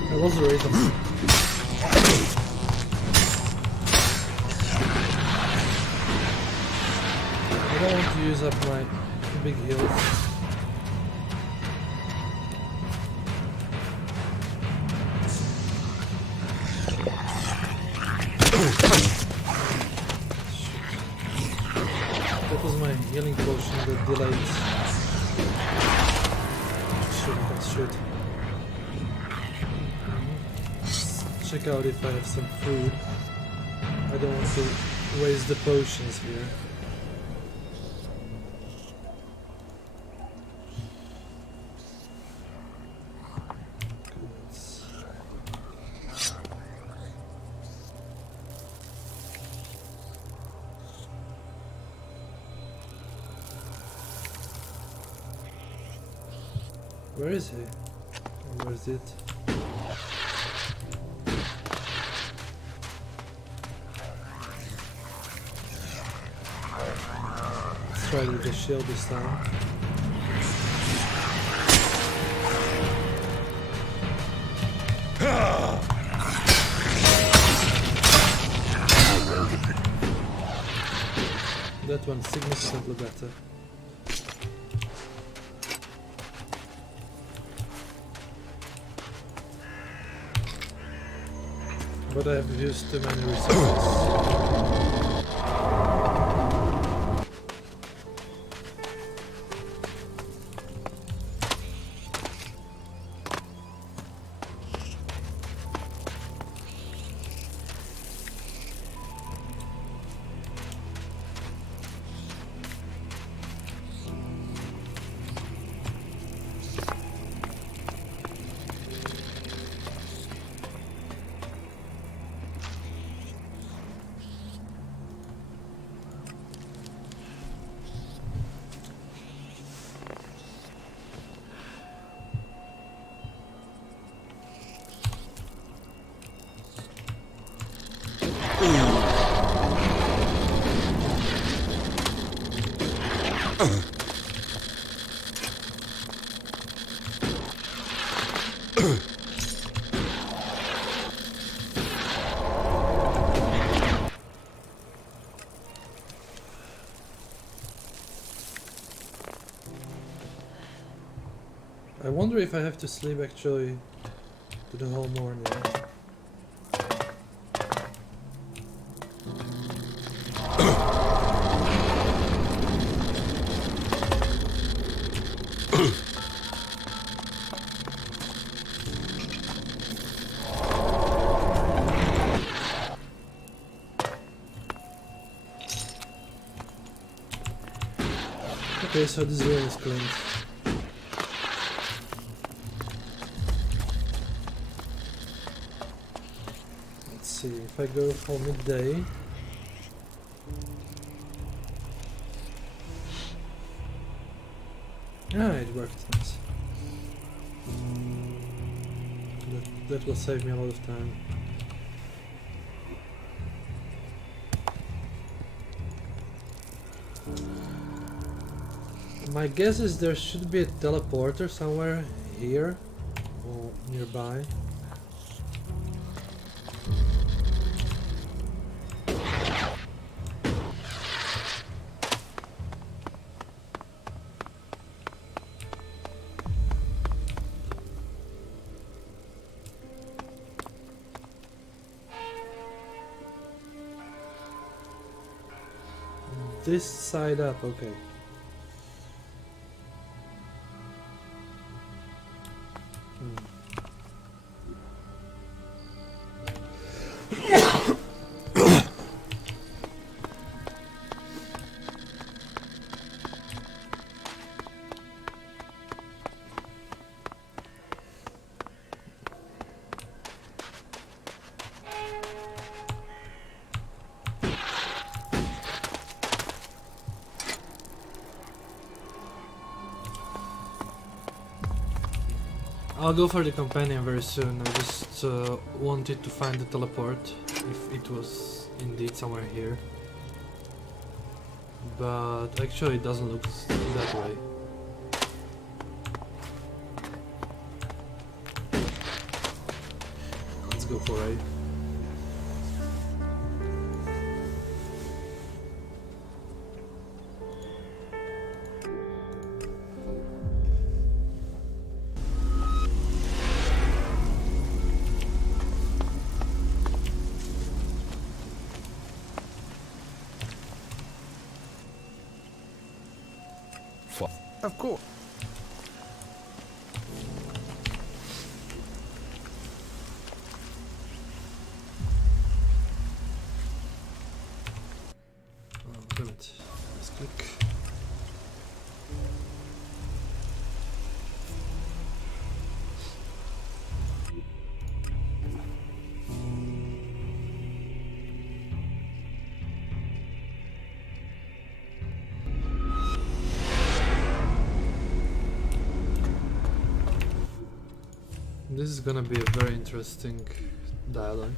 I lost the rhythm. I don't want to use up my big heals. That was my healing potion that delayed. Shoot. Check out if I have some food. I don't want to waste the potions here. Where is he? Where is it? Let's try with the shield this time. That one's significantly better. But I have used too many resources. I wonder if I have to sleep actually to the whole morning. Okay, so this room is cleaned. Let's see, if I go for midday... Ah, it worked, nice. That will save me a lot of time. My guess is there should be a teleporter somewhere here or nearby. This side up, okay. I'll go for the companion very soon. I just wanted to find the teleport, if it was indeed somewhere here. But actually it doesn't look that way. Let's go for it. Of course. Oh, damn it. Let's click. This is gonna be a very interesting dialogue.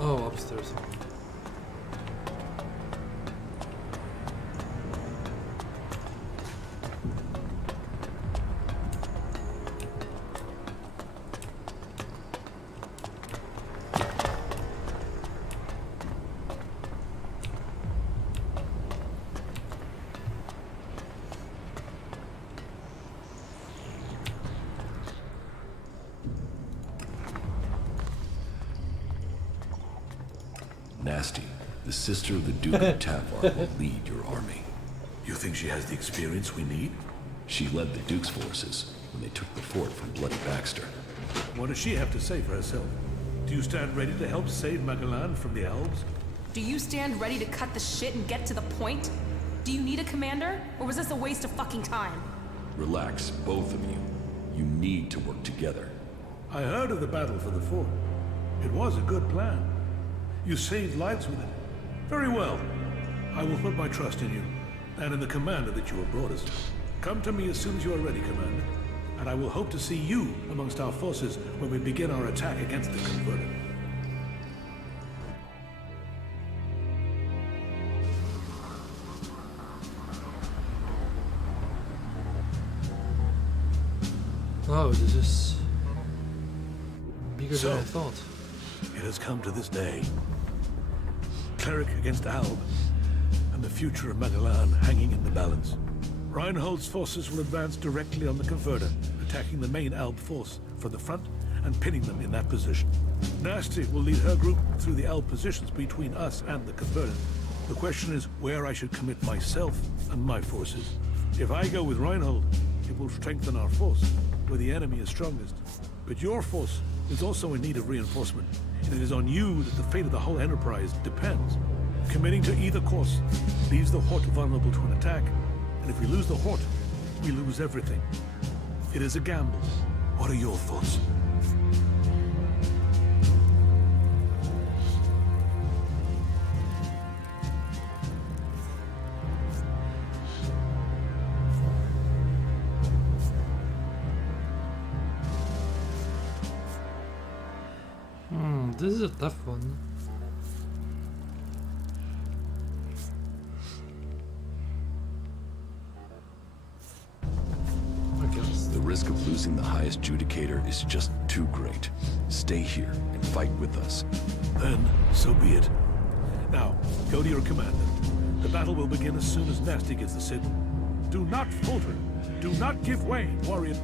Oh, upstairs. Nasty, the sister of the Duke of Tavar, will lead your army. You think she has the experience we need? She led the Duke's forces when they took the fort from Bloody Baxter. What does she have to say for herself? Do you stand ready to help save Magalan from the elves? Do you stand ready to cut the shit and get to the point? Do you need a commander? Or was this a waste of fucking time? Relax, both of you. You need to work together. I heard of the battle for the fort. It was a good plan. You saved lives with it. Very well. I will put my trust in you, and in the commander that you have brought us. Come to me as soon as you are ready, Commander, and I will hope to see you amongst our forces when we begin our attack against the Converter. Wow, this is bigger than I thought. It has come to this day. Cleric against Alb, and the future of Magalan hanging in the balance. Reinhold's forces will advance directly on the Converter, attacking the main Alb force from the front and pinning them in that position. Nasty will lead her group through the Alb positions between us and the Converter. The question is where I should commit myself and my forces. If I go with Reinhold, it will strengthen our force, where the enemy is strongest. But your force is also in need of reinforcement, and it is on you that the fate of the whole enterprise depends. Committing to either course leaves the Hort vulnerable to an attack, and if we lose the Hort, we lose everything. It is a gamble. What are your thoughts? This is a tough one. The risk of losing the highest Judicator is just too great. Stay here and fight with us. Then, so be it. Now, go to your commander. The battle will begin as soon as Nasty gets the signal. Do not falter. Do not give way, warrior.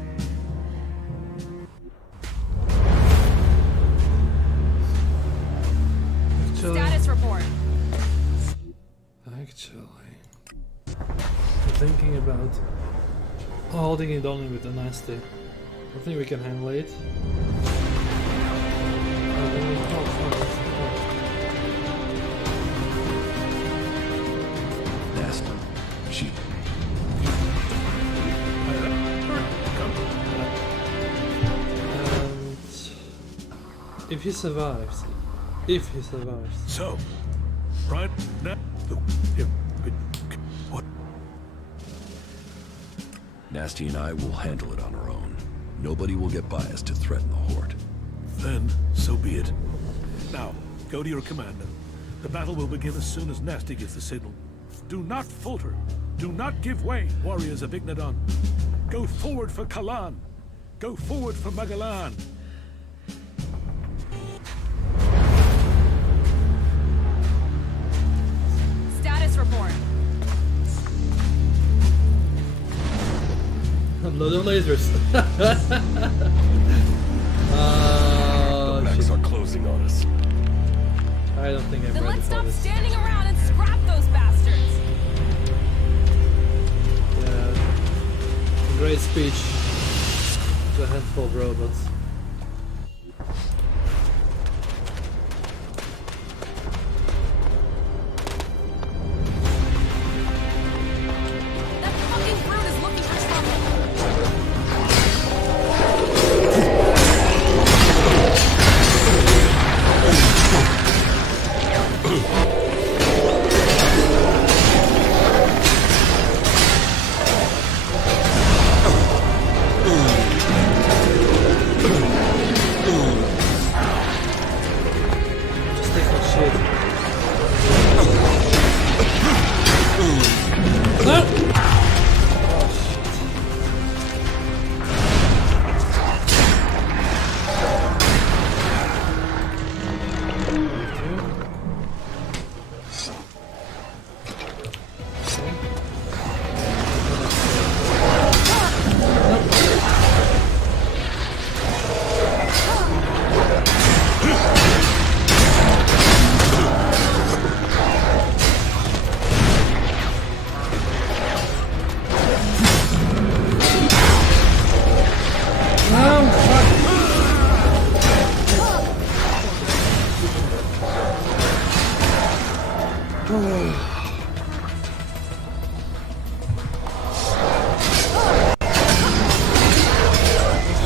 Status report. Actually, I'm thinking about holding it only with the Nasty. I think we can handle it. Nasty. She. And if he survives. So, right now, what? Nasty and I will handle it on our own. Nobody will get by us to threaten the Horde. Then, so be it. Now, go to your commander. The battle will begin as soon as Nasty gets the signal. Do not falter. Do not give way, warriors of Ignadon. Go forward for Kalan. Go forward for Magalan. Report. Unloading lasers. The mechs are closing on us. I don't think I'm then ready let's for stop this. standing around and scrap those bastards. Yeah. Great speech. It's a handful of robots.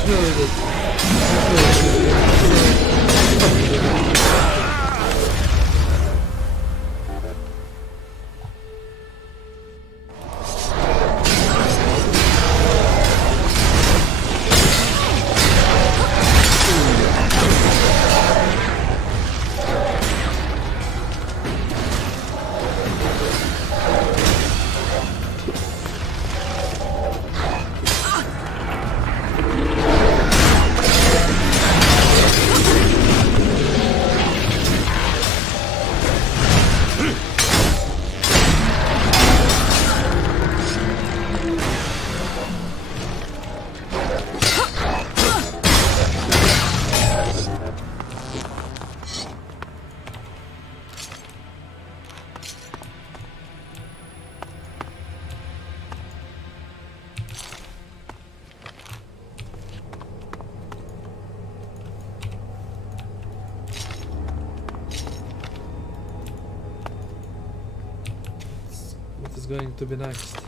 Surely going to be next?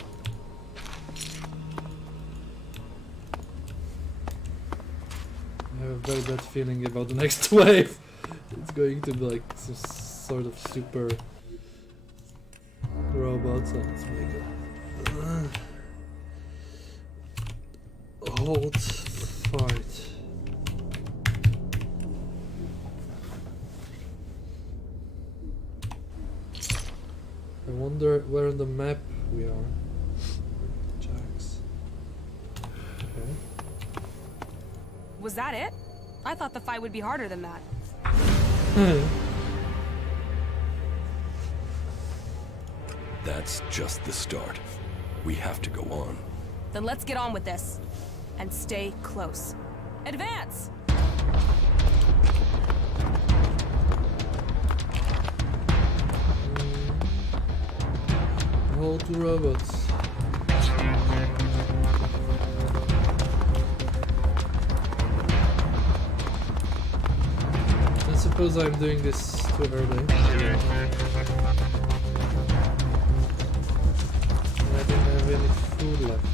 I have a very bad feeling about the next wave. It's going to be like some sort of super robot. So let's make it. Hold fight. I wonder where on the map we are. Jacks. Okay. Was that it? I thought the fight would be harder than that. That's just the start. We have to go on. Then let's get on with this. And stay close. Advance! Hold two robots. I suppose I'm doing this too early. I didn't have any food left.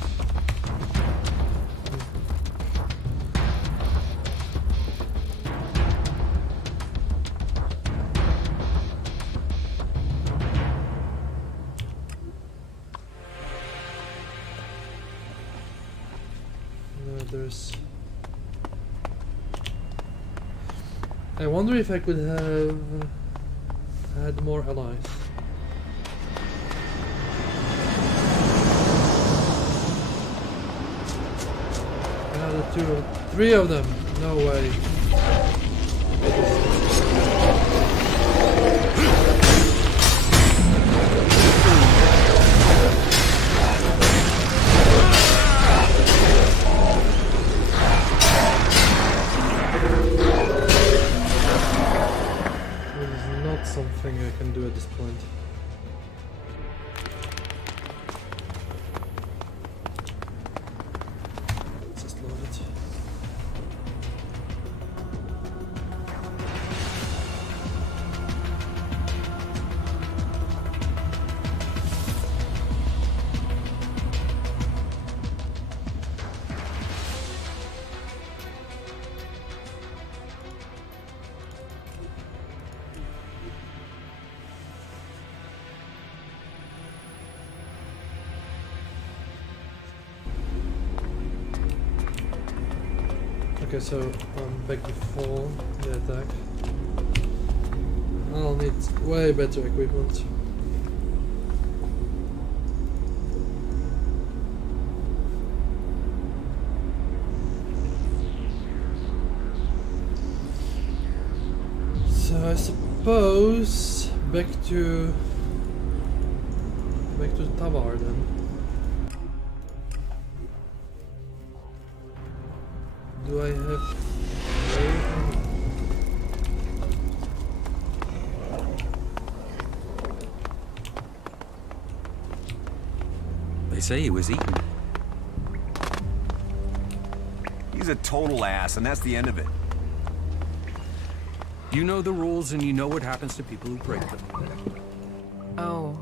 There's... I wonder if I could have had more allies. Another 3 of them. No way. Something I can do at this point. Let's just load it. Okay, so back before the attack. I'll need way better equipment. So I suppose back to Tavar then. Do I have... They say he was eaten. He's a total ass, and that's the end of it. You know the rules, and you know what happens to people who break them. Oh.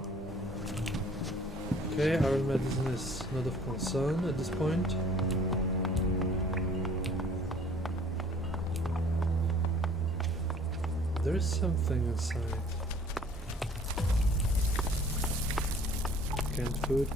Okay, our medicine is not of concern at this point. There is something inside. Canned food.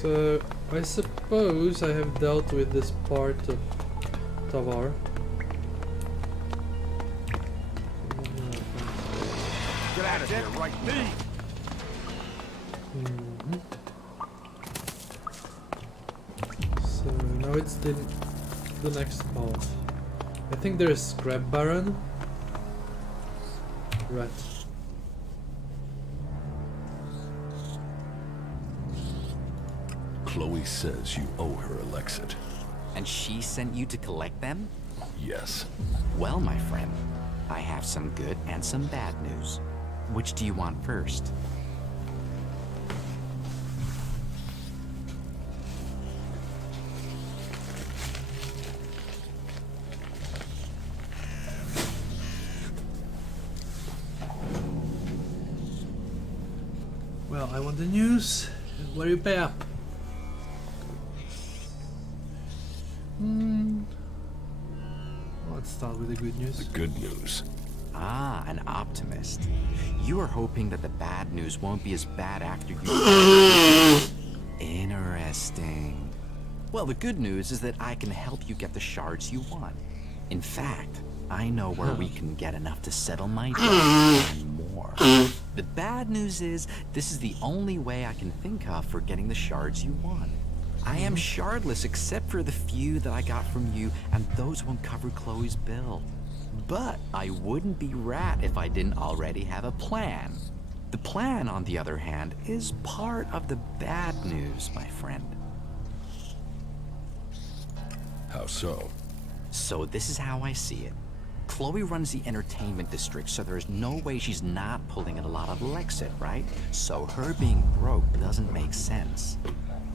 So, I suppose I have dealt with this part of Tavar. Get out of here right now. So now it's the next part. I think there's Scrap Baron. Right. Chloe says you owe her Elexit. And she sent you to collect them? Yes. Well, my friend, I have some good and some bad news. Which do you want first? Well, I want the news. What do you pay up? Let's start with the good news. The good news. Ah, an optimist. You are hoping that the bad news won't be as bad after you... Interesting. Well, the good news is that I can help you get the shards you want. In fact, I know where we can get enough to settle my debt and more. The bad news is, this is the only way I can think of for getting the shards you want. I am shardless except for the few that I got from you, and those won't cover Chloe's bill. But I wouldn't be Rat if I didn't already have a plan. The plan, on the other hand, is part of the bad news, my friend. How so? So this is how I see it. Chloe runs the entertainment district, so there's no way she's not pulling in a lot of Lexit, right? So her being broke doesn't make sense.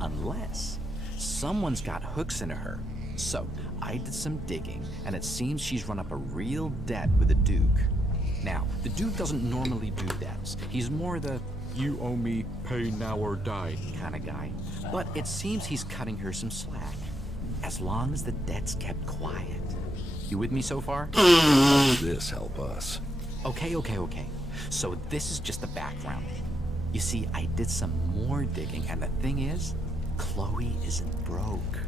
Unless someone's got hooks into her. So I did some digging, and it seems she's run up a real debt with the Duke. Now, the Duke doesn't normally do debts. He's more the "you owe me, pay now or die" kind of guy. But it seems he's cutting her some slack, as long as the debt's kept quiet. You with me so far? How does this help us? Okay. So this is just the background. You see, I did some more digging, and the thing is, Chloe isn't broke.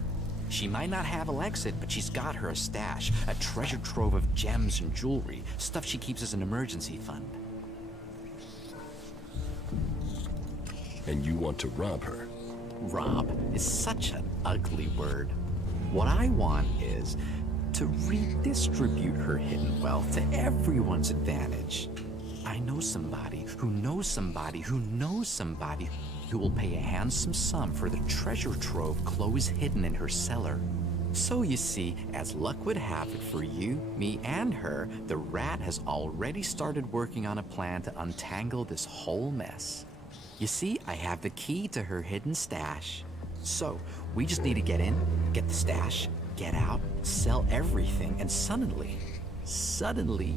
She might not have ELEX, but she's got her a stash, a treasure trove of gems and jewelry, stuff she keeps as an emergency fund. And you want to rob her? Rob is such an ugly word. What I want is to redistribute her hidden wealth to everyone's advantage. I know somebody who knows somebody who knows somebody who will pay a handsome sum for the treasure trove Chloe's hidden in her cellar. So you see, as luck would have it for you, me, and her, the Rat has already started working on a plan to untangle this whole mess. You see, I have the key to her hidden stash. So, we just need to get in, get the stash, get out, sell everything, and suddenly,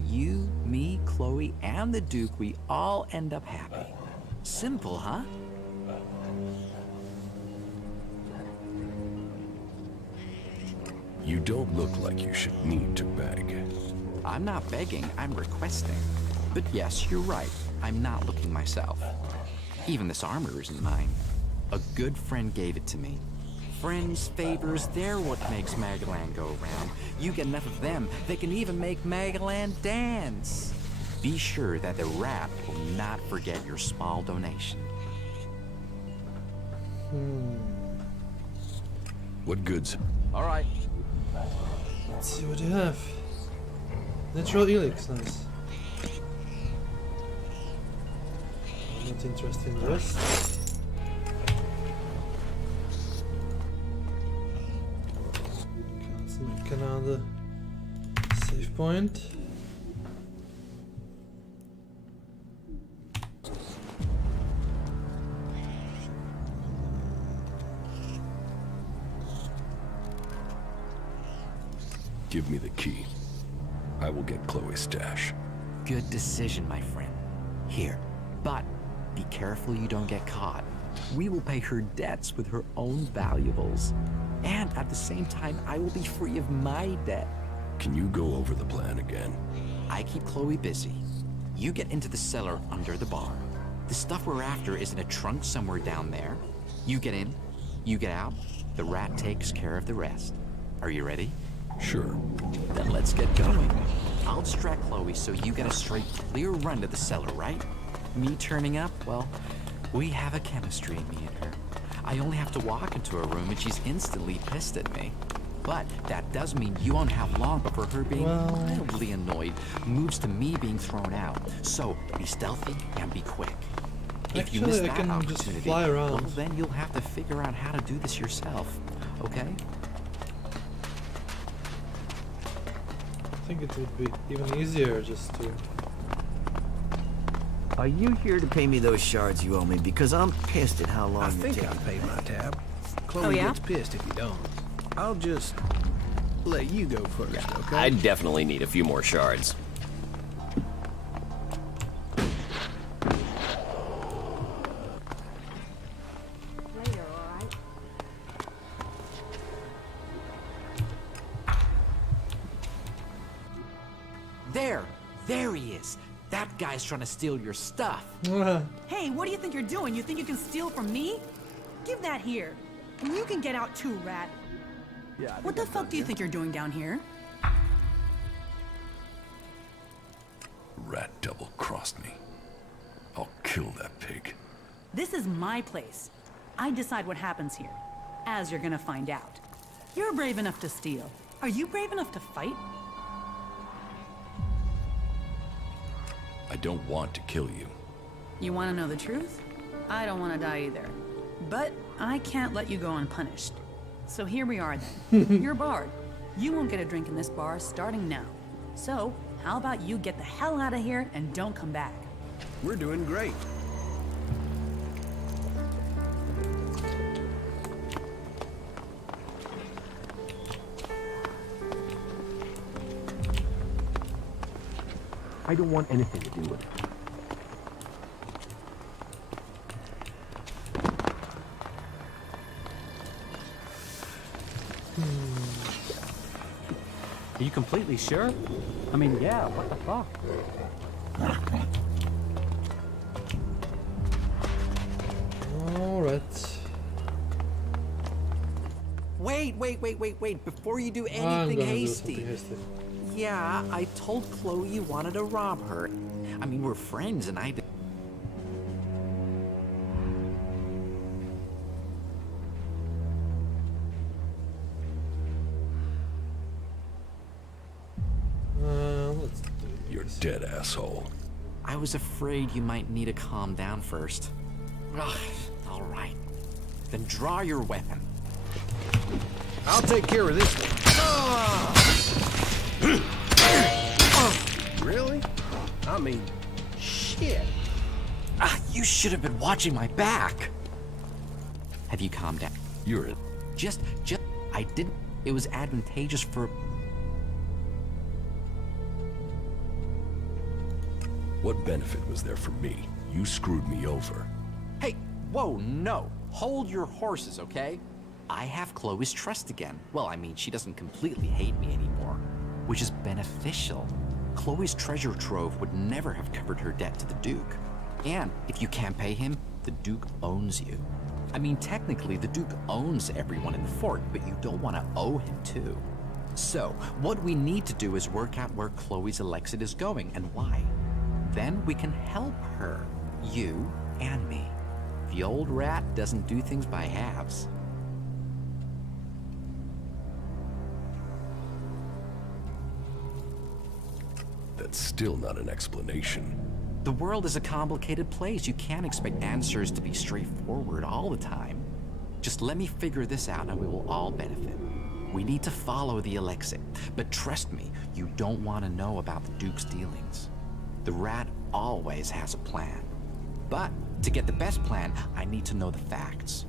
you, me, Chloe, and the Duke, we all end up happy. Simple, huh? You don't look like you should need to beg. I'm not begging, I'm requesting. But yes, you're right, I'm not looking myself. Even this armor isn't mine. A good friend gave it to me. Friends, favors, they're what makes Magalan go round. You get enough of them, they can even make Magalan dance. Be sure that the Rat will not forget your small donation. What goods? All right. Let's see what you have. Natural ELEX, nice. I'm not interested in the rest. Let's make another save point. Give me the key. I will get Chloe's stash. Good decision, my friend. Here, but be careful you don't get caught. We will pay her debts with her own valuables. And at the same time, I will be free of my debt. Can you go over the plan again? I keep Chloe busy. You get into the cellar under the bar. The stuff we're after is in a trunk somewhere down there. You get in, you get out, the Rat takes care of the rest. Are you ready? Sure. Then let's get going. I'll distract Chloe so you get a straight, clear run to the cellar, right? Me turning up, well, we have a chemistry, me and her. I only have to walk into a room and she's instantly pissed at me. But that does mean you won't have long before her being mildly annoyed moves to me being thrown out. So be stealthy and be quick. If you miss that opportunity, well, then you'll have to figure out how to do this yourself, okay? think it would be even easier just to... Are you here to pay me those shards you owe me? Because I'm pissed at how long I you think take. I paid my tab. Chloe gets pissed if you don't. I'll just let you go first, okay? I definitely need a few more shards. There he is. That guy's trying to steal your stuff. Hey, what do you think you're doing? You think you can steal from me? Give that here. And you can get out too, rat. Yeah. What the fuck do you think you're doing down here? Rat double-crossed me. I'll kill that pig. This is my place. I decide what happens here. As you're gonna find out. You're brave enough to steal. Are you brave enough to fight? I don't want to kill you. You want to know the truth? I don't want to die either. But I can't let you go unpunished. So here we are then. You're barred. You won't get a drink in this bar starting now. So, how about you get the hell out of here and don't come back? We're doing great. I don't want anything to do with it. Are you completely sure? I mean, yeah, what the fuck? Alright. Wait. Before you do anything hasty. Yeah, I told Chloe you wanted to rob her. I mean, we're friends and I... Let's do this. You're dead, asshole. I was afraid you might need to calm down first. Ugh, all right. Then draw your weapon. I'll take care of this one. Really? I mean, shit. You should have been watching my back. Have you calmed down? You're it. Just, I didn't. It was advantageous for... What benefit was there for me? You screwed me over. Hey, whoa, no. Hold your horses, okay? I have Chloe's trust again. Well, I mean, she doesn't completely hate me anymore, which is beneficial. Chloe's treasure trove would never have covered her debt to the Duke. And if you can't pay him, the Duke owns you. I mean, technically, the Duke owns everyone in the fort, but you don't want to owe him too. So, what we need to do is work out where Chloe's Elexit is going and why. Then we can help her, you and me. The old rat doesn't do things by halves. That's still not an explanation. The world is a complicated place. You can't expect answers to be straightforward all the time. Just let me figure this out and we will all benefit. We need to follow the Elexit, but trust me, you don't want to know about the Duke's dealings. The rat always has a plan. But to get the best plan, I need to know the facts.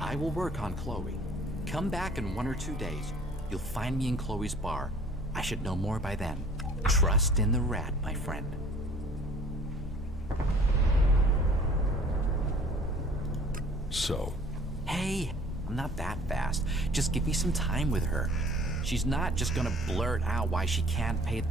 I will work on Chloe. Come back in 1 or 2 days. You'll find me in Chloe's bar. I should know more by then. Trust in the rat, my friend. So? Hey, I'm not that fast. Just give me some time with her. She's not just gonna blurt out why she can't pay.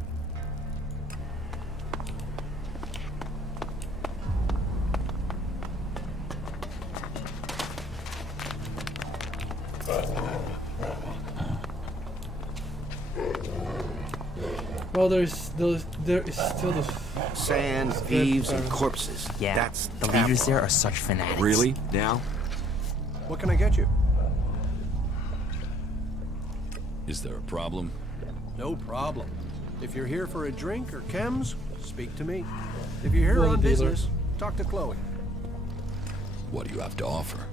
Well, there is still the sand, thieves, and corpses. Yeah, that's the leaders there are such fanatics. Really? Now? What can I get you? Is there a problem? No problem. If you're here for a drink or chems, speak to me. If you're here on dealer. business, talk to Chloe. What do you have to offer?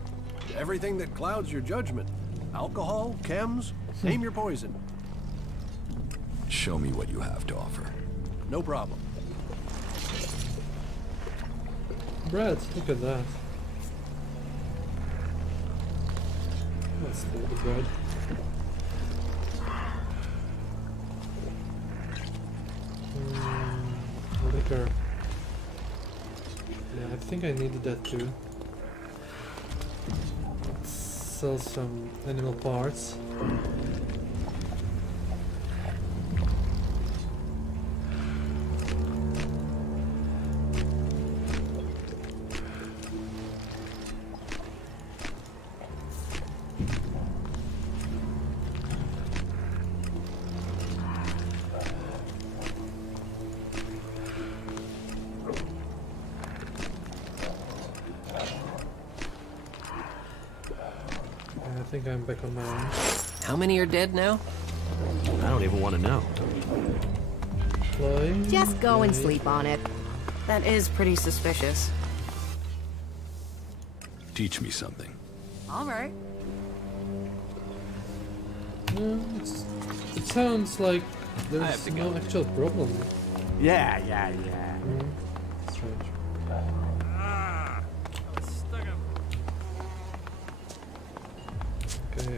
Everything that clouds your judgment. Alcohol, chems, name your poison. Show me what you have to offer. No problem. Bread, look at that. Let's take the bread. Liquor. Yeah, I think I needed that too. Let's sell some animal parts. I think I'm back on my own. How many are dead now? I don't even want to know. Just go and sleep on it. That is pretty suspicious. Teach me something. All right. It sounds like there's no actual problem. Yeah. Strange. Okay,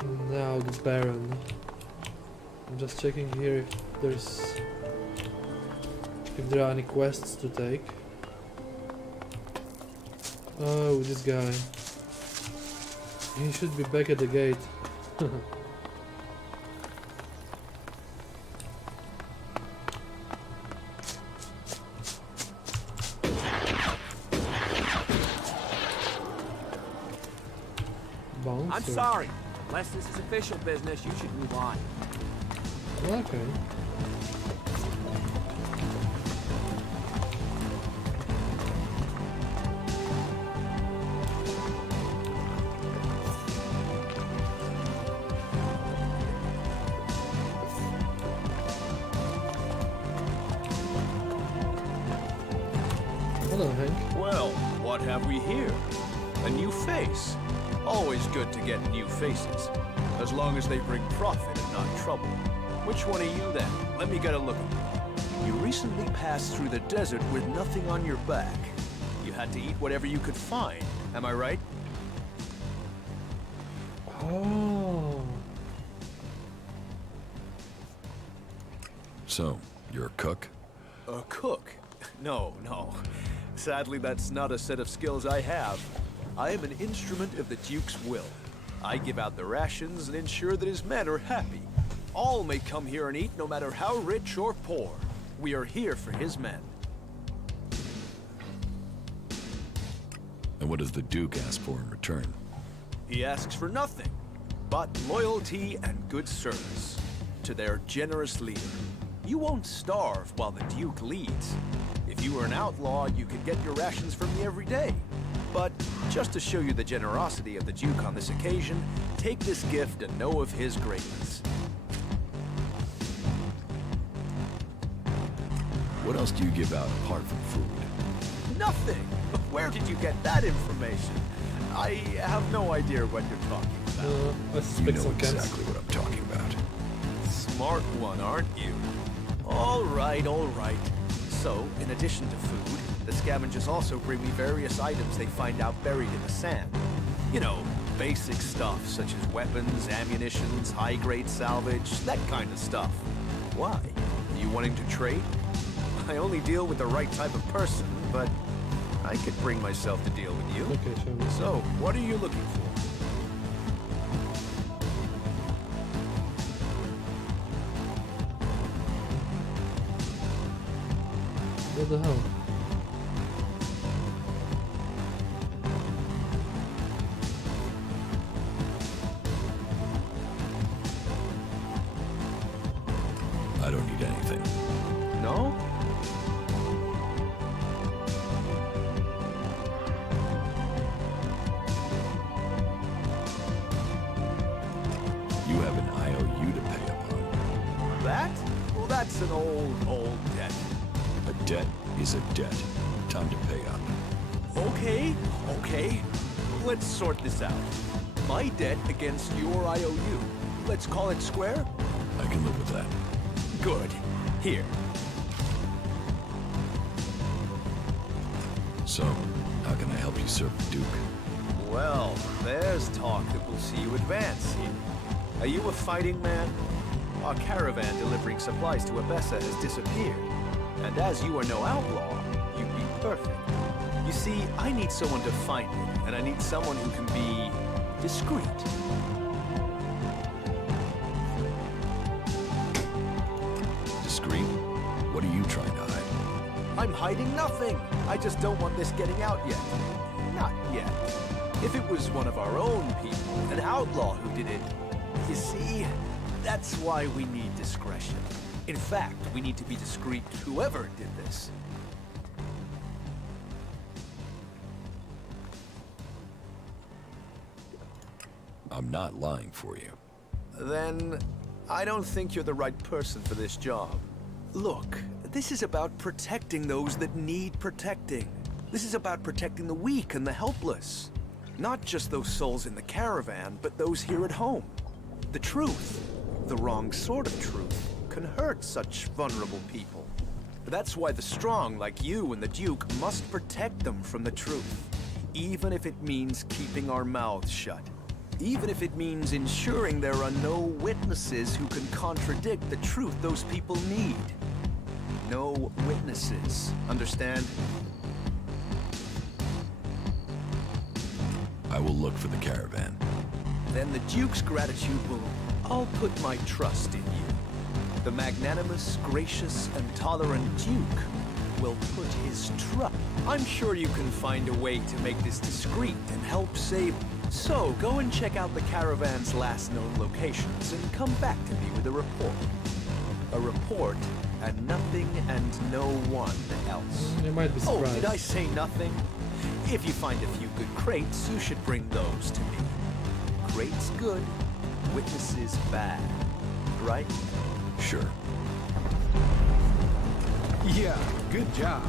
and now the Baron. I'm just checking here if there are any quests to take. Oh, this guy. He should be back at the gate. I'm sorry. Unless this is official business, you should move on. Okay. Hello, Hank. Well, what have we here? A new face. Always good to get new faces, as long as they bring profit and not trouble. Which one are you then? Let me get a look at you. You recently passed through the desert with nothing on your back. You had to eat whatever you could find, am I right? Oh. So, you're a cook? A cook? No. Sadly, that's not a set of skills I have. I am an instrument of the Duke's will. I give out the rations and ensure that his men are happy. All may come here and eat, no matter how rich or poor. We are here for his men. And what does the Duke ask for in return? He asks for nothing, but loyalty and good service to their generous leader. You won't starve while the Duke leads. If you were an outlaw, you could get your rations from me every day. But just to show you the generosity of the Duke on this occasion, take this gift and know of his greatness. What else do you give out apart from food? Nothing! Where did you get that information? I have no idea what you're talking about. You know exactly what I'm talking about. Smart one, aren't you? All right. So, in addition to food, the scavengers also bring me various items they find out buried in the sand. You know, basic stuff such as weapons, ammunitions, high-grade salvage, that kind of stuff. Why? Are you wanting to trade? I only deal with the right type of person, but I could bring myself to deal with you. Okay, show me. So, what are you looking for? What the hell? I don't need anything. No? You have an IOU to pay upon. That? Well, that's an old debt. A debt is a debt. Time to pay up. Okay. Let's sort this out. My debt against your IOU. Let's call it square? I can live with that. Good. Here. So, how can I help you serve the Duke? Well, there's talk that we'll see you advance here. Are you a fighting man? Our caravan delivering supplies to Abessa has disappeared. And as you are no outlaw, you'd be perfect. You see, I need someone to find it, and I need someone who can be discreet. Discreet? What are you trying to hide? I'm hiding nothing. I just don't want this getting out yet. Not yet. If it was one of our own people, an outlaw who did it, you see, that's why we need discretion. In fact, we need to be discreet, whoever did this. I'm not lying for you. Then, I don't think you're the right person for this job. Look, this is about protecting those that need protecting. This is about protecting the weak and the helpless. Not just those souls in the caravan, but those here at home. The truth, the wrong sort of truth, can hurt such vulnerable people. That's why the strong, like you and the Duke, must protect them from the truth. Even if it means keeping our mouths shut. Even if it means ensuring there are no witnesses who can contradict the truth those people need. No witnesses, understand? I will look for the caravan. Then the Duke's gratitude will... I'll put my trust in you. The magnanimous, gracious, and tolerant Duke will put his trust. I'm sure you can find a way to make this discreet and help save... So, go and check out the caravan's last known locations and come back to me with a report. A report and nothing and no one else. You might be surprised. Oh, did I say nothing? If you find a few good crates, you should bring those to me. Crates good, witnesses bad. Right? Sure. Yeah, good job.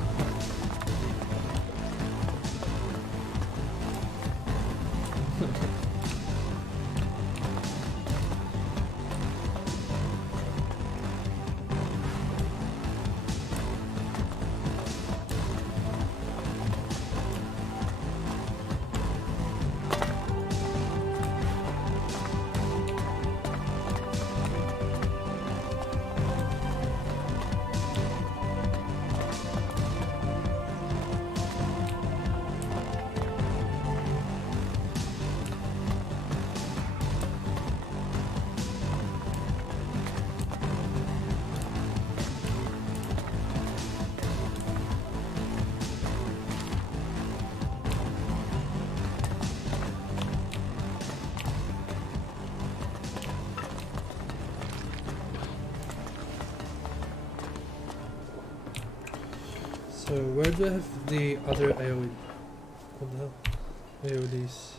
So where do I have the other AoE? What the hell? AoEs.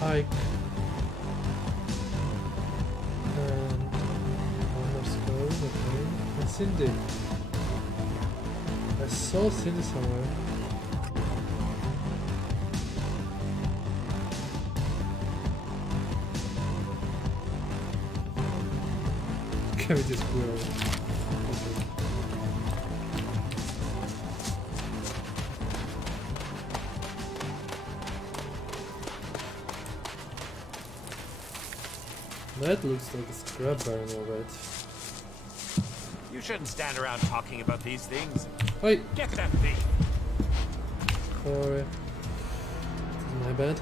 Hike and underscore, okay. And Cindy. I saw Cindy somewhere. Cavity squirrel. Okay. That looks like a scrap baron, alright. You shouldn't stand around talking about these things. Oi! Get that thing! Sorry. My bad.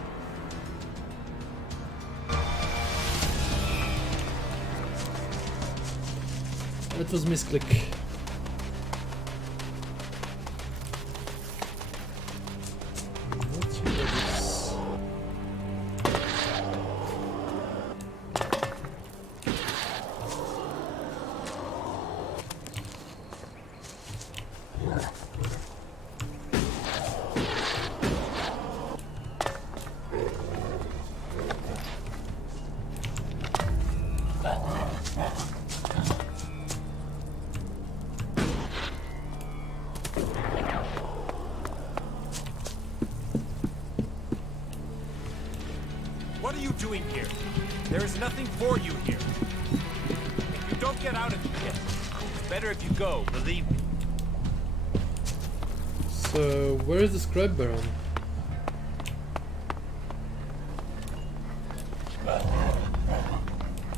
That was misclick. Let's see what this. What are you doing here? There is nothing for you here. If you don't get out of the pit, it's better if you go, believe me. So, where is the scrap baron?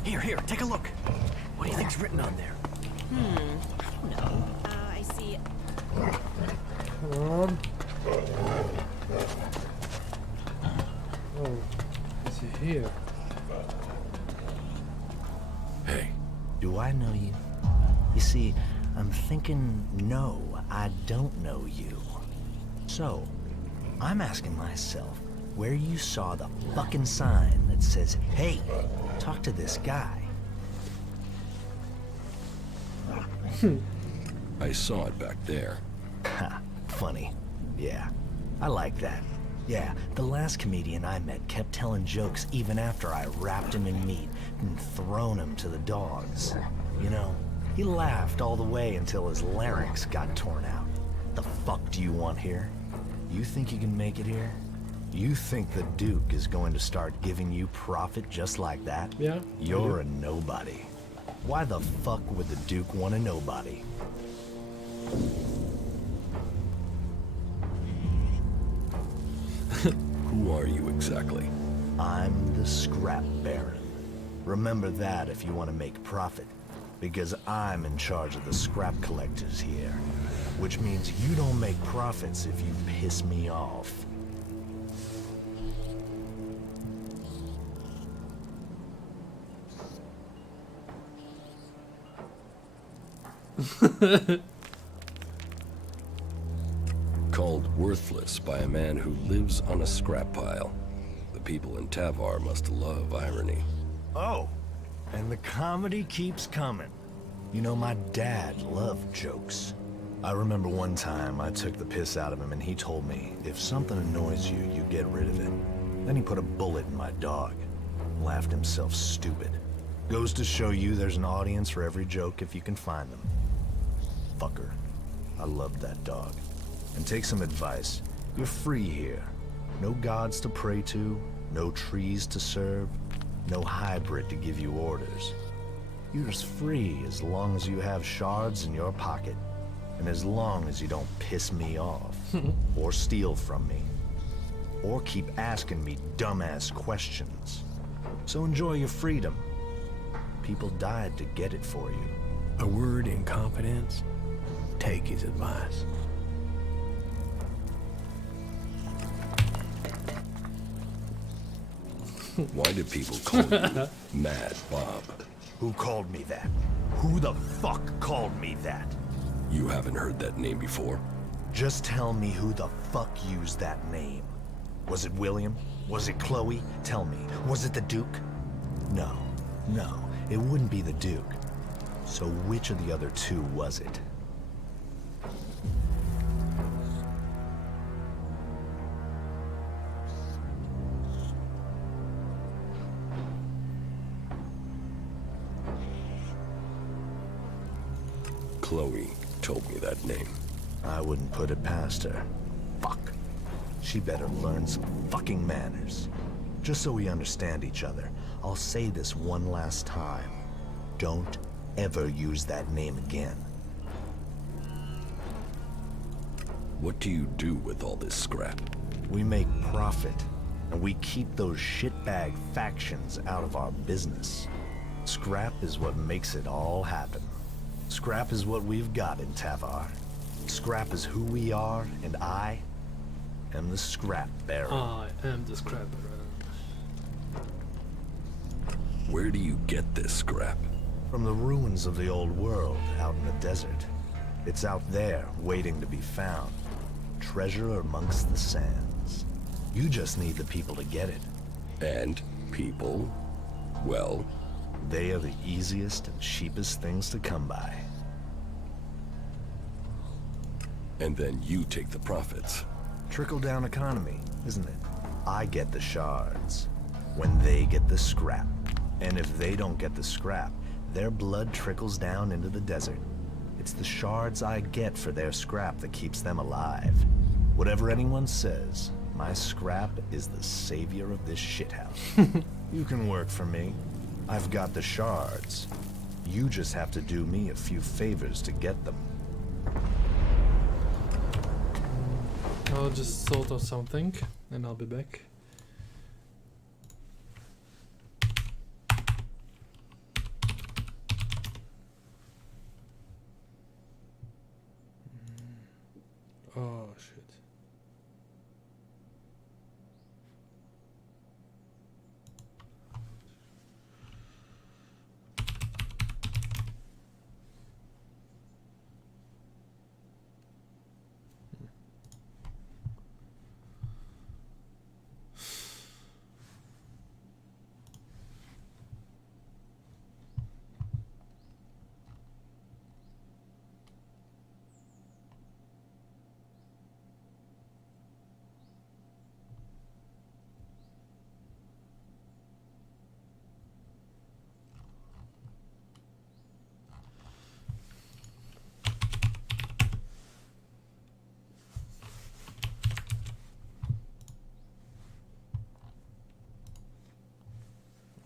Here, take a look. What do you think's written on there? I don't know. I see. Come on. Oh, is he here? Hey. Do I know you? You see, I'm thinking, no, I don't know you. So, I'm asking myself where you saw the fucking sign that says, hey, talk to this guy. I saw it back there. Ha, funny. Yeah, I like that. Yeah, the last comedian I met kept telling jokes even after I wrapped him in meat and thrown him to the dogs. You know, he laughed all the way until his larynx got torn out. The fuck do you want here? You think you can make it here? You think the Duke is going to start giving you profit just like that? Yeah. You're a nobody. Why the fuck would the Duke want a nobody? Who are you exactly? I'm the Scrap Baron. Remember that if you want to make profit, because I'm in charge of the scrap collectors here. Which means you don't make profits if you piss me off. Called worthless by a man who lives on a scrap pile. The people in Tavar must love irony. Oh, and the comedy keeps coming. You know, my dad loved jokes. I remember one time I took the piss out of him and he told me, if something annoys you, you get rid of it. Then he put a bullet in my dog. Laughed himself stupid. Goes to show you there's an audience for every joke if you can find them. Fucker. I loved that dog. And take some advice. You're free here. No gods to pray to, no trees to serve, no hybrid to give you orders. You're as free as long as you have shards in your pocket. And as long as you don't piss me off, or steal from me, or keep asking me dumbass questions. So enjoy your freedom. People died to get it for you. A word in confidence, take his advice. Why do people call you Mad Bob? Who called me that? Who the fuck called me that? You haven't heard that name before? Just tell me who the fuck used that name. Was it William? Was it Chloe? Tell me, was it the Duke? No, it wouldn't be the Duke. So which of the other two was it? Chloe told me that name. I wouldn't put it past her. Fuck. She better learn some fucking manners. Just so we understand each other, I'll say this one last time. Don't ever use that name again. What do you do with all this scrap? We make profit, and we keep those shitbag factions out of our business. Scrap is what makes it all happen. Scrap is what we've got in Tavar. Scrap is who we are, and I am the Scrap Baron. I am the Scrap Baron. Where do you get this scrap? From the ruins of the old world out in the desert. It's out there, waiting to be found. Treasure amongst the sands. You just need the people to get it. And people? Well? They are the easiest and cheapest things to come by. And then you take the profits. Trickle-down economy, isn't it? I get the shards, when they get the scrap. And if they don't get the scrap, their blood trickles down into the desert. It's the shards I get for their scrap that keeps them alive. Whatever anyone says, My scrap is the savior of this shithouse. You can work for me. I've got the shards. You just have to do me a few favors to get them. I'll just sort out something and I'll be back. Oh shit.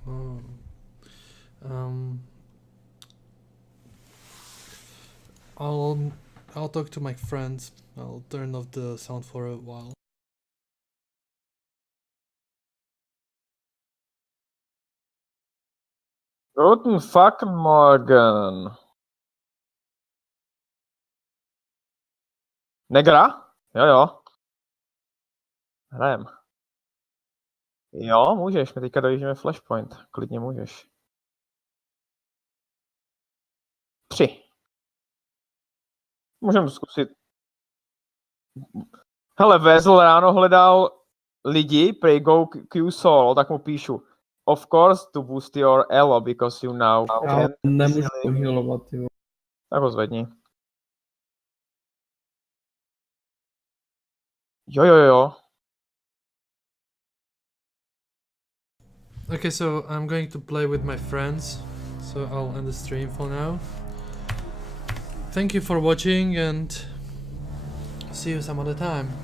Oh. I'll talk to my friends. I'll turn off the sound for a while. Guten fucking Morgen. Negra? Jo, jo. Hrajem. Jo, můžeš, my teďka dojíždíme Flashpoint. Klidně můžeš. 3. Můžeme zkusit. Hele, Vezl ráno hledal lidi, prej go Q solo, tak mu píšu. Of course to boost your elo, because you now Já can... nemůžu pohylovat, jo. Tak ho zvedni. Jo. Okay, so I'm going to play with my friends, so I'll end the stream for now. Thank you for watching and see you some other time.